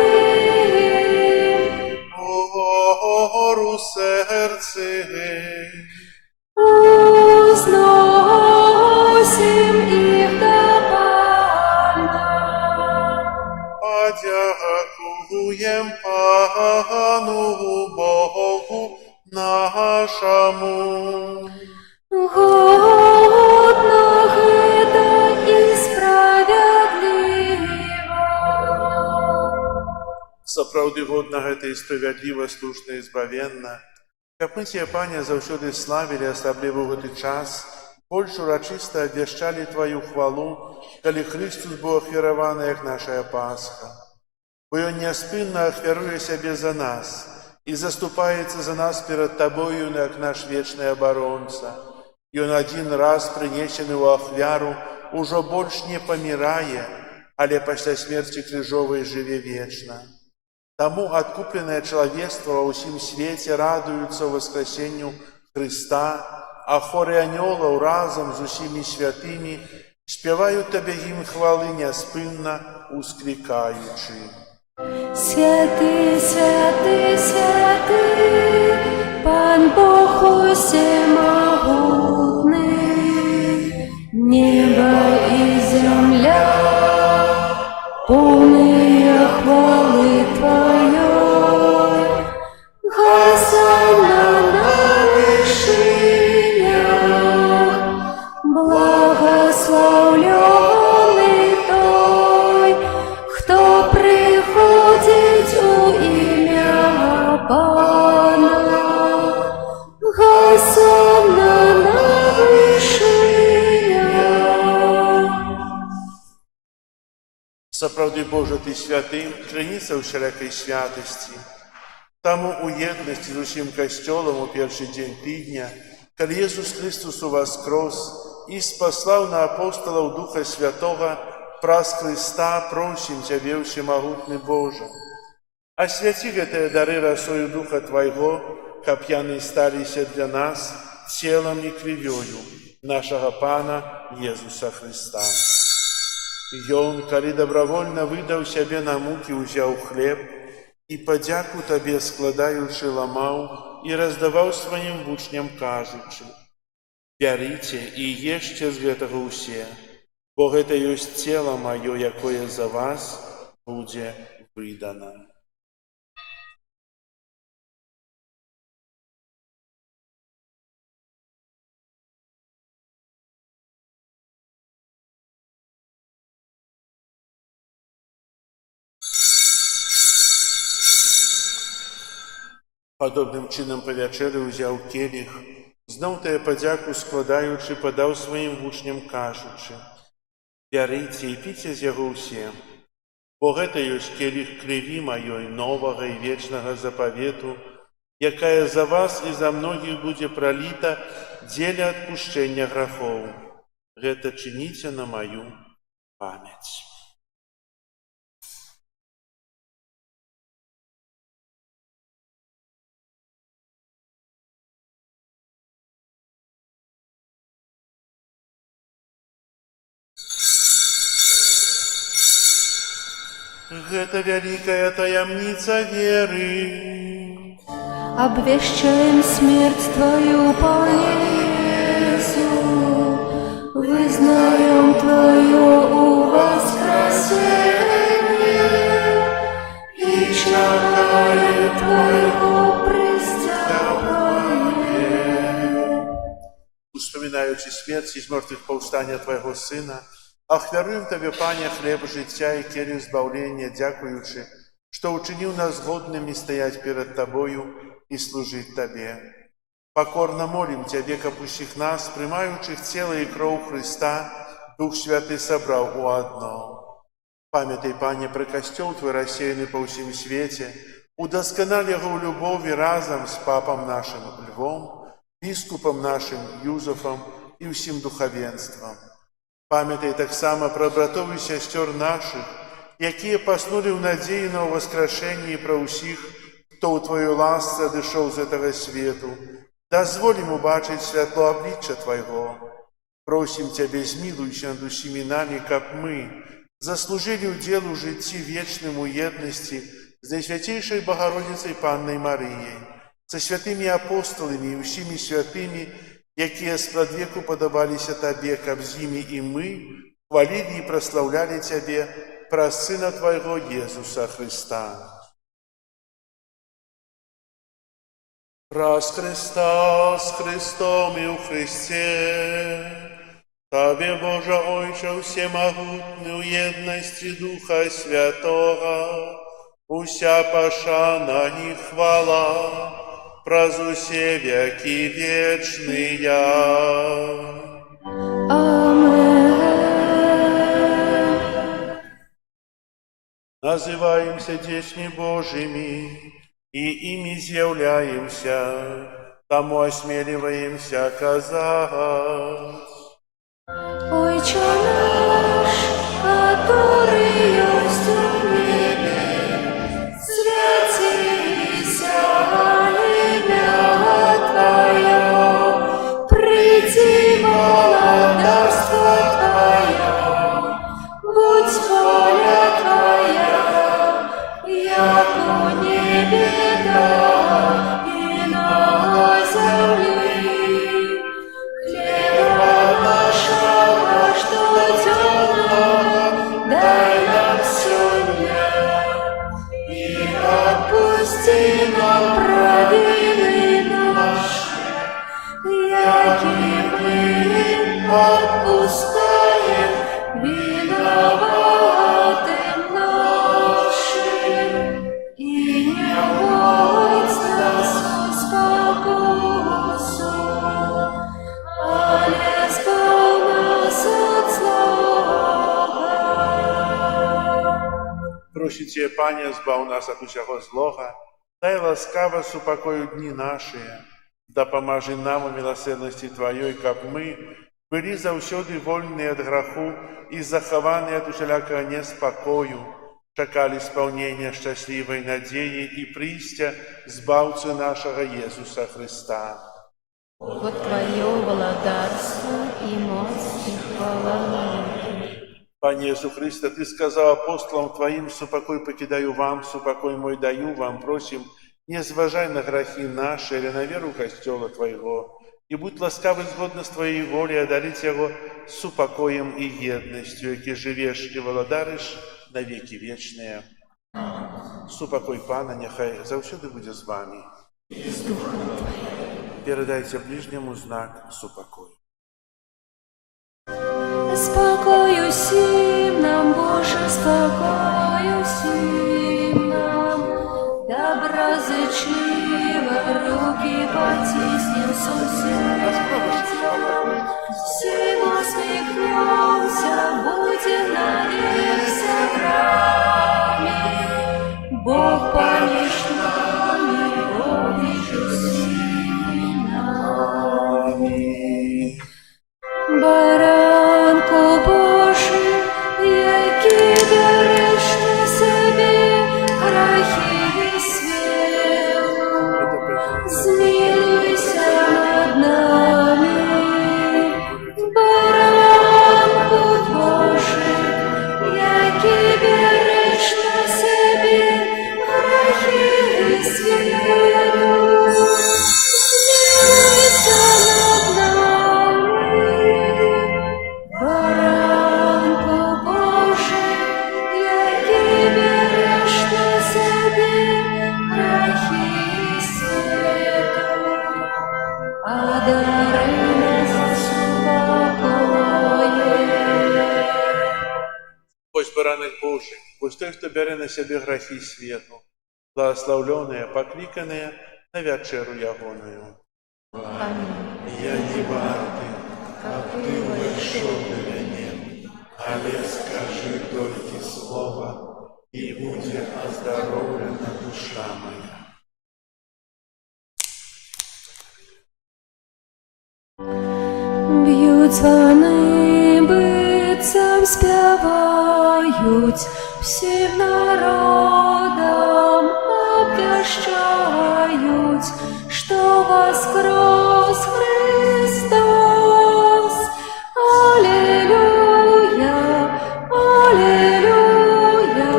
Гору сердце, узносим их до Пана. подякуем Пану Богу нашему. Годно это и справедливо. Сапраўды годна гэта і справядліва, слушна і збавенна. Каб мы Цябе, Пане, заўсёды славілі, асабліва ў гэты час, больш урачыста абвяшчалі Тваю хвалу, калі Христус быў ахвяраваны, як нашая Пасха. Бо Ён няспынна ахвяруе сябе за нас і заступаецца за нас перад Табою, як наш вечны абаронца. Ён адзін раз прынесены ў ахвяру ужо больш не памірае, але пасля смерці крыжовай жыве вечна. Таму адкупленае чалавецтва ва ўсім свеце радуюцца ўваскрасенню Хрыста, а хоры анёлаў разам з усімі святымі спяваюць Табе гімн хвалы няспынна усклікаючы. Святый, святый, святый, Пан Бог всемогутный, небо и земля, полные хвалы Твоей. Хосанна на вершинах, благословленный той, кто приходит у имя Пана. Хосанна на вершинах. Сапраўды, Божа, Ты святым, крыніца ўсялякай святасці. Таму у еднасці з усім касцёлам у першы дзень тыдня, калі Jesús Христос уваскрос і спаслаў на апостолаў Духа Святога, праз Христа просім Цябе, Всемагутны Божа. Асвяці гэтыя дары расою Духа Твайго, каб яны сталіся для нас целам і крывёю нашага Пана Езуса Христа. Ён, калі добравольна выдаў сябе на мукі, узяў хлеб і падзяку Табе складаючы ламаў і раздаваў сваім вучням, кажучы: «Бярыце і ешце з гэтага ўсе, бо гэта ёсць цела маё, якое за вас будзе выдана». Падобным чынам па вячэры ўзяў келіх, зноў тая падзяку складаючы, падаў сваім вучням, кажучы: «Бярыце і піце з яго ўсе, бо гэта ёсць келіх крыві маёй новага і вечнага запавету, якая за вас і за многіх будзе праліта дзеля адпушчэння грахоў. Гэта чыніце на маю памяць». Гэта вялікая таямница веры. Обвещаем смерть Твою, Пане Иису, вызнаем Твое воскресение и чаяем Твоего пристяпания. Успоминаючи смерть из мертвых повстания Твоего Сына, ахвяруем Тебе, Пане, хлеб життя и келью збавления, дякуючи, что учинил нас годными стоять перед Тобою и служить Тебе. Покорно молим Тебе, как усіх нас, приймаючих тело и кровь Христа, Дух Святый собрал у одно. Памятай, Пане, про костел Твой рассеянный по всем свете, удосконали его в любови разом с Папом нашим Львом, Бискупом нашим Юзефом и всем духовенством. Памятай так само про братов и сестер наших, якія поснули в надеї на воскрешение, про усіх, хто у Твою ласце дышаў з этого свету. Дозволим убачить святло обличчя Твоего. Просим Тебе, змилуйся над усіми нами, как мы заслужили удел у житті вечным у едности с Наисвятейшей Богородицей Панной Марией, со святыми апостолами и усіми святыми, якія спрадвеку подобалися Тебе, каб з ними и мы хвалили и прославляли Тебе праз Сына Твоего Иисуса Христа. Праз Христа, с Христом и у Христе, Тебе, Боже Ойче, всемогутный, у едности Духа Святого, уся пошана и хвала, праз усе веки вечные. Амен. Называемся детьми Божьими, и ими з'являемся, тому осмеливаемся казать. Отче наш, который есть в небе, святися имя Твое, приди владарство Твое, будь воля Твоя, як у небе, так и на земле. Хлеба нашего, что темного, дай нам сегодня, и отпусти нам провины наши, яки мы отпускаем виноватым нашим. И не вводь нас в спокусу, але избавь нас от злого. Просите, Пане, збав нас от усього злога, дай ласкаво супокою дни наши, да поможи нам у милосердности Твоей, как мы были завсёды вольны от греху и захованы от усялякого неспокою, чекали исполнения счастливой надеи и пристя Збавцы нашего Иисуса Христа. Вот Твое владарство и мощь и хвала навеки. Пане Иисус Христе, Ты сказал апостолам Твоим: «Супокой покидаю вам, супокой мой даю вам». Просим, не зважай на грехи наши или на веру костела Твоего, и будь ласкавый згодно с Твоей волей одарить его супокоем и едностью, яки живешь и владариш на веки вечные. Супокой Пана нехай завсёды буде з вами. Передайте ближнему знак супокою. Спокою всім нам, Боже, спокою всім нам, доброзичливо руки потиснем соседям, всем усмехнемся, будем навек собрами, Бог помеж нами, Бог между всеми нами. Баранку Божий, який береш на себе грехи світу, змилуйся над нами. Баранку избранных Божьих, пусть той, кто бере на себе грехи свету, благословленные, покликанные на вечеру ягоную. Я не варты, как ты вышел на меня, але скажи только слово, и будет оздоровлена душа моя. Б'ють звони, бицям співають, всім народам обвіщають, що воскрес Христос. Аллилуйя, аллилуйя,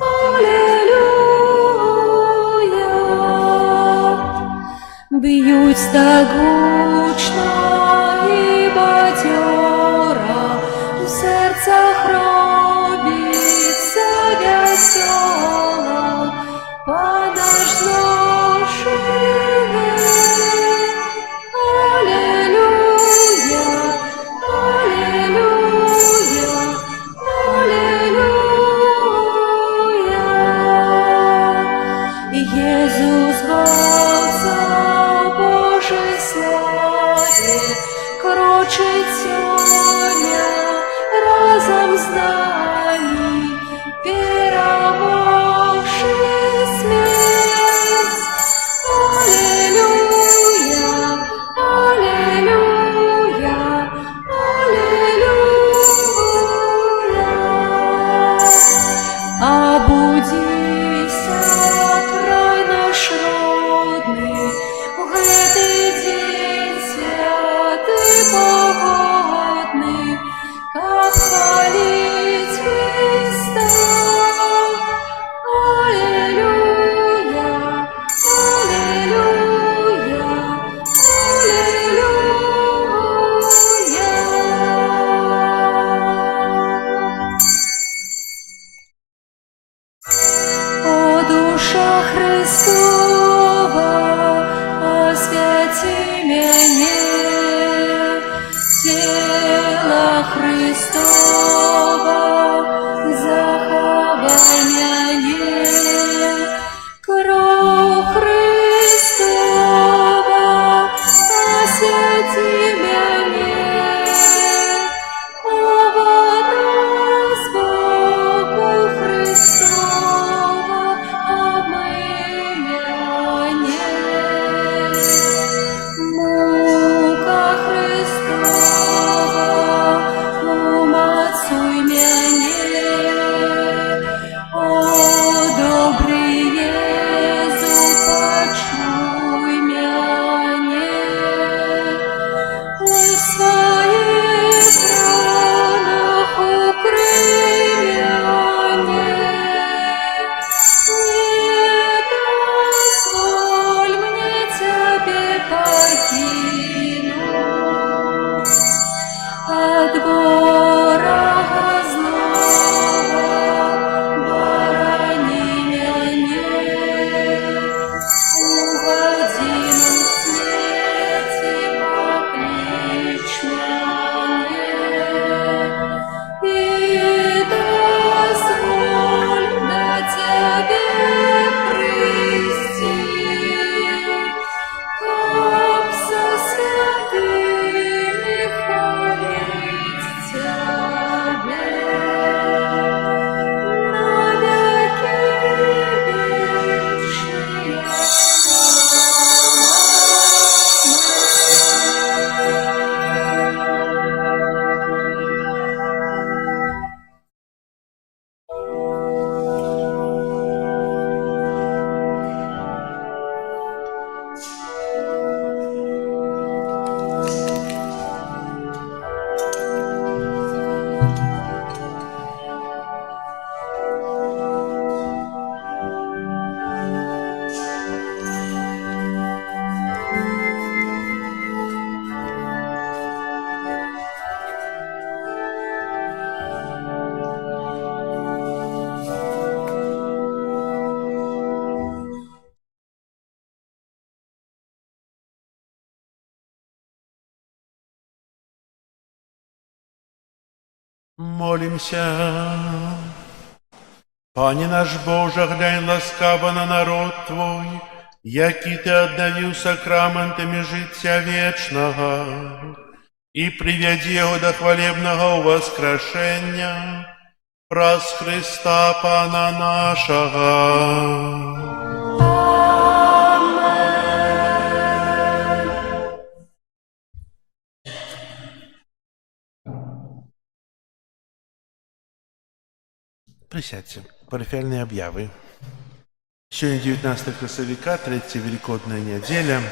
аллилуйя. Б'ють так гучно і бадьора, в серцях робиться весела, Пан наш зложиве. Аллилуйя, аллилуйя, аллилуйя. Єсус Бог Божий славі, крочить сьогодні разом з нами, перемогши смерть. Аллилуйя, аллилуйя, аллилуйя. Обудися, край наш родний, в гэтый день святый погодный, как хвалить Христа. Аллилуйя, аллилуйя, аллилуйя. О, душа Христова, освяти меня, тело Христова, заховай меня, кровь Христова, освяти меня, о, вода с боку Христова, обмой меня. Мука Христова, умацуй меня. О, добрый Езу, почуй меня. В своих ранах укрый меня. Не дозволь мне Тебе покинуть. От ворога злого борони меня. У годину смерти покличь меня. И дозволь до Тебе прийти, как со святыми хвалить Тебя. Навеки вечные. Молимся. Пане наш Боже, глянь ласкаво на народ Твой, який Ты отдавил сакраментами життя вечного, и приведи его до хвалебного воскрешения, праз Христа Пана нашего. Присядьте. Парафіальные объявы. Сегодня 19 красавіка, 3 Великодная неделя.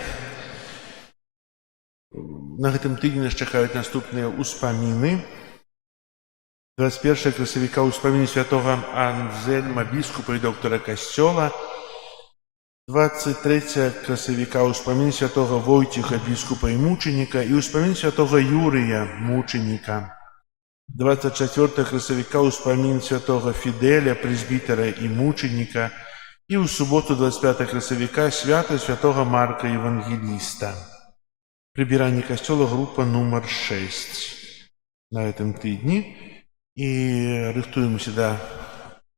На гэтым тыдні нас чакаюць наступныя ўспаміны. 21 красавіка ўспаміны святого Анзельма, біскупа і доктора касцёла. 23 красавіка ўспаміны святого Войціха, біскупа і мученіка, і ўспаміны святого Юрыя, мученіка. 24 красавіка ўспамін святого Фідэля, прэзбітара і мученіка, і ў суботу 25 красавіка свята святого Марка Евангеліста. Прыбіранне касцёла група нумар 6 на гэтым тыдні, і рыхтуемся да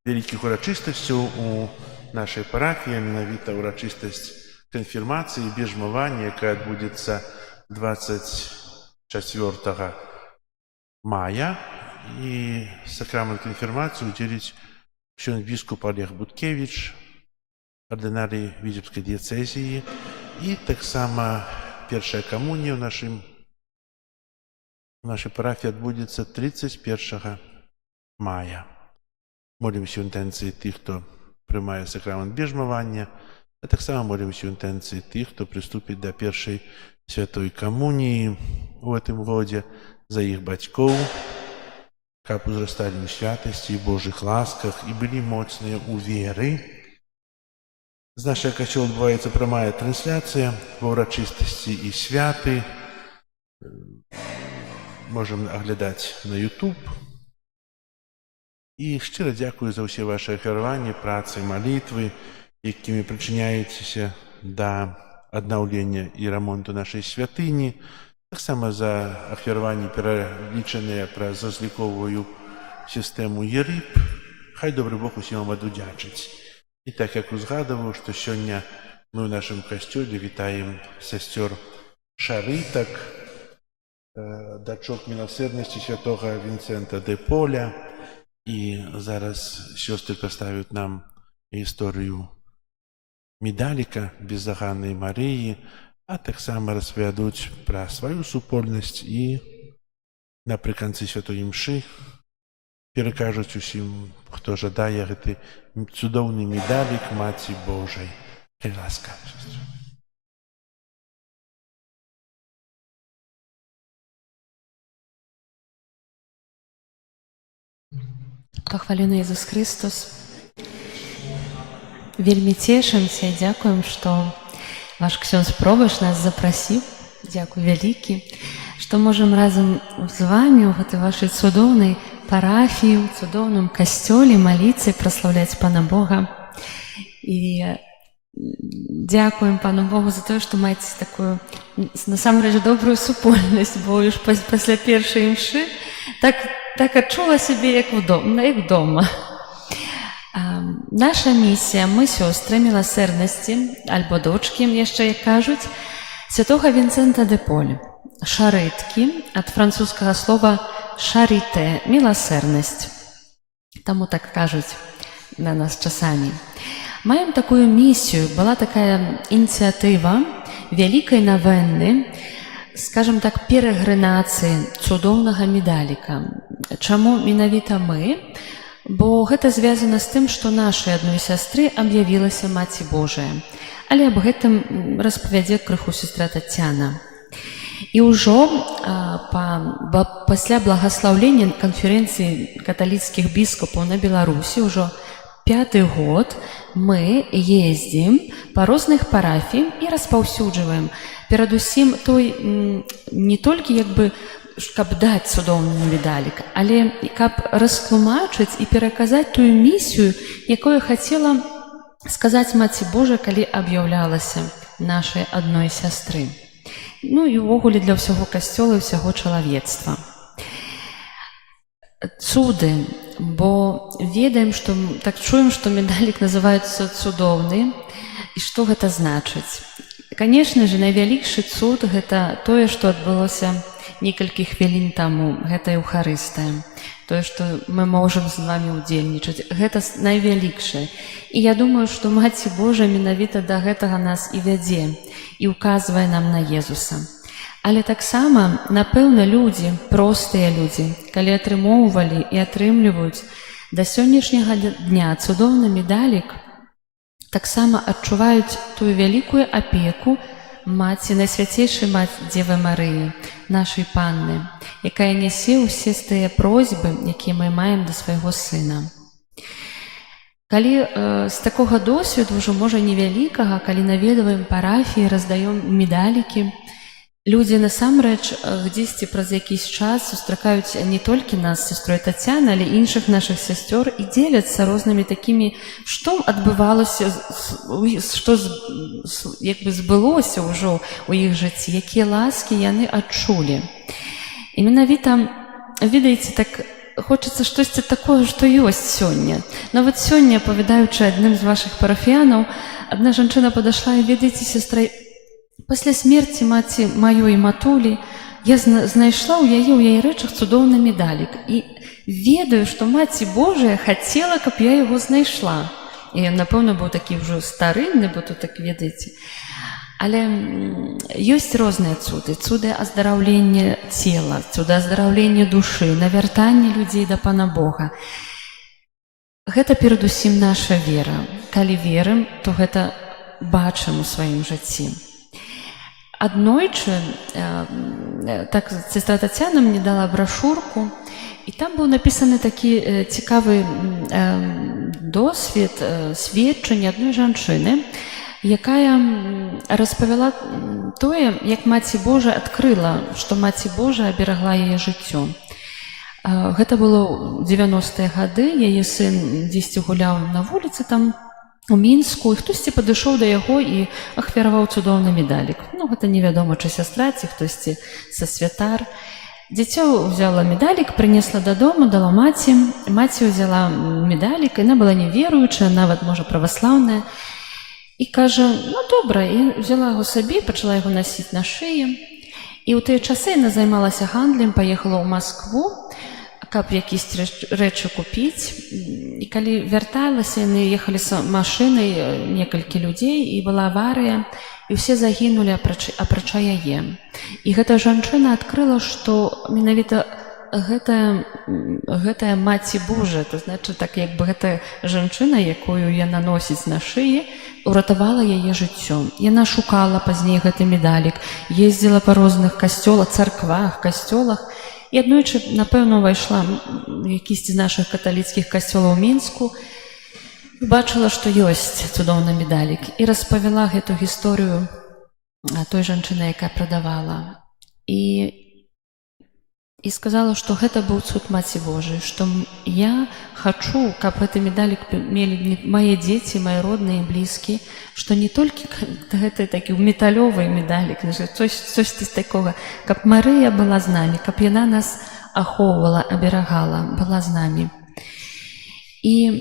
вялікіх урачыстасцяў у нашай парафіі, менавіта урачыстасць канфірмацыі, бежмавання, якая адбудзецца 24 мая, і сакрамент канфірмацыі удзеліць ксёндз біскуп Олег Буткевіч, ардынарый Віцебскай дыяцэзіі, і таксама першая камунія ў нашай парафіі адбудзецца 31 мая. Молімся ў інтэнцыі тых, хто прымае сакрамент бежмавання, а таксама молімся ў інтэнцыі тых, хто прыступіць да першай святой камуніі ў гэтым годзе, за іх бацькоў, каб узрасталі ў святасці і Божых ласках і былі моцныя ў веры. З нашага касцёла адбываецца прамая трансляцыя ва ўрачыстасці і святы. Можам аглядаць на YouTube. І шчыра дзякую за ўсе вашы ахвяраванні, працы, малітвы, якімі прычыняецеся да аднаўлення і рамонту нашай святыні. Таксама за ахвяраванні, пералічаныя праз разліковую сістэму ЕРИП. Хай добры Бог усім вам адудзячыць. І так як узгадаваў, што сёння мы ў нашым касцёле вітаем сясцёр Шарытак, дачок міласэрнасці святога Вінцэнта де Поля. І зараз сёстры паставяць нам гісторыю медаліка беззаганнай Марыі, а таксама распавядуць пра сваю супольнасць і напрыканцы святой імшы перакажуць усім, хто жадае гэты цудоўны медалік Маці Божай. Калі ласка, сёстры. Пахвалены Ісус Христос. Вельмі цешымся і дзякуем, што ваш ксёндз Пробаш нас запрасіў. Дзякуй вялікі, што можам разам з вамі ў гэтай вашай цудоўнай парафіі, у цудоўным касцёле маліцца і праслаўляць Пана Бога. І дзякуем Пану Богу за тое, што маеце такую насамрэч добрую супольнасць, бо ж пасля першай імшы так адчула сябе як дома. Наша місія, мы сёстры міласэрнасці, альбо дочкі, яшчэ як кажуць, святога Вінцэнта де Поля. Шарыткі, ад французскага слова «шарité» – міласэрнасць. Таму так кажуць на нас часамі. Маем такую місію, была такая ініцыятыва вялікай навенны, скажем так, перагрынацыі цудоўнага медаліка. Чаму менавіта мы? Бо гэта звязана з тым, што нашай адной сястры аб'явілася Маці Божая. Але аб гэтым распавядзе крыху сестра Тацяна. І ўжо пасля благаслаўлення канферэнцыі каталіцкіх біскупаў на Беларусі, ўжо 5-й год мы ездзім па розных парафій і распаўсюджваем. Перадусім той не толькі каб даць цудоўны медалік, але каб растлумачыць і пераказаць тую місію, якую хацела сказаць Маці Божа, калі аб'яўлялася нашай адной сястры. Ну і ўвогуле для ўсяго касцёла і ўсяго чалавецтва. цуды, бо ведаем, што так чуем, што медалік называецца цудоўны, і што гэта значыць. Канешне ж, найвялікшы цуд гэта тое, што адбылося некалькі хвілін таму, гэта Еўхарыстыя. Тое, што мы можам з вамі ўдзельнічаць, гэта найвялікшае. І я думаю, што Маці Божая менавіта да гэтага нас і вядзе, і ўказвае нам на Езуса. Але таксама, напэўна, людзі, простыя людзі, калі атрымоўвалі і атрымліваюць да сённяшняга дня цудоўны медалік, таксама адчуваюць тую вялікую апеку маці, найсвяцейшай маці Дзевы Марыі, нашай Панны, якая нясе ўсе тыя просьбы, якія мы маем да свайго сына. Калі з такога досведу, ўжо можа невялікага, калі наведваем парафіі, раздаём медалікі, людзі насамрэч дзесьці праз якийсь час сустракаюць не толькі нас з сястрой Тацяны, але іншых нашых сясцёр і дзеляцца рознымі такімі, што адбывалася, што якби збылося ўжо ў іх жыцці, якія ласкі яны адчулі. І менавіта, ведаеце, так хочацца штосьці такое, што ёсць сёння. Нават сёння, апавядаючы адным з вашых парафіянаў, адна жанчына падашла і, ведаеце, сястра, пасля смерці маці маёй матулі я знайшла ў яе рэчах цудоўны медалік. І ведаю, што Маці Божая хацела, каб я яго знайшла. І ён, напэўна, быў такі ўжо старынны, бо тут так ведаеце. Але ёсць розныя цуды. Цуды аздараўлення цела, цуды аздараўлення душы, навяртанне людзей да Пана Бога. Гэта перадусім наша вера. Калі верым, то гэта бачым у сваім жыцці. Аднойчы, так, сестра Тацяна мне дала брашурку, і там быў напісаны такі цікавы досвед, сведчанне адной жанчыны, якая распавяла тое, як Маці Божая адкрыла, што Маці Божая аберагла яе жыццё. Гэта было ў 90-е гады, яе сын дзесьці гуляў на вуліцы там, у Мінску, і хтосьці падышоў да яго і ахвяраваў цудоўны медалік. Ну, гэта невядома, чи сястра, ці хтосьці са святар. Дзіцё ўзяла медалік, прынесла дадому, дала маці. Маці ўзяла медалік, яна была неверуючая, нават, можа, праваслаўная. І кажа, ну, добра, і взяла яго сабе, пачала яго насіць на шыі. І ў тыя часы яна займалася гандлем, паехала ў Маскву, каб якісь рэчы купіць. І калі вярталася, яны ехалі з машынай, некалькі людзей, і была аварыя, і ўсе загінулі, апрача яе. І гэта жанчына адкрыла, што менавіта гэтая Маці Божая, то значыць, так, як бы гэтая жанчына, якую яна носіць на шыі, уратавала яе жыццё. Яна шукала пазней гэты медалік, ездзіла па розных касцёлах, царквах, касцёлах, і аднойчы, напэўна, увайшла ў якісьці з нашых каталіцкіх касцёлаў у Мінску, бачыла, што ёсць цудоўны медалік, і распавяла гэту гісторыю той жанчыны, якая прадавала. І сказала, што гэта быў цуд Маці Божай, што я хачу, каб гэты медалік мелі мае дзеці, мае родныя і блізкія, што не толькі гэты такі металёвы медалік, цосьці з такога, каб Марыя была з намі, каб яна нас ахоўвала, аберагала, была з намі. І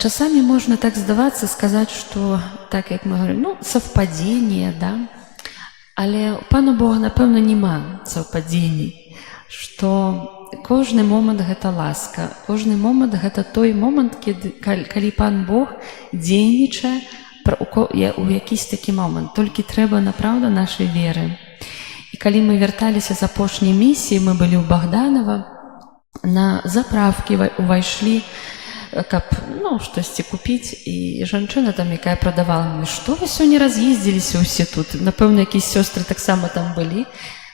часамі можна так здавацца, сказаць, што, так як мы говорим, ну, совпадение, да? Але у Пана Бога, напэўна, няма совпадений, што кожны момант гэта ласка, кожны момант гэта той момант, калі Пан Бог дзейнічае у якийсь такі момант. Толькі трэба, напраўда, нашай веры. І калі мы вярталіся з апошняй місіі, мы былі ў Богданова, на заправкі увайшлі, каб, ну, штосьці купіць, і жанчына там, якая прадавала, мне, што вы сёння раз'ездзіліся ўсе тут? Напэўна, якісь сёстры таксама там былі.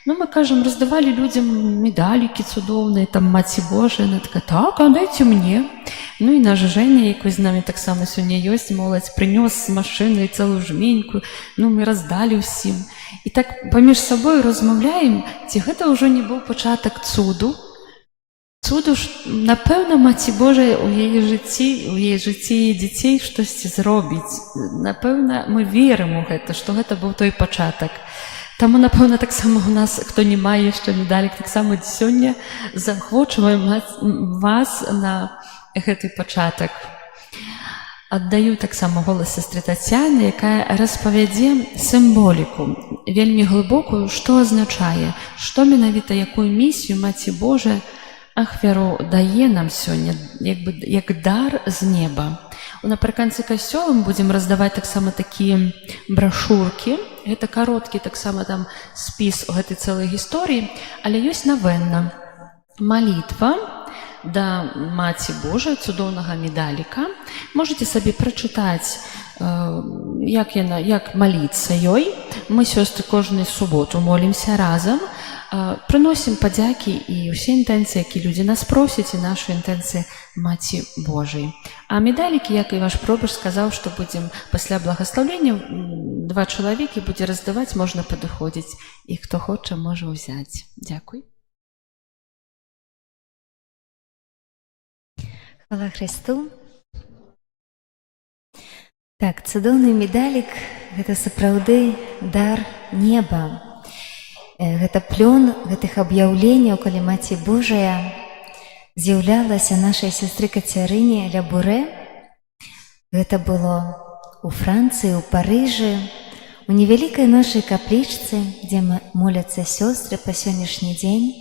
Ну, мы кажам, раздавалі людзям медалікі цудоўныя, там Маці Божая, она такая, так, а дайце мне. Ну, і наш Женя, якой з намі таксама сёння ёсць, моладзь, прынёс з машыны цэлую жменьку, ну, мы раздалі ўсім. І так паміж сабой размаўляем, ці гэта ўжо не быў пачатак цуду. Цуду, напэўна, Маці Божая у яе жыцці і дзяцей штосьці зробіць. Напэўна, мы верым у гэта, што гэта быў той пачатак. Таму, напэўна, таксама у нас, хто не мае яшчэ медалік, таксама сёння заахвочваем вас на гэты пачатак. Аддаю таксама голас сестры Тацяны, якая распавядзе сімволіку, вельмі глыбокую, што азначае, што менавіта якую місію Маці Божая ахвяру дае нам сёння, як дар з неба. Напрыканцы касцёла мы будзем раздаваць таксама такія брашуркі. Гэта кароткі таксама там спіс у гэтай цэлай гісторыі, але ёсць навенна. Малітва да Маці Божай, цудоўнага медаліка. Можаце сабе прачытаць, як маліцца ёй. Мы, сёстры, кожную суботу молімся разам, прыносім падзякі і ўсе інтэнцыі, якія людзі нас просяць, і нашы інтэнцыі Маці Божай. А медалікі, як і ваш пробач сказаў, што будзем пасля благаслаўлення 2 чалавекі будзе раздаваць, можна падыходзіць, і хто хоча, можа ўзяць. Дзякуй. Хвала Христу. Так, цудоўны медалік – гэта сапраўды дар неба. Гэта плён гэтых аб'яўленняў, калі Маці Божая з'яўлялася нашай сястры Кацярыне ля Буре. Гэта было у Францыі, у Парыжы, у невялікай нашай каплічцы, дзе моляцца сёстры па сённяшні дзень.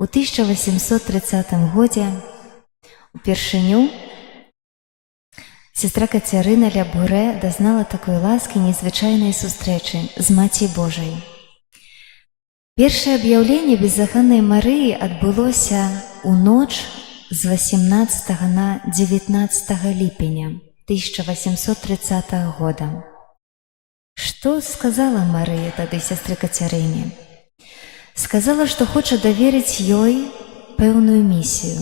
У 1830 годзе упершыню сестра Кацярына ля Буре дазнала такой ласкі незвычайнай сустрэчы з Маці Божай. Першае аб'яўленне беззаганнай Марыі адбылося ў ноч з 18 на 19 ліпеня 1830 года. Што сказала Марыя тады сястры Кацярыне? Сказала, што хоча даверыць ёй пэўную місію.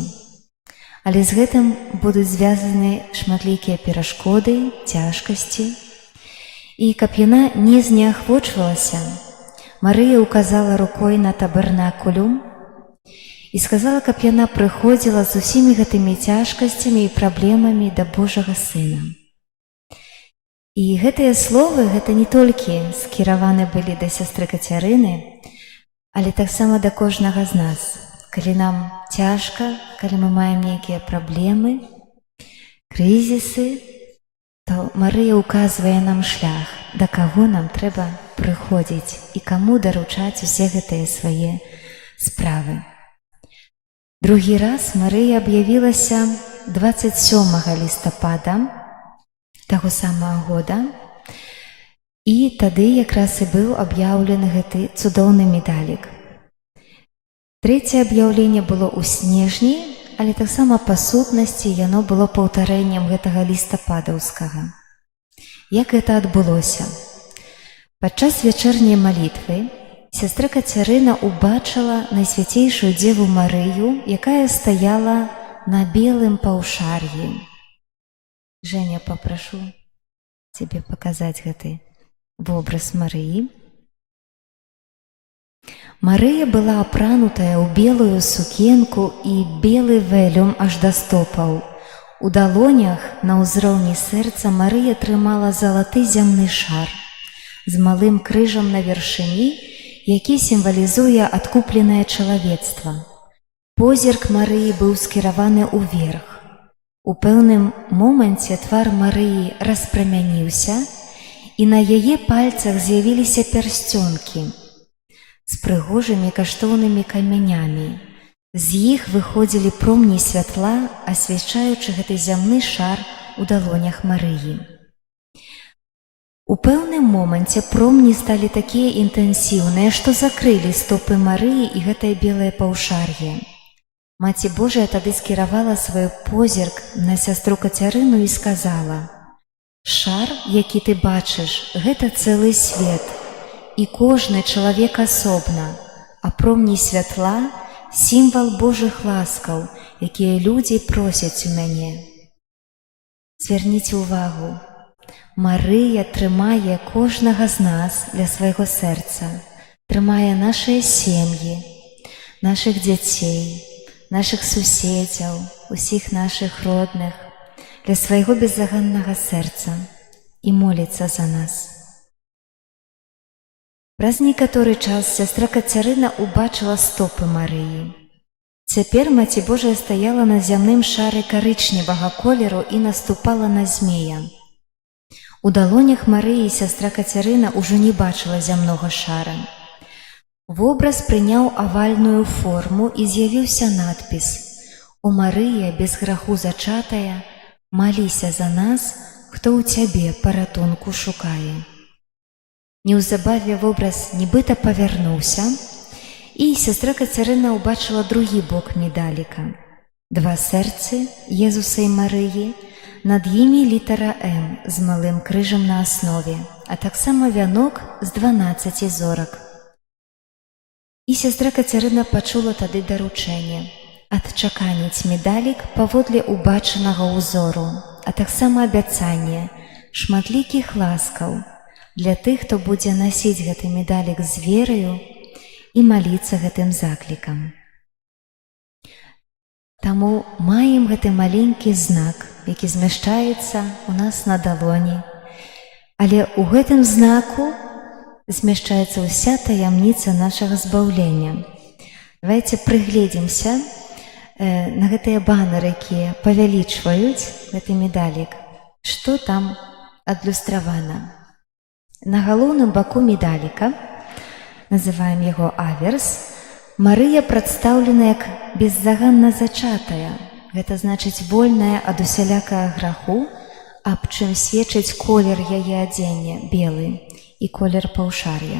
Але з гэтым будуць звязаны шматлікія перашкоды, цяжкасці. І каб яна не зняахвочвалася, Марыя указала рукой на табернакулю і сказала, каб яна прыходзіла з усімі гэтымі цяжкасцямі і праблемамі да Божага Сына. І гэтыя словы, гэта не толькі скіраваны былі да сястры Кацярыны, але таксама да кожнага з нас. Калі нам цяжка, калі мы маем нейкія праблемы, крызісы, то Марыя указвае нам шлях, да каго нам трэба прыходзіць і каму даручаць усе гэтыя свае справы. Другі раз Марыя аб'явілася 27 лістапада таго самага года, і тады якраз і быў аб'яўлены гэты цудоўны медалік. Трэцяе аб'яўленне было ў снежні, але таксама па сутнасці яно было паўтарэннем гэтага лістападаўскага. Як гэта адбылося? Падчас вячэрняй малітвы сястра Кацярына убачыла Найсвяцейшую Дзеву Марыю, якая стаяла на белым паўшар'і. Женя, папрашу цябе паказаць гэты вобраз Марыі. Марыя была апранутая ў белую сукенку і белы вэлюм аж да стопаў. У далонях на ўзроўні сэрца Марыя трымала залаты зямны шар з малым крыжам на вяршыні, які сімвалізуе адкупленае чалавецтва. Позірк Марыі быў скіраваны ўверх. У пэўным моманце твар Марыі распрамяніўся, і на яе пальцах з'явіліся пярсцёнкі з прыгожымі каштоўнымі камянямі. З іх выходзілі промні святла, асвячаючы гэты зямны шар у далонях Марыі. У пэўным моманце промні сталі такія інтэнсіўныя, што закрылі стопы Марыі і гэтае белае паўшар'е. Маці Божая тады скіравала свой позірк на сястру Кацярыну і сказала: «Шар, які ты бачыш, гэта цэлы свет, і кожны чалавек асобна, а промні святла – сімвал Божых ласкаў, якія людзі просяць у мяне». Звярніце ўвагу, Марыя трымае кожнага з нас для свайго сэрца, трымае нашыя сем'і, нашых дзяцей, нашых суседзяў, усіх нашых родных, для свайго беззаганнага сэрца і моліцца за нас. Праз некаторы час сястра Кацярына убачыла стопы Марыі. Цяпер Маці Божая стаяла на зямным шары карычневага колеру і наступала на змея. У далонях Марыі сястра Кацярына ўжо не бачыла зямнога шара. Вобраз прыняў авальную форму і з'явіўся надпіс: «У Марыя, без граху зачатая, маліся за нас, хто ў цябе паратунку шукае». Неўзабаве вобраз нібыта павярнуўся, і сястра Кацярына ўбачыла другі бок медаліка. Два сэрцы Езуса і Марыі, над імі літара «М» з малым крыжам на аснове, а таксама вянок з 12 зорак. І сястра Кацярына пачула тады даручэнне адчаканіць медалік паводле убачанага ўзору, а таксама абяцанне шматлікіх ласкаў для тых, хто будзе насіць гэты медалік з вераю і маліцца гэтым заклікам. Таму маем гэты маленькі знак, які змяшчаецца ў нас на далоні. Але ў гэтым знаку змяшчаецца ўся таямніца нашага збаўлення. Давайте прыгледзімся на гэтыя баннеры, якія павялічваюць гэты медалік. Што там адлюстравана? На галоўным баку медаліка, называем яго аверс, Марыя прадстаўлена як беззаганна зачатая. Гэта значыць вольная ад усялякага граху, аб чым сведчыць колер яе адзення, белы, і колер паўшар'я.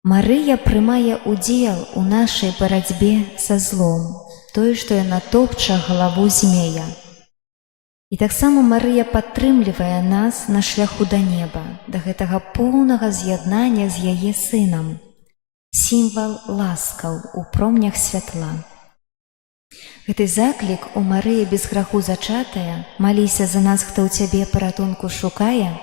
Марыя прымае удзел у нашай барацьбе са злом, тое, што яна топча галаву змея. І таксама Марыя падтрымлівае нас на шляху да неба, да гэтага поўнага з'яднання з яе сынам. Сімвал ласкаў у промнях святла. Гэты заклік «У Марыі без граху зачатая, маліся за нас, хто ў цябе паратунку шукае»,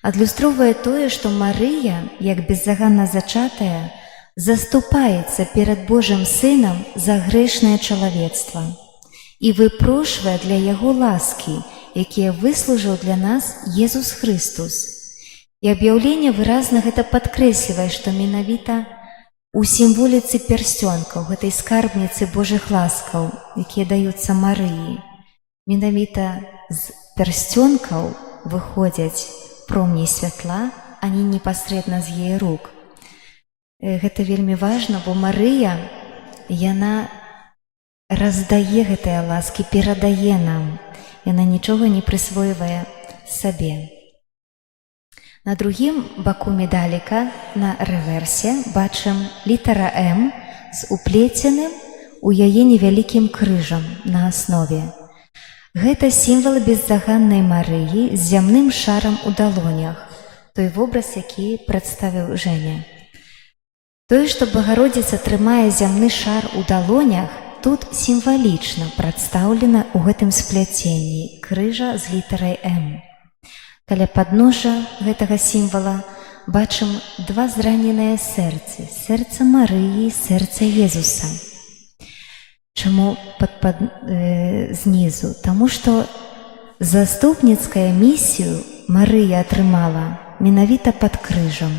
адлюстроўвае тое, што Марыя, як беззаганна зачатая, заступаецца перад Божым Сынам за грэшнае чалавецтва і выпрошвае для яго ласкі, якія выслужыў для нас Езус Хрыстус. І аб'яўленне выразна гэта падкрэслівае, што менавіта у сімволіцы пярсцёнкаў, гэтай скарбніцы Божых ласкаў, якія даюцца Марыі, менавіта з пярсцёнкаў выходзяць промні святла, а не непасрэдна з яе рук. Гэта вельмі важна, бо Марыя, яна раздае гэтыя ласкі, перадае нам. Яна нічога не прысвойвае сабе. На другім баку медаліка, на рэверсе, бачым літара «М» з уплеценым у яе невялікім крыжам на аснове. Гэта сімвал беззаганнай Марыі з зямным шарам у далонях, той вобраз, які прадставіў Жэня. Тое, што Багародзіца трымае зямны шар у далонях, тут сімвалічна прадстаўлена ў гэтым спляценні крыжа з літарай «М». Каля падножжа гэтага сімвала бачым два зраненыя сэрцы, сэрца Марыі і сэрца Езуса. Чаму знізу? Таму што заступніцкая місію Марыя атрымала менавіта пад крыжам.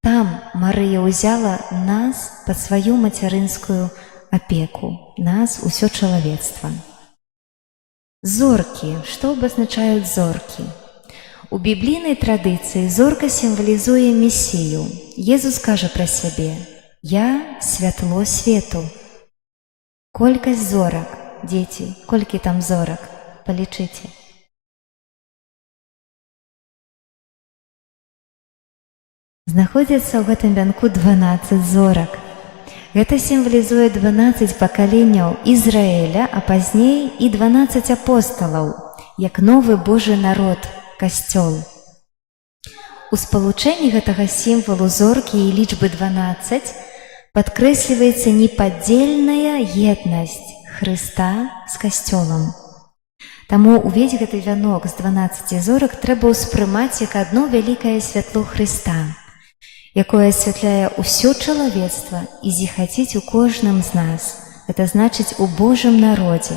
Там Марыя ўзяла нас пад сваю мацярынскую апеку, нас, усё чалавецтва. Зоркі. Што абазначаюць зоркі? У біблійнай традыцыі зорка сімвалізуе Месію. Езус кажа пра сябе: «Я святло свету». Колькасць зорак, дзеці, колькі там зорак? Палічыце. Знаходзіцца ў гэтым вянку 12 зорак. Гэта сімвалізуе 12 пакаленняў Ізраіля, а пазней і 12 апосталаў, як новы Божы народ, касцёл. У спалучэнні гэтага сімвалу зоркі і лічбы 12 падкрэсліваецца непадзельная еднасць Хрыста з касцёлам. Таму увесь гэты вянок з 12 зорак трэба ўспрымаць як адно вялікае святло Хрыста, якое асвятляе ўсё чалавецтва і зіхаціць у кожным з нас. Гэта значыць у Божым народзе.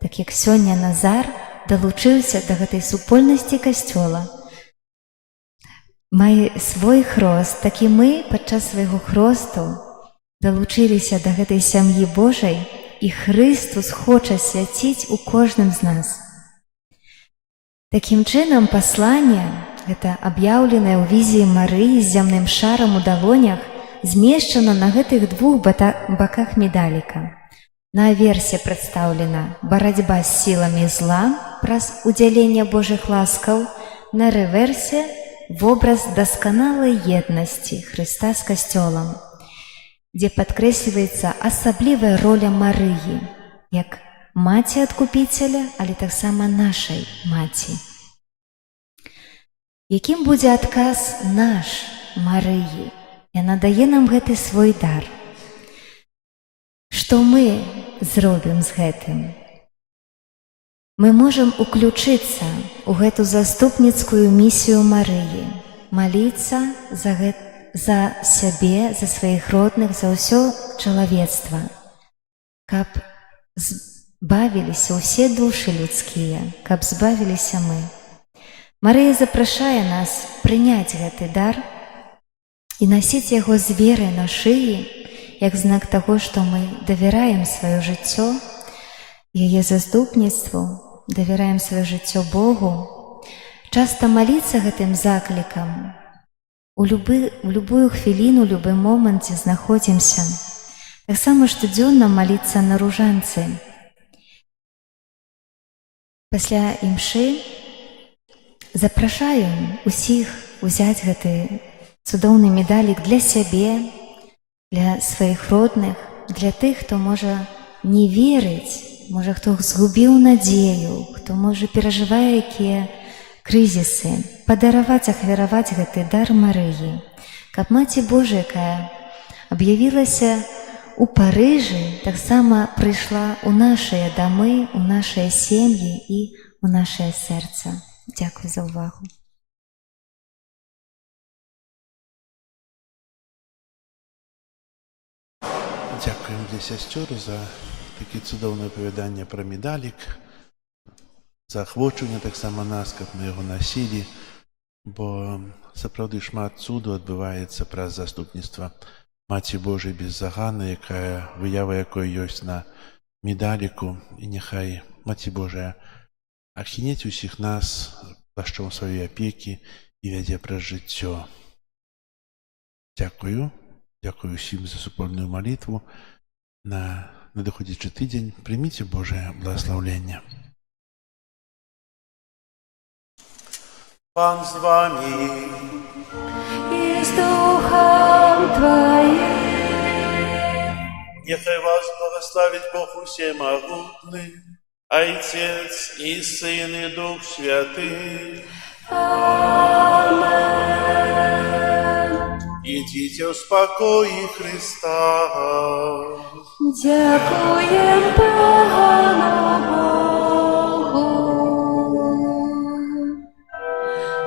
Так як сёння Назар далучыўся да гэтай супольнасці касцёла. мае свой хрост, так і мы падчас свайго хросту далучыліся да гэтай сям'і Божай, і Христос хоча свяціць у кожным з нас. Такім чынам, пасланне, гэта аб'яўленае ў візіі Марыі з зямным шарам у далонях, змешчана на гэтых двух баках медаліка. На аверсе прадстаўлена барацьба з сіламі зла праз удзяленне Божых ласкаў, на рэверсе вобраз дасканалай еднасці Хрыста з касцёлам, дзе падкрэсліваецца асаблівая роля Марыі, як маці адкупіцеля, але таксама нашай маці. Якім будзе адказ наш Марыі? Яна дае нам гэты свой дар. Што мы зробім з гэтым? Мы можам уключыцца ў гэту заступніцкую місію Марыі, маліцца за сябе, за сваіх родных, за ўсё чалавецтва, каб збавіліся ўсе душы людскія, каб збавіліся мы. Марыя запрашае нас прыняць гэты дар і насіць яго з верай на шыі, як знак таго, што мы давяраем сваё жыццё яе заступніцтву, давяраем сваё жыццё Богу. Часта маліцца гэтым заклікам у любую хвіліну, у любы момант, дзе знаходзімся. Таксама штодзённа маліцца на ружанцы. Пасля імшы запрашаю усіх узяць гэты цудоўны медалік для сябе, для сваіх родных, для тых, хто можа не верыць, можа, хто згубіў надзею, хто, можа, перажывае якія крызісы, падараваць, ахвяраваць гэты дар Марыі, каб Маці Божая, якая аб'явілася у Парыжы, таксама прыйшла ў нашыя дамы, у нашыя сем'і і ў нашае сэрца. Дзякуй за ўвагу. Дзякуем для сясцёр за такі цудоўнае апавяданне пра медалік, заахвочванне таксама нас, каб мы яго насілі, бо сапраўды шмат цуду адбываецца праз заступніцтва Маці Божай беззаганнай, якая выява якой ёсць на медаліку, і няхай Маці Божая ахінець усіх нас плашчом сваёй апекі і вядзе праз жыццё. Дзякую. Дзякую усім за супольную малітву. На надыходзячы тыдзень прыміце Божае благаслаўленне. Пан з вами. И с Духом Твоим. Нехай вас благословить Бог усемогутный, Отец и Сын и Дух Святый. Амен. Идите в спокое Христа. Дякуем Пану Богу.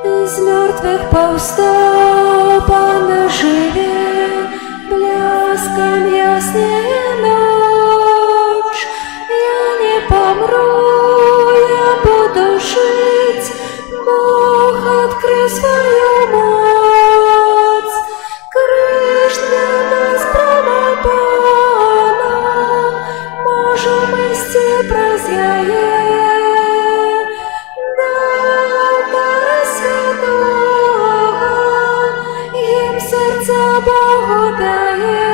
Из мертвых повстал Пан живе, блеском яснее ночь. Я не помру, я буду жить, Бог открыл свою мать. Крыш для нас прямо Пана, можем исти праз яе. Дар Святого, им сердце Богу дае.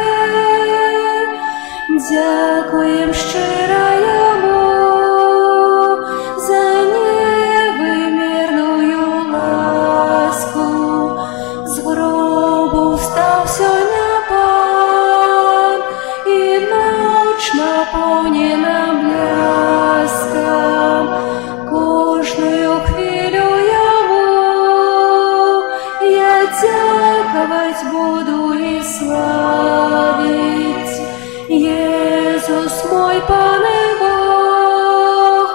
Дякуем щиро Йому за невимірную ласку. З гробу встав сьогодні Пан, і ноч наповнена блеском. Кожною хвилю Йому я дяковать буду і славить. Єсус мой Пан і Бог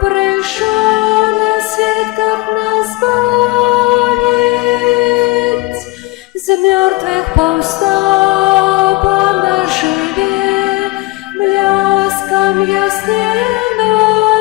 прийшов на світ, как нас збавить. З мертвых повстал Пан живе, блеском яснее ночь.